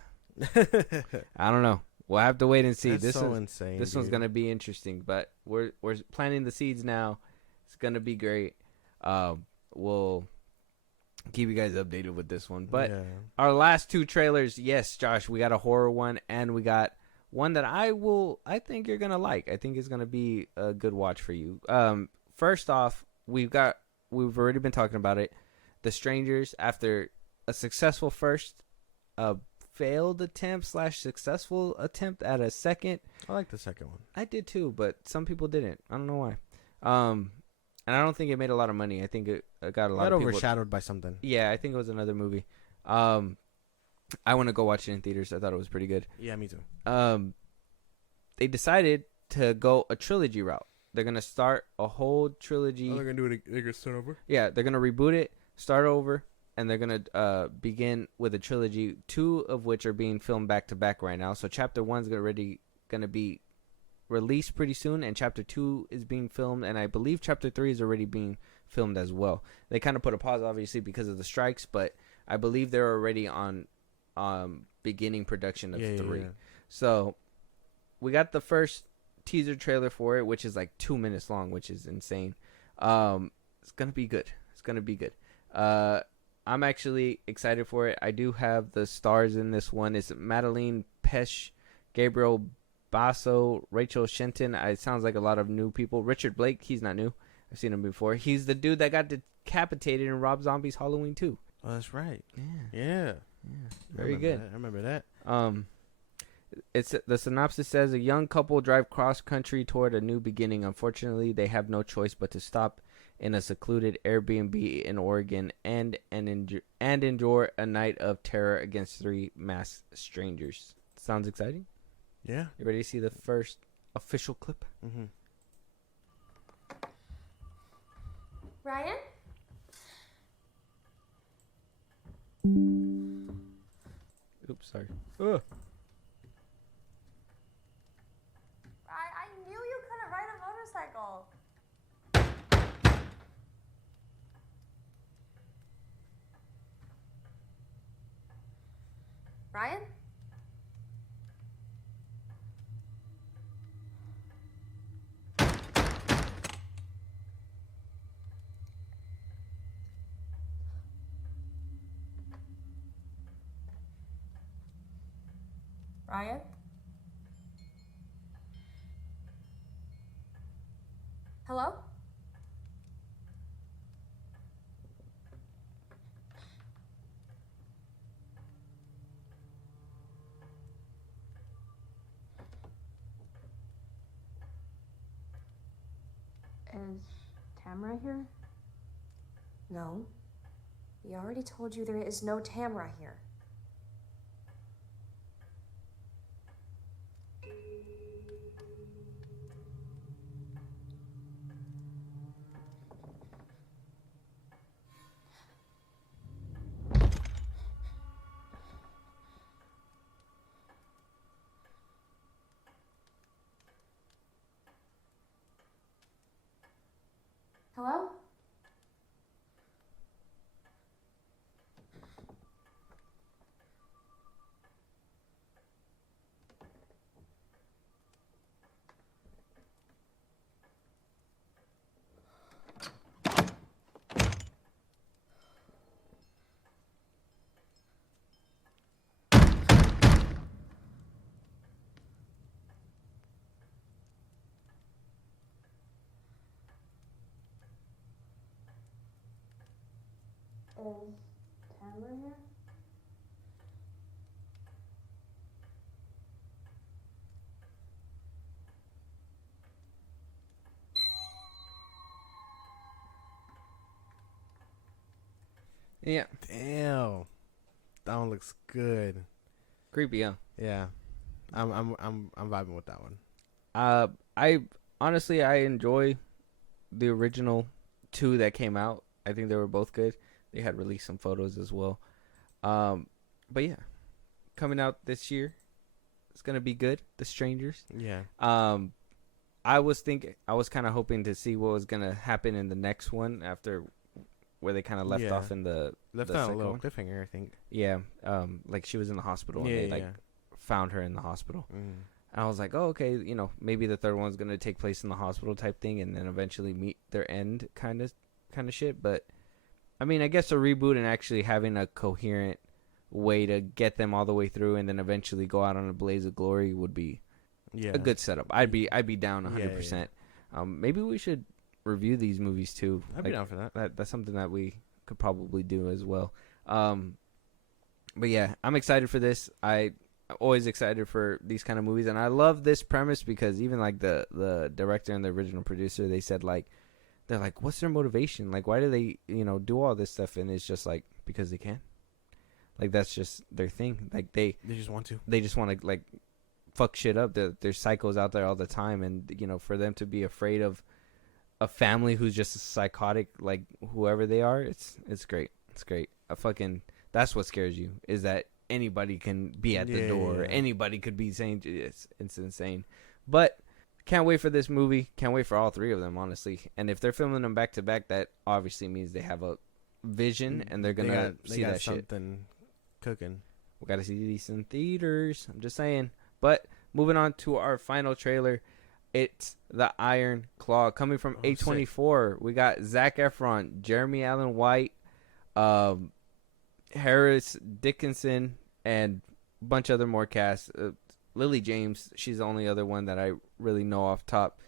I don't know. We'll have to wait and see. That's so insane. This one's gonna be interesting, but we're planting the seeds now. It's gonna be great. We'll keep you guys updated with this one. But our last two trailers, yes, Josh, we got a horror one and we got one that I think you're gonna like. I think it's gonna be a good watch for you. First off, we've already been talking about it. The Strangers, after a successful first, failed attempt / successful attempt at a second. I like the second one. I did too, but some people didn't. I don't know why. And I don't think it made a lot of money. I think it got a lot of people overshadowed by something. Yeah, I think it was another movie. I want to go watch it in theaters. I thought it was pretty good. Yeah, me too. They decided to go a trilogy route. They're gonna start a whole trilogy. Oh, they're gonna do it. They're gonna start over. Yeah, they're gonna reboot it, start over, and they're gonna begin with a trilogy. 2 of which are being filmed back to back right now. So chapter 1's already gonna be released pretty soon, and chapter 2 is being filmed, and I believe chapter 3 is already being filmed as well. They kind of put a pause, obviously, because of the strikes, but I believe they're already on beginning production of 3. Yeah. So we got the first teaser trailer for it, which is like 2 minutes long, which is insane. It's gonna be good. It's gonna be good. I'm actually excited for it. I do have the stars in this one. It's Madeline Pesh, Gabriel Basso, Rachel Shenton. It sounds like a lot of new people. Richard Blake, he's not new. I've seen him before. He's the dude that got decapitated in Rob Zombie's Halloween 2. Oh, that's right. Yeah. Very good. I remember that. It's the synopsis says a young couple drive cross country toward a new beginning. Unfortunately, they have no choice but to stop in a secluded Airbnb in Oregon and endure a night of terror against 3 masked strangers. Sounds exciting? Yeah. You ready to see the first official clip? Mm-hmm. Ryan? Oops, sorry. I knew you couldn't ride a motorcycle. Ryan? Ryan? Hello? Is Tamara here? No. We already told you there is no Tamara here. Hello? Is Tamara here? Yeah. Damn. That one looks good. Creepy, huh? Yeah. I'm vibing with that one. I honestly I enjoy the original 2 that came out. I think they were both good. They had released some photos as well. But yeah, coming out this year, it's gonna be good. The Strangers. Yeah. I was kind of hoping to see what was gonna happen in the next one after where they kind of left off in the left the out a little one. cliffhanger, I think. Yeah. Like she was in the hospital and they found her in the hospital. Mm. And I was like, oh, okay, maybe the third one's gonna take place in the hospital type thing, and then eventually meet their end kind of shit. But I mean, I guess a reboot and actually having a coherent way to get them all the way through, and then eventually go out on a blaze of glory would be a good setup. I'd be down 100%. Maybe we should review these movies too. I'd be down for that. That's something that we could probably do as well. But yeah, I'm excited for this. I'm always excited for these kind of movies, and I love this premise because even like the director and the original producer, they said like, they're like, what's their motivation? Like, why do they, do all this stuff? And it's just like, because they can. Like, that's just their thing. Like, they just want to. They just want to, like, fuck shit up. There's psychos out there all the time, and you know, for them to be afraid of a family who's just psychotic, like whoever they are, it's great. It's great. That's what scares you, is that anybody can be at the door. Yeah. Anybody could be saying it's insane. But can't wait for this movie. Can't wait for all three of them, honestly. And if they're filming them back to back, that obviously means they have a vision and they're gonna see that shit. Something cooking. We gotta see these in theaters. I'm just saying. But moving on to our final trailer, it's The Iron Claw, coming from A24. Sick. We got Zac Efron, Jeremy Allen White, Harris Dickinson, and a bunch of other more cast. Lily James, she's the only other one that I really know off top.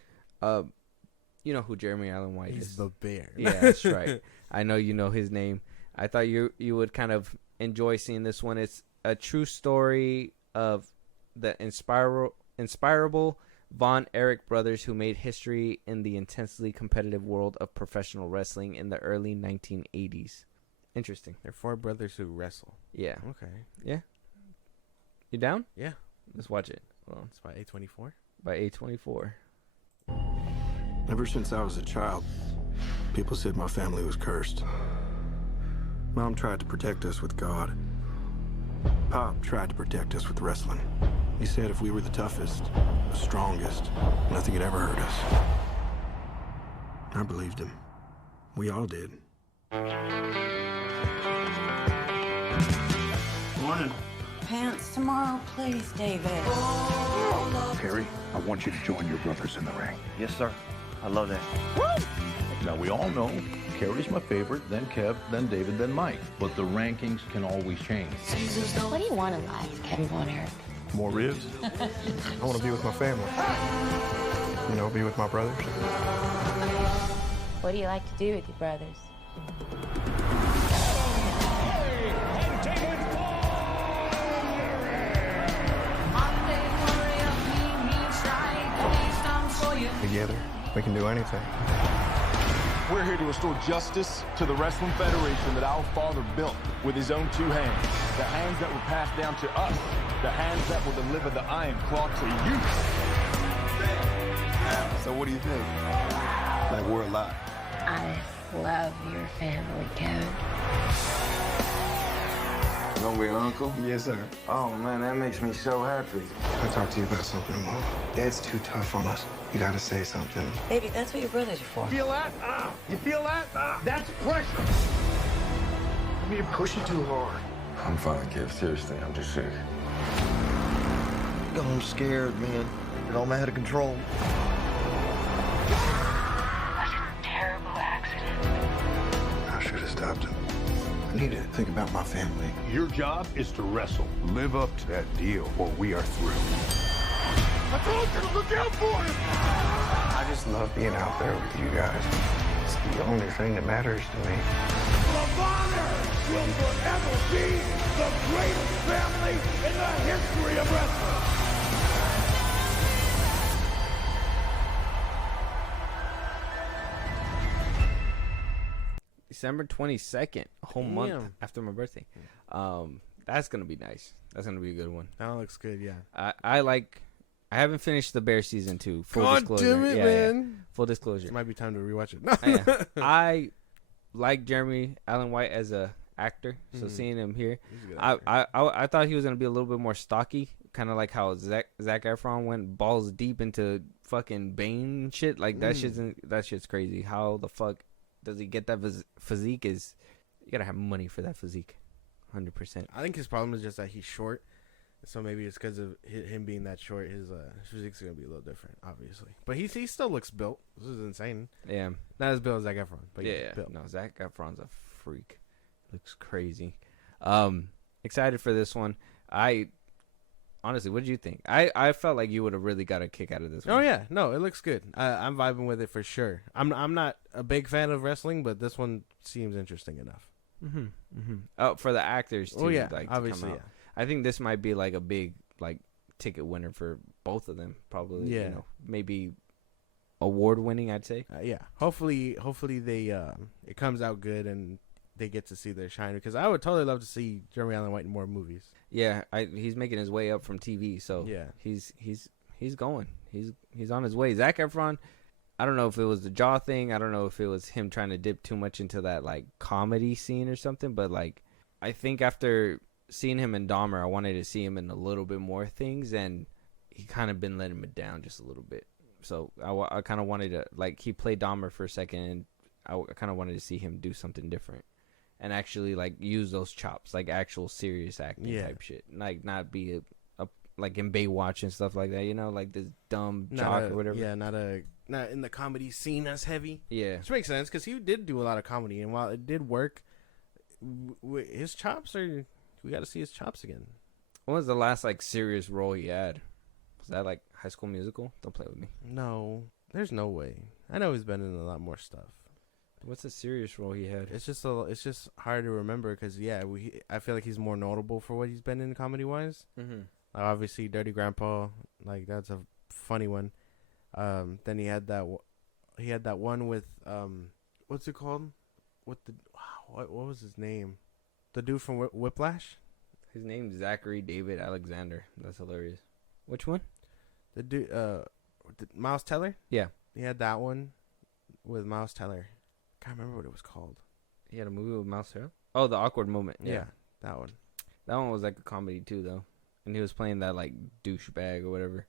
You know who Jeremy Allen White is. He's the bear. Yeah, that's right. I know you know his name. I thought you would kind of enjoy seeing this one. It's a true story of the inspirable Von Erich brothers who made history in the intensely competitive world of professional wrestling in the early 1980s. Interesting. They're 4 brothers who wrestle. Yeah. Okay. Yeah. You down? Yeah. Let's watch it. Well, it's by A24. By A24. Ever since I was a child, people said my family was cursed. Mom tried to protect us with God. Pop tried to protect us with wrestling. He said if we were the toughest, the strongest, nothing could ever hurt us. I believed him. We all did. Morning. Pants tomorrow, please, David. Perry, I want you to join your brothers in the ring. Yes, sir. I love that. Woo! Now, we all know Kerry's my favorite, then Kev, then David, then Mike. But the rankings can always change. What do you want in life, Kevin Von Erich? More ribs? I want to be with my family. You know, be with my brothers. What do you like to do with your brothers? Together, we can do anything. We're here to restore justice to the Wrestling Federation that our father built with his own 2 hands. The hands that were passed down to us. The hands that will deliver the Iron Claw to you. So what do you think? Like we're alive. I love your family, Kevin. You gonna be an uncle? Yes, sir. Oh, man, that makes me so happy. I'll talk to you about something, Mom. Dad's too tough on us. You gotta say something. Baby, that's what your brothers are for. Feel that? You feel that? That's pressure. I mean, you're pushing too hard. I'm fine, Kev. Seriously, I'm just sick. I'm scared, man. It all out of control. That's a terrible accident. I should have stopped him. I need to think about my family. Your job is to wrestle. Live up to that deal, or we are through. I told you to look out for him! I just love being out there with you guys. It's the only thing that matters to me. The Bonner will forever be the greatest family in the history of wrestling! December 22nd, a whole month after my birthday. That's gonna be nice. That's gonna be a good one. That looks good. Yeah. I haven't finished the Bear season 2. Full God disclosure. Damn it, man. Yeah. Full disclosure. It might be time to rewatch it. I like Jeremy Allen White as a actor, so seeing him here, I thought he was gonna be a little bit more stocky, kind of like how Zac Efron went balls deep into fucking Bane shit. Like that shit's crazy. How the fuck does he get that physique? Is you gotta have money for that physique, 100%. I think his problem is just that he's short. So maybe it's because of him being that short. His physique's gonna be a little different, obviously. But he still looks built. This is insane. Yeah, not as built as Zac Efron, but yeah, built. No, Zac Efron's a freak. Looks crazy. Excited for this one. Honestly, what did you think? I felt like you would have really got a kick out of this one. Oh yeah, no, it looks good. I'm vibing with it for sure. I'm not a big fan of wrestling, but this one seems interesting enough. Oh, for the actors too. Oh yeah, like, obviously. Yeah. I think this might be like a big like ticket winner for both of them. Probably. Yeah. You know, maybe award winning. I'd say. Yeah. Hopefully they it comes out good and they get to see their shine, because I would totally love to see Jeremy Allen White in more movies. Yeah, he's making his way up from TV, so yeah, he's going. He's on his way. Zac Efron, I don't know if it was the jaw thing. I don't know if it was him trying to dip too much into that like comedy scene or something. But like, I think after seeing him in Dahmer, I wanted to see him in a little bit more things, and he kind of been letting me down just a little bit. So I kind of wanted to, like, he played Dahmer for a second, and I kind of wanted to see him do something different and actually like use those chops, like actual serious acting type shit, like not be a like in Baywatch and stuff like that, you know, like this dumb jock or whatever. Yeah, not in the comedy scene as heavy. Yeah, which makes sense because he did do a lot of comedy, and while it did work, his chops are. We got to see his chops again. When was the last like serious role he had? Was that like High School Musical? Don't play with me. No, there's no way. I know he's been in a lot more stuff. What's the serious role he had? It's just hard to remember because I feel like he's more notable for what he's been in comedy wise. Mm-hmm. Obviously, Dirty Grandpa, like that's a funny one. Then he had that one with what's it called? What was his name? The dude from Whiplash. His name's Zachary David Alexander. That's hilarious. Which one? The dude, Miles Teller. Yeah, he had that one with Miles Teller. Can't remember what it was called. He had a movie with Miles Teller. Oh, The Awkward Moment. Yeah, that one. That one was like a comedy too, though, and he was playing that like douchebag or whatever.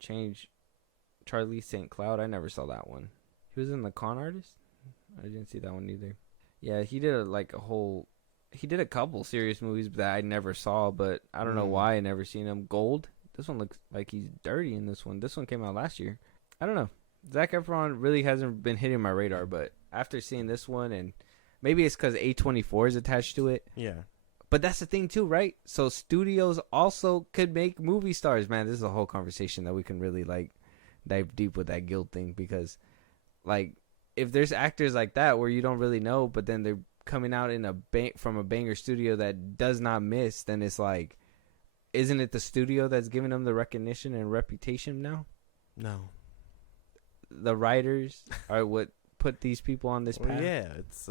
Charlie St. Cloud. I never saw that one. He was in The Con Artist. I didn't see that one either. Yeah, he did He did a couple serious movies that I never saw, but I don't know why I never seen him. Gold. This one looks like he's dirty in this one. This one came out last year. I don't know. Zac Efron really hasn't been hitting my radar, but after seeing this one, and maybe it's because A24 is attached to it. Yeah. But that's the thing too, right? So studios also could make movie stars. Man, this is a whole conversation that we can really like dive deep with that guild thing, because like if there's actors like that where you don't really know, but then they're coming out in from a banger studio that does not miss, then it's like, isn't it the studio that's giving them the recognition and reputation now? No. The writers are what put these people on this path. Yeah, it's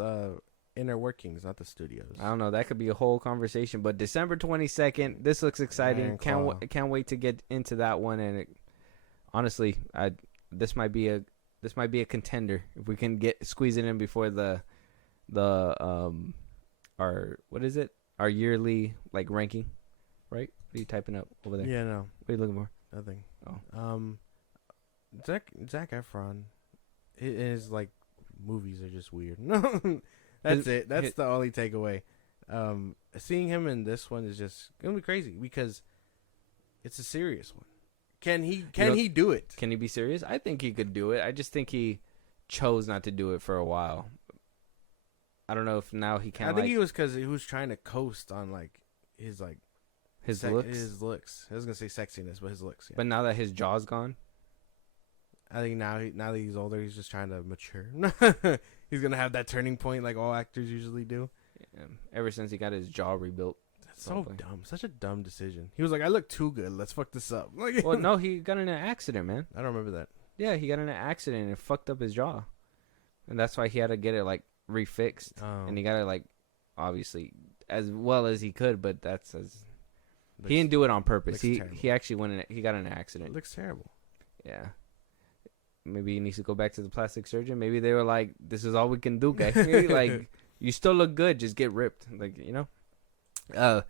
inner workings, not the studios. I don't know. That could be a whole conversation. But December 22nd, this looks exciting. Can't wait to get into that one. And honestly, this might be a contender if we can squeeze it in before our yearly like ranking, right? What are you typing up over there? Yeah, no. What are you looking for? Nothing. Oh. Zac Efron, his like movies are just weird. That's it. That's the only takeaway. Seeing him in this one is just gonna be crazy because it's a serious one. Can he do it? Can he be serious? I think he could do it. I just think he chose not to do it for a while. I don't know if now he can. I think he was because he was trying to coast on like his looks. His looks. I was gonna say sexiness, but his looks. Yeah. But now that his jaw's gone, I think now that he's older, he's just trying to mature. He's gonna have that turning point like all actors usually do. Yeah. Ever since he got his jaw rebuilt. That's so dumb. Such a dumb decision. He was like, "I look too good. Let's fuck this up." Like, well, no, he got in an accident, man. I don't remember that. Yeah, he got in an accident and it fucked up his jaw, and that's why he had to get it like refixed. And he got it like obviously as well as he could, but he didn't do it on purpose. He actually he got in an accident. It looks terrible. Yeah. Maybe he needs to go back to the plastic surgeon. Maybe they were like, "This is all we can do, guy. Like, you still look good. Just get ripped." Like, you know. But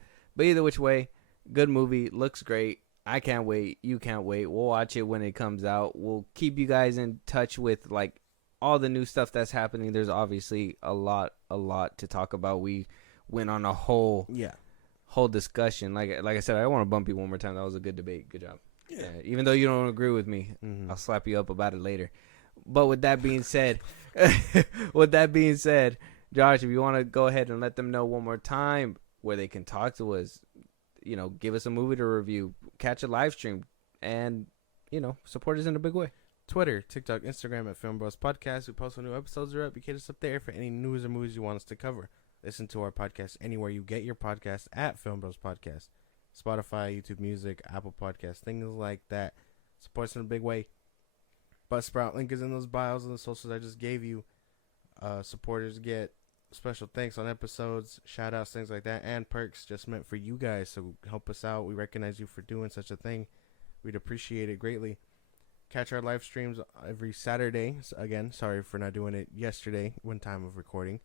either which way, good movie. Looks great. I can't wait. You can't wait. We'll watch it when it comes out. We'll keep you guys in touch with like all the new stuff that's happening. There's obviously a lot to talk about. We went on a whole discussion. Like I said, I want to bump you one more time. That was a good debate. Good job. Yeah. Even though you don't agree with me, I'll slap you up about it later. But with that being said, Josh, if you want to go ahead and let them know one more time where they can talk to us, you know, give us a movie to review, catch a live stream, and, you know, support us in a big way. Twitter, TikTok, Instagram at FilmBros Podcast. We post when new episodes are up. You can hit us up there for any news or movies you want us to cover. Listen to our podcast anywhere you get your podcast at FilmBros Podcast. Spotify, YouTube Music, Apple Podcasts, things like that. Support us in a big way. Buzzsprout link is in those bios and the socials I just gave you. Supporters get special thanks on episodes, shout outs, things like that, and perks just meant for you guys. So help us out. We recognize you for doing such a thing. We'd appreciate it greatly. Catch our live streams every Saturday. Again, sorry for not doing it yesterday when time of recording.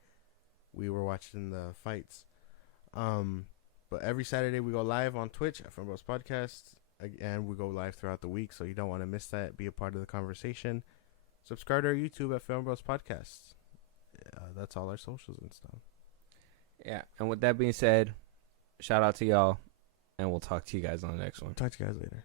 We were watching the fights. But every Saturday we go live on Twitch at FilmBros Podcast. And we go live throughout the week, so you don't want to miss that. Be a part of the conversation. Subscribe to our YouTube at FilmBros Podcast. That's all our socials and stuff. Yeah, and with that being said, shout out to y'all, and we'll talk to you guys on the next one. Talk to you guys later.